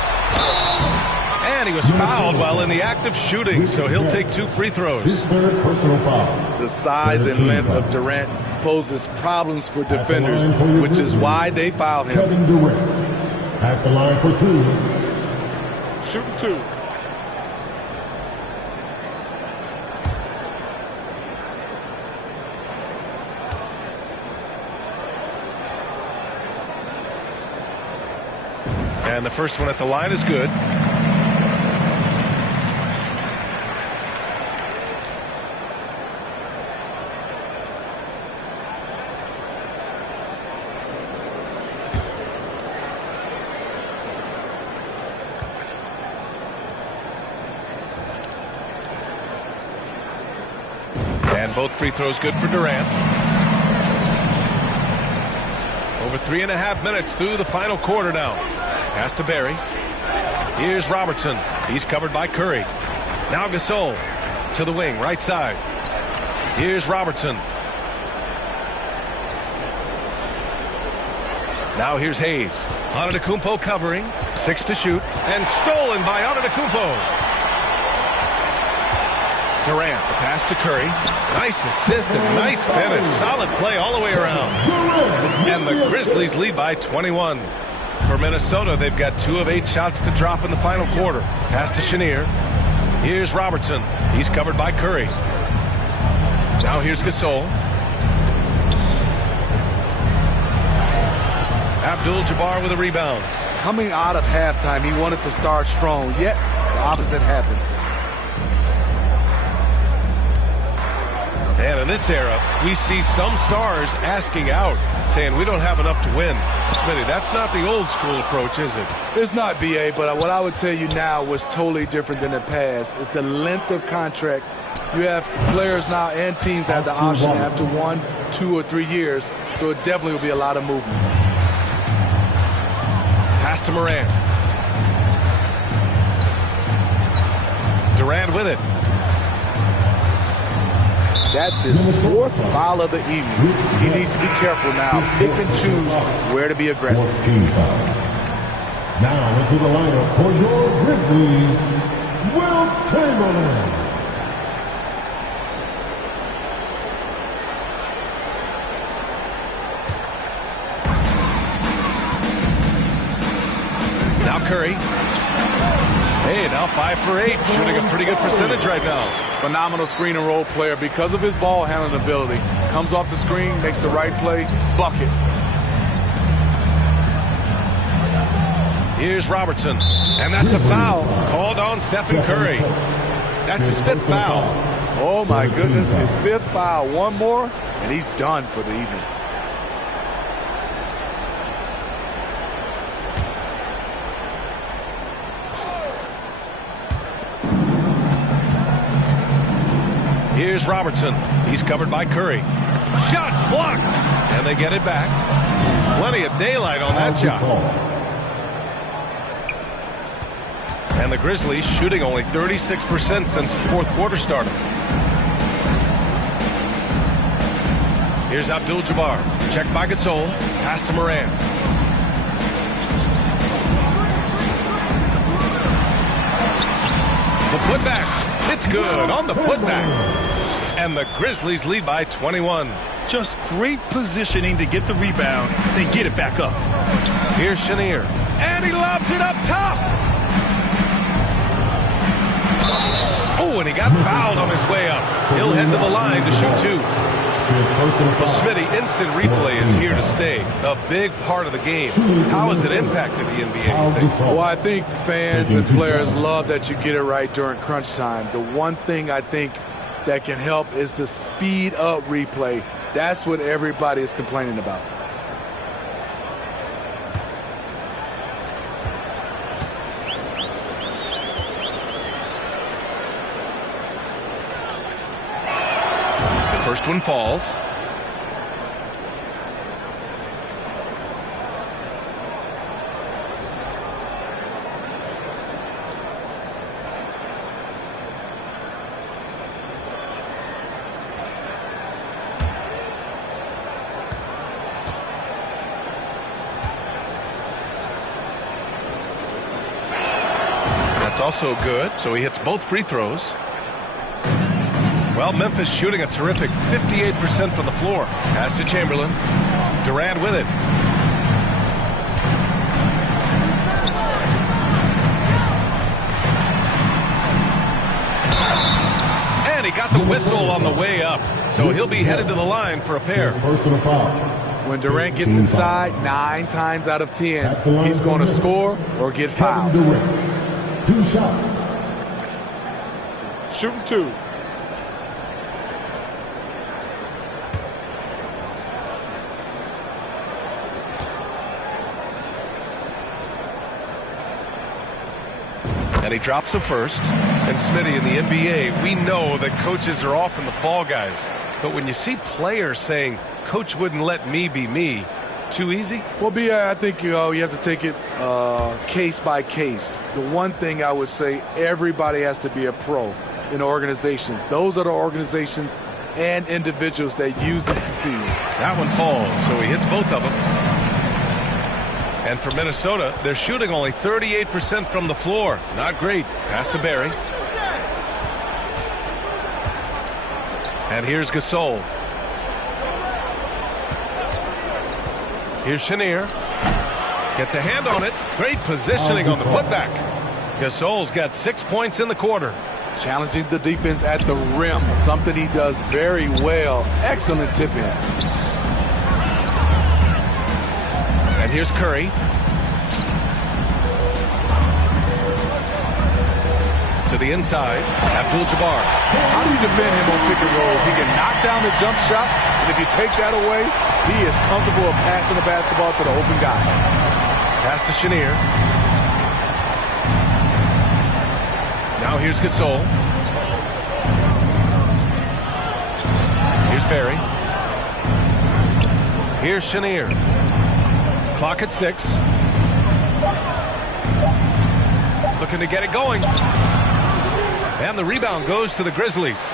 And he was fouled while in the act of shooting, so he'll take 2 free throws. His third personal foul. The size and length of Durant poses problems for defenders, which is why they fouled him. Kevin Durant at the line for 2. Shooting 2. And the first one at the line is good. And both free throws good for Durant. Over 3.5 minutes through the final quarter now. Pass to Barry. Here's Robertson. He's covered by Curry. Now Gasol to the wing, right side. Here's Robertson. Now here's Hayes. Antetokounmpo covering. 6 to shoot. And stolen by Antetokounmpo. Durant, the pass to Curry. Nice assist and nice finish. Solid play all the way around. And the Grizzlies lead by 21. For Minnesota, they've got 2 of 8 shots to drop in the final quarter. Pass to Chenier. Here's Robertson. He's covered by Curry. Now here's Gasol. Abdul-Jabbar with a rebound. Coming out of halftime, he wanted to start strong, yet the opposite happened. And in this era, we see some stars asking out, saying we don't have enough to win. Smitty, that's not the old school approach, is it? It's not, B.A., but what I would tell you now was totally different than the past. It's the length of contract. You have players now and teams have the option after 1, 2, or 3 years, so it definitely will be a lot of movement. Pass to Morant. Durant with it. That's his 4th foul of the evening. He needs to be careful now. Pick and choose where to be aggressive. Now into the lineup for your Grizzlies, Wilt Chamberlain. Now Curry. Hey, now 5 for 8, shooting a pretty good percentage right now. Phenomenal screen and roll player because of his ball handling ability. Comes off the screen, makes the right play, bucket. Here's Robertson, and that's a foul called on Stephen Curry. That's his 5th foul. Oh my goodness, his 5th foul. One more, and he's done for the evening. Here's Robertson. He's covered by Curry. Shots blocked, and they get it back. Plenty of daylight on that shot. And the Grizzlies shooting only 36% since the 4th quarter started. Here's Abdul-Jabbar. Checked by Gasol. Pass to Morant. The putback. It's good on the putback. And the Grizzlies lead by 21. Just great positioning to get the rebound, then get it back up. Here's Chenier. And he lobs it up top. Oh, and he got fouled on his way up. He'll head to the line to shoot 2. Well, Smitty, instant replay is here to stay. A big part of the game. How has it impacted the NBA, you think? Well, I think fans and players love that you get it right during crunch time. The one thing I think that can help is to speed up replay. That's what everybody is complaining about. The first one falls. also good, so he hits both free throws. Well, Memphis shooting a terrific 58% from the floor. Pass to Chamberlain. Durant with it. And he got the whistle on the way up, so he'll be headed to the line for a pair. Personal foul. When Durant gets inside, 9 times out of 10, he's going to score or get fouled. Durant, 2 shots. Shooting 2. And he drops a first. And Smitty, in the NBA, we know that coaches are often the fall guys. But when you see players saying, "Coach wouldn't let me be me," too easy? Well, B.A., I think you have to take it case by case. The one thing I would say, everybody has to be a pro in organizations. Those are the organizations and individuals that use and succeed. That one falls, so he hits both of them. And for Minnesota, they're shooting only 38% from the floor. Not great. Pass to Barry. And here's Gasol. Here's Chenier. Gets a hand on it. Great positioning on the putback. Gasol's got 6 points in the quarter. Challenging the defense at the rim, something he does very well. Excellent tip in. And here's Curry. To the inside, Abdul-Jabbar. How do you defend him on pick and rolls? He can knock down the jump shot, and if you take that away, he is comfortable of passing the basketball to the open guy. Pass to Chenier. Now here's Gasol. Here's Barry. Here's Chenier. Clock at 6. Looking to get it going. And the rebound goes to the Grizzlies.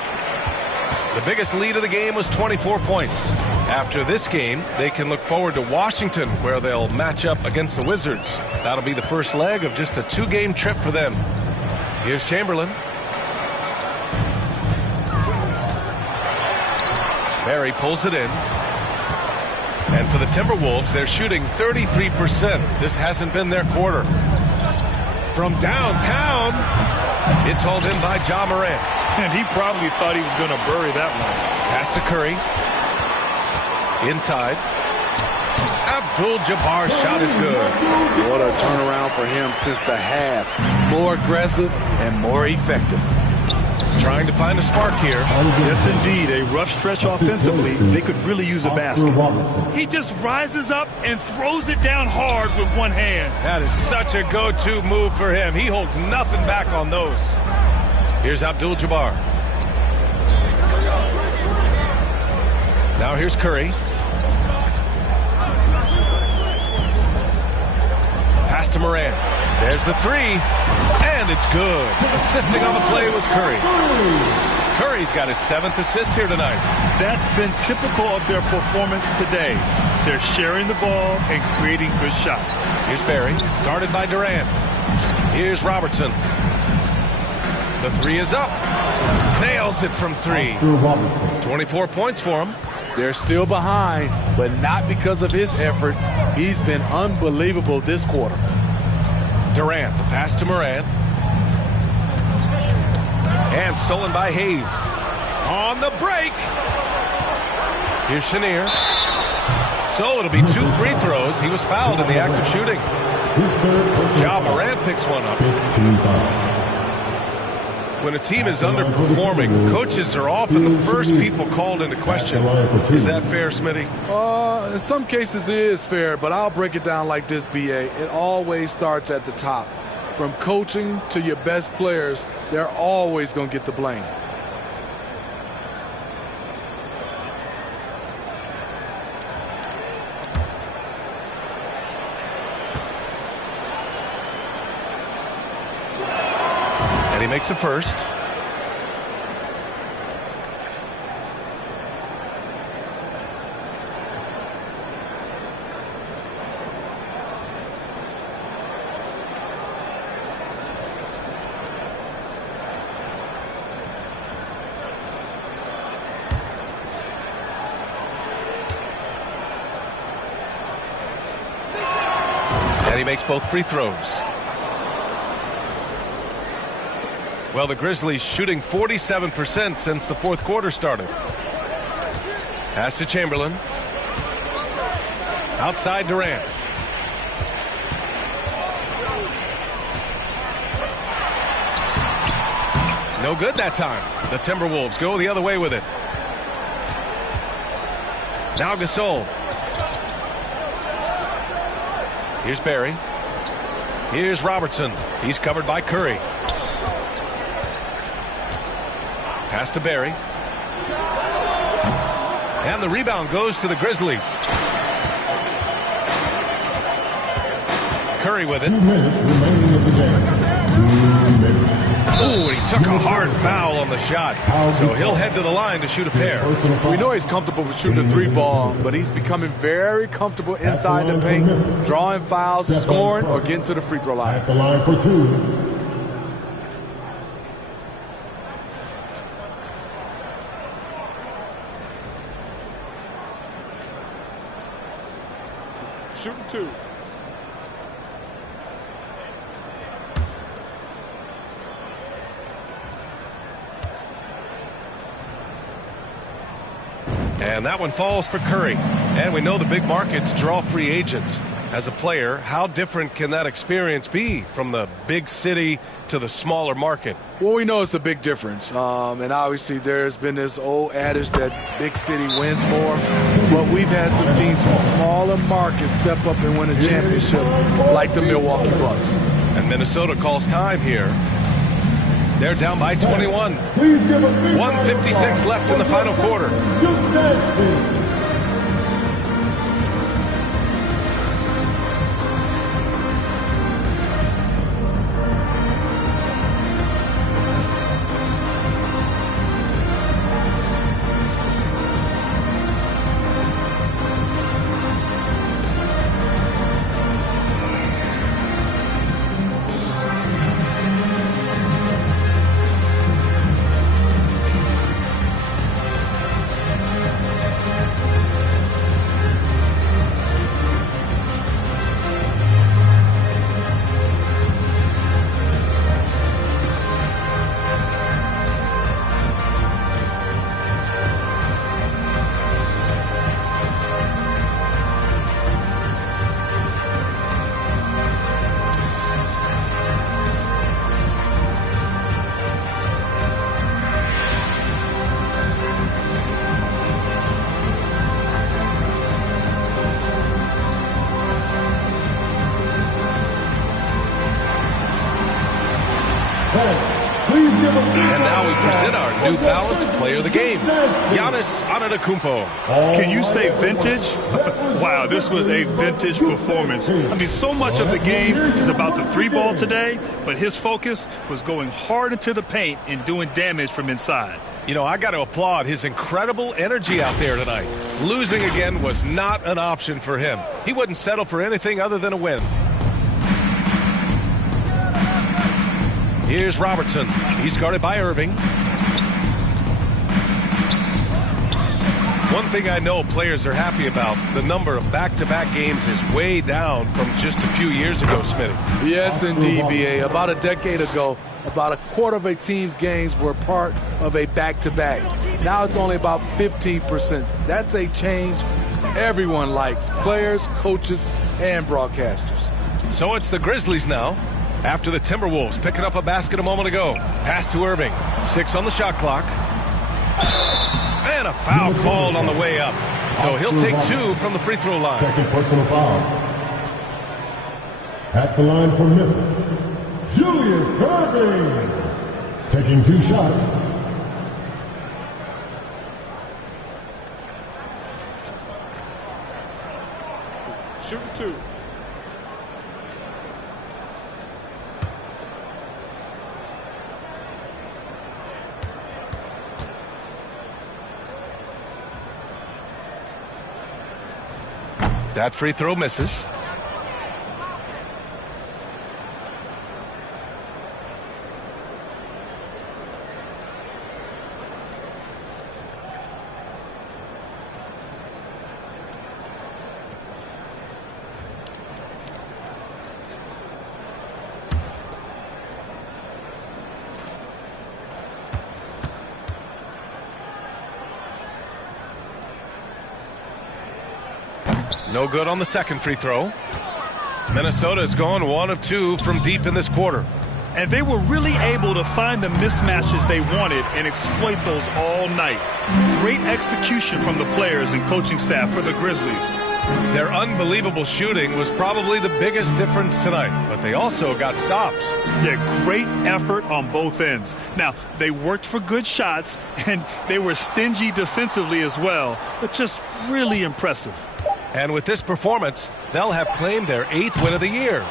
The biggest lead of the game was 24 points. After this game, they can look forward to Washington, where they'll match up against the Wizards. That'll be the first leg of just a 2-game trip for them. Here's Chamberlain. Barry pulls it in. And for the Timberwolves, they're shooting 33%. This hasn't been their quarter. From downtown, it's hauled in by Ja Morant. And he probably thought he was going to bury that one. Pass to Curry. Inside. Abdul-Jabbar's shot is good. What a turnaround for him since the half. More aggressive and more effective. Trying to find a spark here. Yes, indeed. A rough stretch offensively. They could really use a basket. He just rises up and throws it down hard with one hand. That is such a go-to move for him. He holds nothing back on those. Here's Abdul-Jabbar. Now here's Curry. Pass to Morant. There's the 3. And it's good. Assisting on the play was Curry. Curry's got his 7th assist here tonight. That's been typical of their performance today. They're sharing the ball and creating good shots. Here's Barry, guarded by Durant. Here's Robertson. The 3 is up. Nails it from 3. 24 points for him. They're still behind, but not because of his efforts. He's been unbelievable this quarter. Durant, the pass to Morant. And stolen by Hayes. On the break. Here's Chenier. So it'll be 2 free throws. He was fouled in the act of shooting. Ja Morant picks one up. When a team is underperforming, coaches are often the first people called into question. Is that fair, Smitty? In some cases it is fair, but I'll break it down like this, B.A. It always starts at the top. From coaching to your best players, they're always going to get the blame. And he makes the first. And he makes both free throws. Well, the Grizzlies shooting 47% since the fourth quarter started. Pass to Chamberlain. Outside Durant. No good that time. The Timberwolves go the other way with it. Now Gasol. Here's Barry. Here's Robertson. He's covered by Curry. Pass to Barry. And the rebound goes to the Grizzlies. Curry with it. 2 minutes remaining in the game. 2 minutes. Ooh, he took a hard foul on the shot. So he'll head to the line to shoot a pair. We know he's comfortable with shooting the 3-ball, but he's becoming very comfortable inside the paint, drawing fouls, scoring, or getting to the free throw line. At the line for 2. Shooting 2. And that one falls for Curry. And we know the big markets draw free agents. As a player, how different can that experience be from the big city to the smaller market? Well, we know it's a big difference. And obviously there's been this old adage that big city wins more. But we've had some teams from smaller markets step up and win a championship like the Milwaukee Bucks. And Minnesota calls time here. They're down by 21. 1:56 left in the final quarter. And now we present our New Balance Player of the Game, Giannis Antetokounmpo. Can you say vintage? Wow, this was a vintage performance. I mean, so much of the game is about the 3-ball today, but his focus was going hard into the paint and doing damage from inside. You know, I got to applaud his incredible energy out there tonight. Losing again was not an option for him. He wouldn't settle for anything other than a win. Here's Robertson. He's guarded by Irving. One thing I know players are happy about, the number of back-to-back games is way down from just a few years ago, Smitty. Yes, indeed, B.A. About a decade ago, about a quarter of a team's games were part of a back-to-back. Now it's only about 15%. That's a change everyone likes, players, coaches, and broadcasters. So it's the Grizzlies now. After the Timberwolves picking up a basket a moment ago. Pass to Irving. 6 on the shot clock. And a foul called on the way up. So he'll take 2 from the free throw line. Second personal foul. At the line for Memphis, Julius Irving. Taking 2 shots. Shooting 2. That free throw misses. No good on the second free throw. Minnesota is going 1 of 2 from deep in this quarter. And they were really able to find the mismatches they wanted and exploit those all night. Great execution from the players and coaching staff for the Grizzlies. Their unbelievable shooting was probably the biggest difference tonight, but they also got stops. Yeah, great effort on both ends. Now, they worked for good shots, and they were stingy defensively as well, but just really impressive. And with this performance, they'll have claimed their 8th win of the year.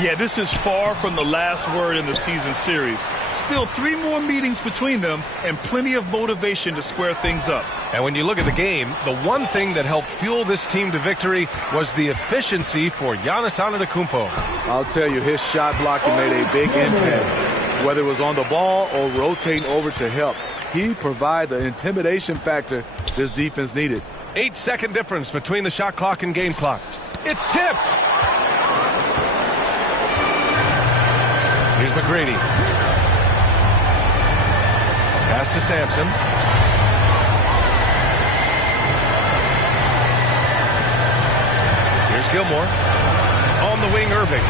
Yeah, this is far from the last word in the season series. Still 3 more meetings between them and plenty of motivation to square things up. And when you look at the game, the one thing that helped fuel this team to victory was the efficiency for Giannis Antetokounmpo. I'll tell you, his shot blocking made a big impact. Whether it was on the ball or rotating over to help, he provided the intimidation factor this defense needed. 8-second difference between the shot clock and game clock. It's tipped. Here's McGrady. Pass to Sampson. Here's Gilmore. On the wing, Irving.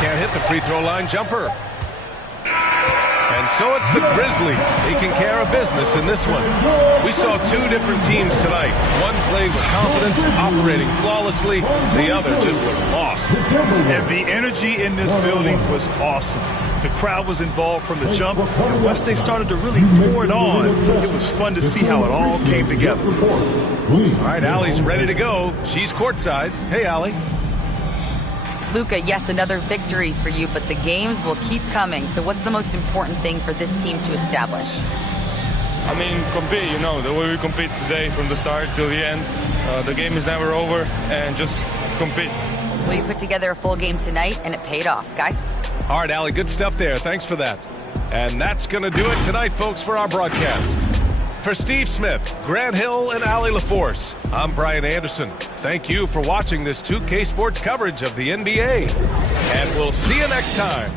Can't hit the free throw line jumper. And so it's the Grizzlies taking care of business in this one. We saw 2 different teams tonight. One played with confidence, operating flawlessly. The other just looked lost. And the energy in this building was awesome. The crowd was involved from the jump, and once they started to really pour it on, it was fun to see how it all came together. All right, Allie's ready to go. She's courtside. Hey, Allie. Luka, yes, another victory for you, but the games will keep coming. So what's the most important thing for this team to establish? I mean, compete, the way we compete today from the start till the end. The game is never over, and just compete. Well, you put together a full game tonight, and it paid off, guys. All right, Allie, good stuff there. Thanks for that. And that's going to do it tonight, folks, for our broadcast. For Steve Smith, Grant Hill, and Allie LaForce, I'm Brian Anderson. Thank you for watching this 2K Sports coverage of the NBA. And we'll see you next time.